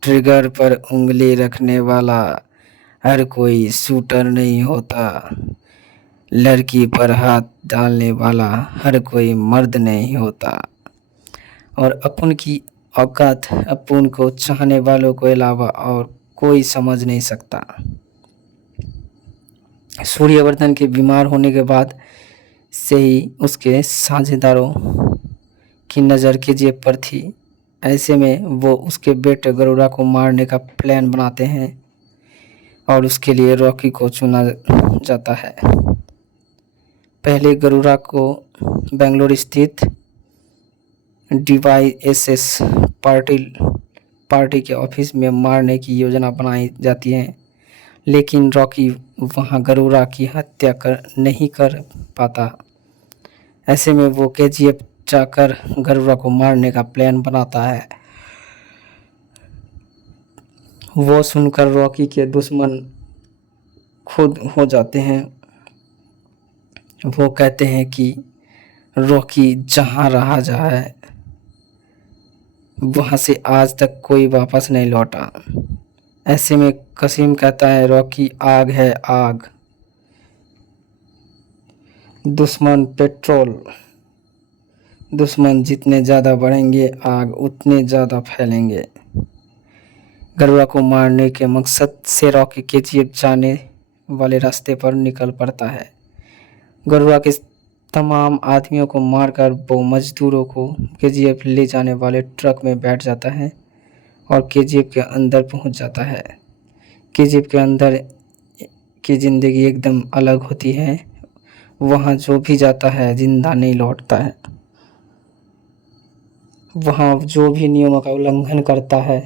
ट्रिगर पर उंगली रखने वाला हर कोई शूटर नहीं होता, लड़की पर हाथ डालने वाला हर कोई मर्द नहीं होता, और अपन की औकात अपन को चाहने वालों के अलावा और कोई समझ नहीं सकता। सूर्यवर्धन के बीमार होने के बाद से ही उसके साझेदारों की नज़र केजीएफ पर थी। ऐसे में वो उसके बेटे गरुड़ा को मारने का प्लान बनाते हैं और उसके लिए रॉकी को चुना जाता है। पहले गरुड़ा को बेंगलोर स्थित DYSS पार्टी के ऑफिस में मारने की योजना बनाई जाती है, लेकिन रॉकी वहां गरुड़ा की हत्या नहीं कर पाता। ऐसे में वो केजीएफ जाकर गरुड़ा को मारने का प्लान बनाता है। वो सुनकर रॉकी के दुश्मन खुद हो जाते हैं। वो कहते हैं कि रॉकी जहाँ रहा जाए वहाँ से आज तक कोई वापस नहीं लौटा। ऐसे में कसीम कहता है, रॉकी आग है आग, दुश्मन पेट्रोल, दुश्मन जितने ज़्यादा बढ़ेंगे आग उतने ज़्यादा फैलेंगे। गरुड़ा को मारने के मकसद से रॉकी केजीएफ जाने वाले रास्ते पर निकल पड़ता है। गरुड़ा के तमाम आदमियों को मारकर वो मजदूरों को केजीएफ ले जाने वाले ट्रक में बैठ जाता है और केजीएफ के अंदर पहुंच जाता है। केजीएफ के अंदर की ज़िंदगी एकदम अलग होती है। वहाँ जो भी जाता है जिंदा नहीं लौटता है। वहाँ जो भी नियमों का उल्लंघन करता है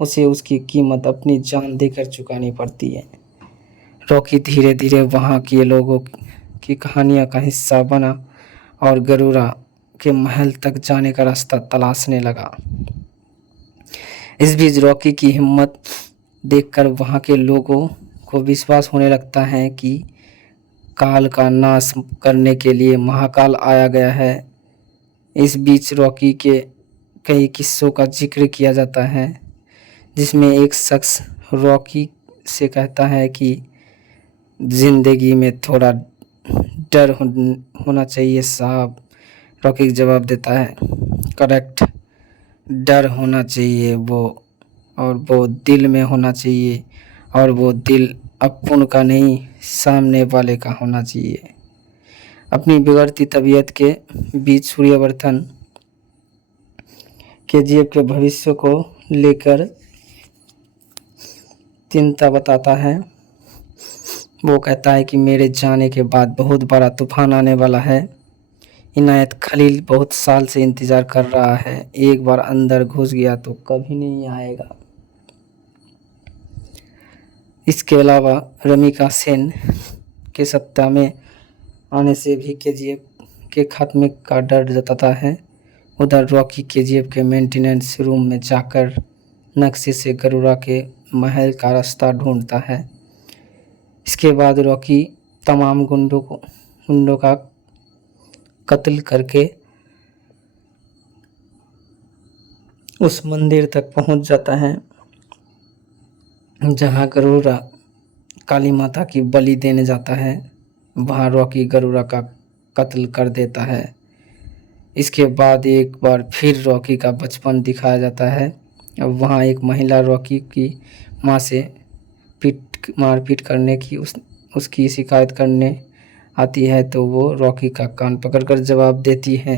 उसे उसकी कीमत अपनी जान देकर चुकानी पड़ती है। रॉकी धीरे धीरे वहाँ के लोगों की कहानियों का हिस्सा बना और गरुड़ा के महल तक जाने का रास्ता तलाशने लगा। इस बीच रॉकी की हिम्मत देखकर वहाँ के लोगों को विश्वास होने लगता है कि काल का नाश करने के लिए महाकाल आया गया है। इस बीच रॉकी के कई किस्सों का जिक्र किया जाता है, जिसमें एक शख्स रॉकी से कहता है कि ज़िंदगी में थोड़ा डर होना चाहिए साहब। रॉकी जवाब देता है, करेक्ट, डर होना चाहिए और वो दिल में होना चाहिए, और वो दिल अपन का नहीं सामने वाले का होना चाहिए। अपनी बिगड़ती तबीयत के बीच सूर्यवर्धन केजीएफ के भविष्य को लेकर चिंता बताता है। वो कहता है कि मेरे जाने के बाद बहुत बड़ा तूफान आने वाला है। इनायत खलील बहुत साल से इंतज़ार कर रहा है, एक बार अंदर घुस गया तो कभी नहीं आएगा। इसके अलावा रमिका सेन के सत्ता में आने से भी केजीएफ के खात्मे का डर जताता है। उधर रॉकी केजीएफ के मेंटेनेंस रूम में जाकर नक्शे से गरुड़ा के महल का रास्ता ढूंढता है। इसके बाद रॉकी तमाम गुंडों का कत्ल करके उस मंदिर तक पहुंच जाता है जहां गरुड़ा काली माता की बलि देने जाता है। वहां रॉकी गरुड़ा का कत्ल कर देता है। इसके बाद एक बार फिर रॉकी का बचपन दिखाया जाता है। वहां एक महिला रॉकी की मां से मारपीट करने की उसकी शिकायत करने आती है, तो वो रॉकी का कान पकड़कर जवाब देती है,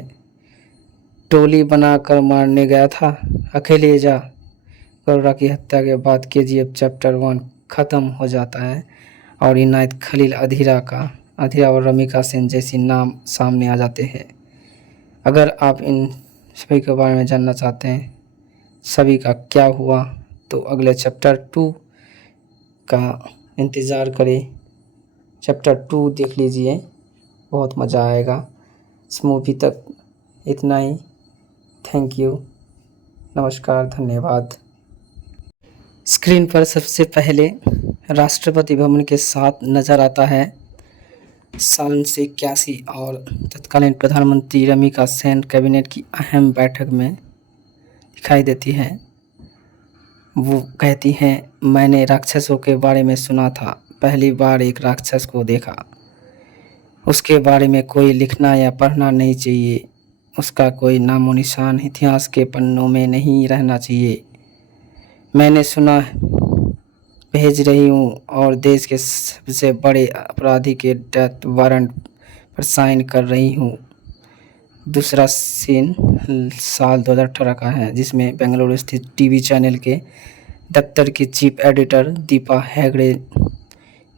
टोली बनाकर मारने गया था, अकेले जा। गरुड़ा की हत्या के बाद केजीएफ चैप्टर 1 ख़त्म हो जाता है और इनायत खलील, अधीरा और रमिका सेन जैसी नाम सामने आ जाते हैं। अगर आप इन सभी के बारे में जानना चाहते हैं सभी का क्या हुआ, तो अगले चैप्टर 2 का इंतज़ार करें। चैप्टर 2 देख लीजिए, बहुत मज़ा आएगा। इस मूवी तक इतना ही। थैंक यू, नमस्कार, धन्यवाद। स्क्रीन पर सबसे पहले राष्ट्रपति भवन के साथ नज़र आता है। साल से 81 और तत्कालीन प्रधानमंत्री रमिका सेन कैबिनेट की अहम बैठक में दिखाई देती है। वो कहती हैं, मैंने राक्षसों के बारे में सुना था, पहली बार एक राक्षस को देखा। उसके बारे में कोई लिखना या पढ़ना नहीं चाहिए, उसका कोई नामो निशान इतिहास के पन्नों में नहीं रहना चाहिए। मैंने सुना भेज रही हूँ और देश के सबसे बड़े अपराधी के डेथ वारंट पर साइन कर रही हूँ। दूसरा सीन साल 2018 का है, जिसमें बेंगलुरु स्थित टीवी चैनल के दफ्तर की चीफ एडिटर दीपा हेगड़े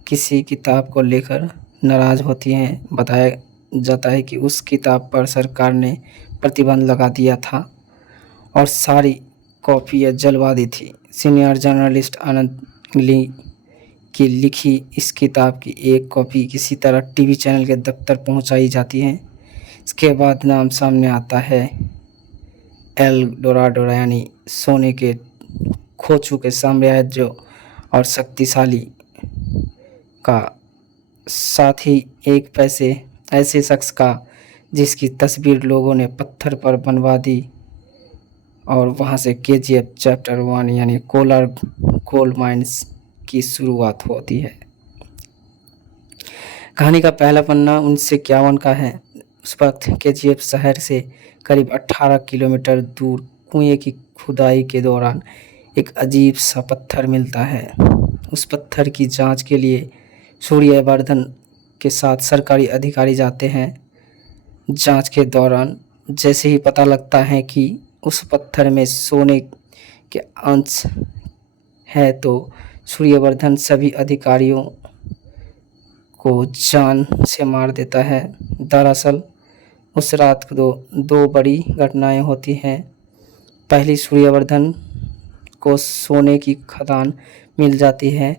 किसी किताब को लेकर नाराज़ होती हैं। बताया जाता है कि उस किताब पर सरकार ने प्रतिबंध लगा दिया था और सारी कॉपियाँ जलवा दी थी। सीनियर जर्नलिस्ट आनंद ली की लिखी इस किताब की एक कॉपी किसी तरह टीवी चैनल के दफ्तर पहुंचाई जाती है। इसके बाद नाम सामने आता है एल डोराडो, यानी सोने के खो चुके साम्राज्य और शक्तिशाली का, साथ ही एक ऐसे शख्स का जिसकी तस्वीर लोगों ने पत्थर पर बनवा दी। और वहाँ से KGF चैप्टर 1 यानी कोलार गोल्ड माइंस की शुरुआत होती है। कहानी का पहला पन्ना 1951 का है। उस वक्त KGF शहर से करीब 18 किलोमीटर दूर कुएं की खुदाई के दौरान एक अजीब सा पत्थर मिलता है। उस पत्थर की जांच के लिए सूर्यवर्धन के साथ सरकारी अधिकारी जाते हैं। जांच के दौरान जैसे ही पता लगता है कि उस पत्थर में सोने के अंश है तो सूर्यवर्धन सभी अधिकारियों को जान से मार देता है। दरअसल उस रात को दो बड़ी घटनाएं होती हैं। पहली, सूर्यवर्धन को सोने की खदान मिल जाती है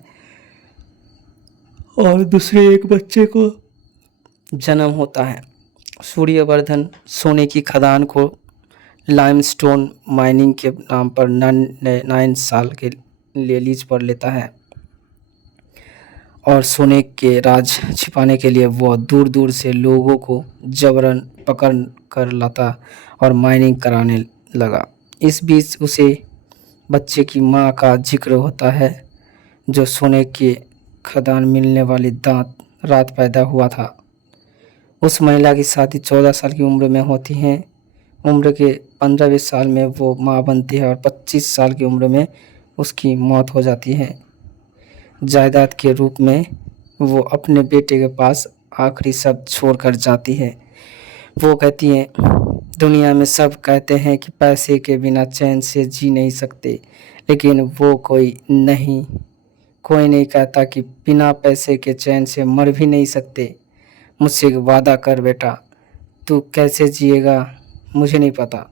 और दूसरे एक बच्चे को जन्म होता है। सूर्यवर्धन सोने की खदान को लाइमस्टोन माइनिंग के नाम पर 9 साल के लिए लीज पर लेता है और सोने के राज छिपाने के लिए वो दूर दूर से लोगों को जबरन पकड़ कर लाता और माइनिंग कराने लगा। इस बीच उसे बच्चे की मां का जिक्र होता है जो सोने के खदान मिलने वाली रात पैदा हुआ था। उस महिला की शादी 14 साल की उम्र में होती है। उम्र के 15वें साल में वो मां बनती है और 25 साल की उम्र में उसकी मौत हो जाती है। जायदाद के रूप में वो अपने बेटे के पास आखिरी शब्द छोड़कर जाती है। वो कहती है, दुनिया में सब कहते हैं कि पैसे के बिना चैन से जी नहीं सकते, लेकिन वो कोई नहीं कहता कि बिना पैसे के चैन से मर भी नहीं सकते। मुझसे एक वादा कर बेटा, तू कैसे जिएगा मुझे नहीं पता,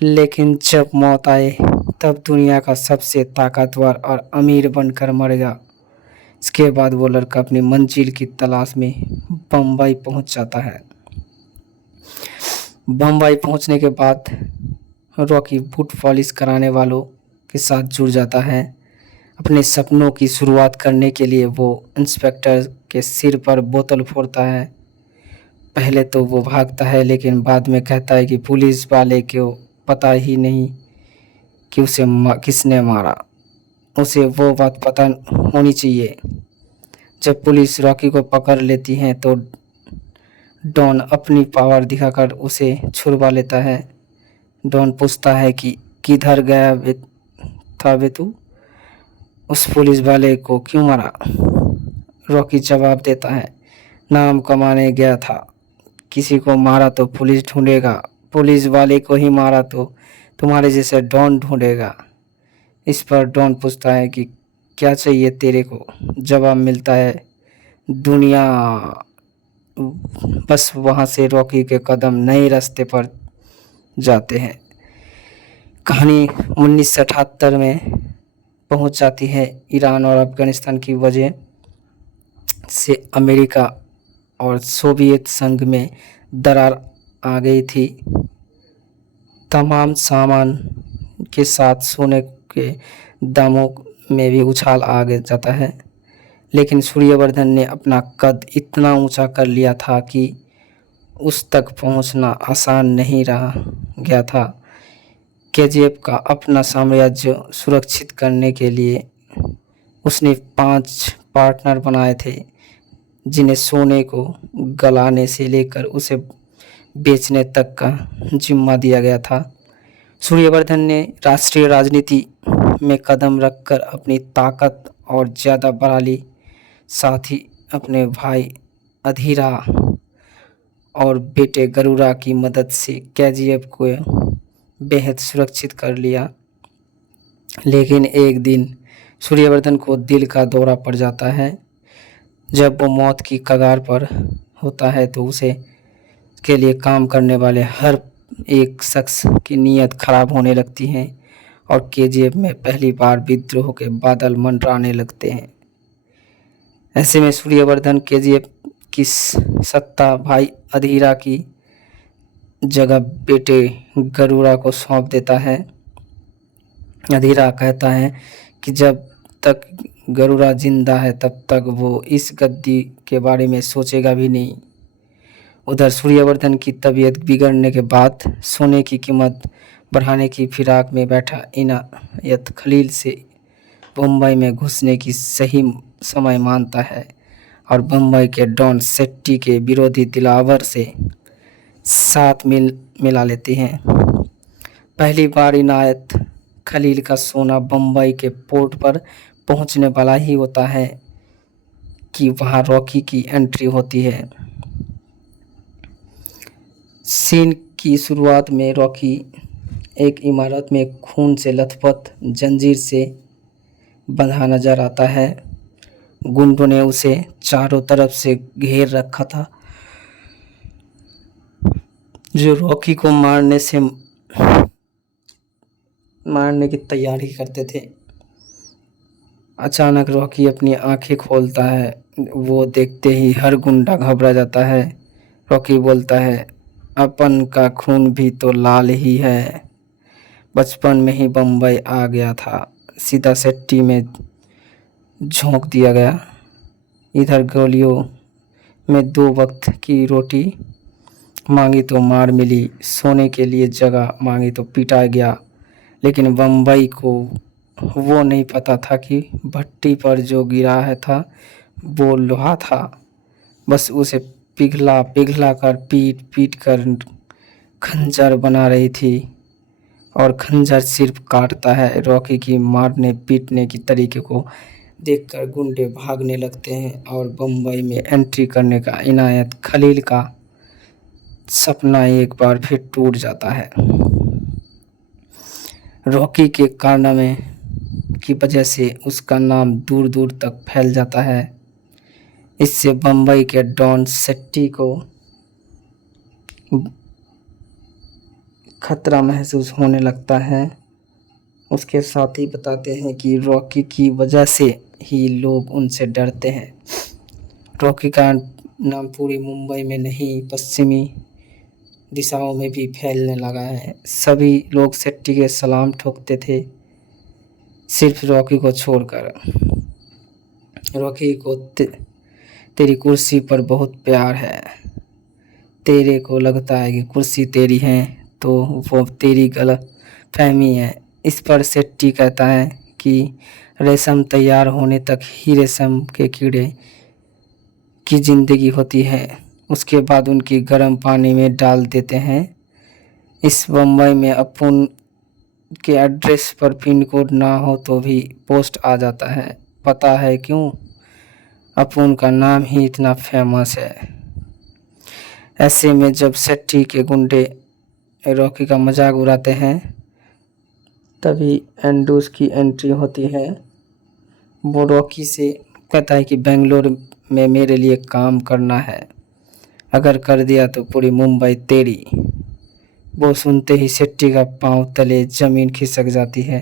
लेकिन जब मौत आए तब दुनिया का सबसे ताकतवर और अमीर बनकर मरेगा। इसके बाद वो लड़का अपनी मंजिल की तलाश में बम्बई पहुंच जाता है। बम्बई पहुंचने के बाद रॉकी बूट पॉलिश कराने वालों के साथ जुड़ जाता है। अपने सपनों की शुरुआत करने के लिए वो इंस्पेक्टर के सिर पर बोतल फोड़ता है। पहले तो वो भागता है, लेकिन बाद में कहता है कि पुलिस वाले को पता ही नहीं कि उसे किसने मारा। उसे वो बात पता होनी चाहिए। जब पुलिस रॉकी को पकड़ लेती है तो डॉन अपनी पावर दिखाकर उसे छुड़वा लेता है। डॉन पूछता है कि किधर गया था बे तू, उस पुलिस वाले को क्यों मारा? रॉकी जवाब देता है, नाम कमाने गया था, किसी को मारा तो पुलिस ढूंढेगा, पुलिस वाले को ही मारा तो तुम्हारे जैसे डॉन ढूंढेगा। इस पर डॉन पूछता है कि क्या चाहिए तेरे को? जवाब मिलता है दुनिया। बस वहाँ से रॉकी के कदम नए रास्ते पर जाते हैं। कहानी 1978 में पहुंच जाती है। ईरान और अफगानिस्तान की वजह से अमेरिका और सोवियत संघ में दरार आ गई थी। तमाम सामान के साथ सोने के दामों में भी उछाल आ जाता है। लेकिन सूर्यवर्धन ने अपना कद इतना ऊंचा कर लिया था कि उस तक पहुंचना आसान नहीं रहा गया था। केजीएफ का अपना साम्राज्य सुरक्षित करने के लिए उसने 5 पार्टनर बनाए थे, जिन्हें सोने को गलाने से लेकर उसे बेचने तक का जिम्मा दिया गया था। सूर्यवर्धन ने राष्ट्रीय राजनीति में कदम रखकर अपनी ताकत और ज़्यादा बढ़ा ली। साथ ही अपने भाई अधीरा और बेटे गरुड़ा की मदद से केजीएफ को बेहद सुरक्षित कर लिया। लेकिन एक दिन सूर्यवर्धन को दिल का दौरा पड़ जाता है। जब वो मौत की कगार पर होता है तो उसे के लिए काम करने वाले हर एक शख्स की नीयत खराब होने लगती है और केजीएफ में पहली बार विद्रोह के बादल मंडराने लगते हैं। ऐसे में सूर्यवर्धन केजीएफ की सत्ता भाई अधीरा की जगह बेटे गरुड़ा को सौंप देता है। अधीरा कहता है कि जब तक गरुड़ा जिंदा है तब तक वो इस गद्दी के बारे में सोचेगा भी नहीं। उधर सूर्यवर्धन की तबीयत बिगड़ने के बाद सोने की कीमत बढ़ाने की फिराक में बैठा इनायत खलील से बम्बई में घुसने की सही समय मानता है और बम्बई के डॉन सेट्टी के विरोधी दिलावर से साथ मिला लेती हैं। पहली बार इनायत खलील का सोना बम्बई के पोर्ट पर पहुंचने वाला ही होता है कि वहां रॉकी की एंट्री होती है। सीन की शुरुआत में रॉकी एक इमारत में खून से लथपथ जंजीर से बंधा नजर आता है। गुंडों ने उसे चारों तरफ से घेर रखा था, जो रॉकी को मारने की तैयारी करते थे। अचानक रॉकी अपनी आंखें खोलता है। वो देखते ही हर गुंडा घबरा जाता है। रॉकी बोलता है, अपन का खून भी तो लाल ही है। बचपन में ही बम्बई आ गया था, सीधा सेट्टी में झोंक दिया गया। इधर गोलियों में 2 वक्त की रोटी मांगी तो मार मिली, सोने के लिए जगह मांगी तो पिटा गया। लेकिन बम्बई को वो नहीं पता था कि भट्टी पर जो गिरा है था वो लोहा था। बस उसे पिघला पिघला कर पीट पीट कर खंजर बना रही थी और खंजर सिर्फ काटता है। रॉकी की मारने पीटने की तरीके को देखकर गुंडे भागने लगते हैं और बम्बई में एंट्री करने का इनायत खलील का सपना एक बार फिर टूट जाता है। रॉकी के कारनामे की वजह से उसका नाम दूर दूर तक फैल जाता है। इससे बम्बई के डॉन सेट्टी को खतरा महसूस होने लगता है। उसके साथ ही बताते हैं कि रॉकी की वजह से ही लोग उनसे डरते हैं। रॉकी का नाम पूरी मुंबई में नहीं, पश्चिमी दिशाओं में भी फैलने लगा है। सभी लोग सेट्टी के सलाम ठोकते थे, सिर्फ रॉकी को छोड़कर। रॉकी को तेरी कुर्सी पर बहुत प्यार है। तेरे को लगता है कि कुर्सी तेरी है तो वो तेरी गलत फहमी है। इस पर सेट्टी कहता है कि रेशम तैयार होने तक ही रेशम के कीड़े की जिंदगी होती है, उसके बाद उनकी गर्म पानी में डाल देते हैं। इस बम्बई में अपुन के एड्रेस पर पिन कोड ना हो तो भी पोस्ट आ जाता है। पता है क्यों? अपुन का नाम ही इतना फेमस है। ऐसे में जब सेट्टी के गुंडे रॉकी का मजाक उड़ाते हैं तभी एंड्रूज की एंट्री होती है। वो रॉकी से कहता है कि बेंगलोर में मेरे लिए काम करना है, अगर कर दिया तो पूरी मुंबई तेरी। वो सुनते ही सेट्टी का पांव तले जमीन खिसक जाती है।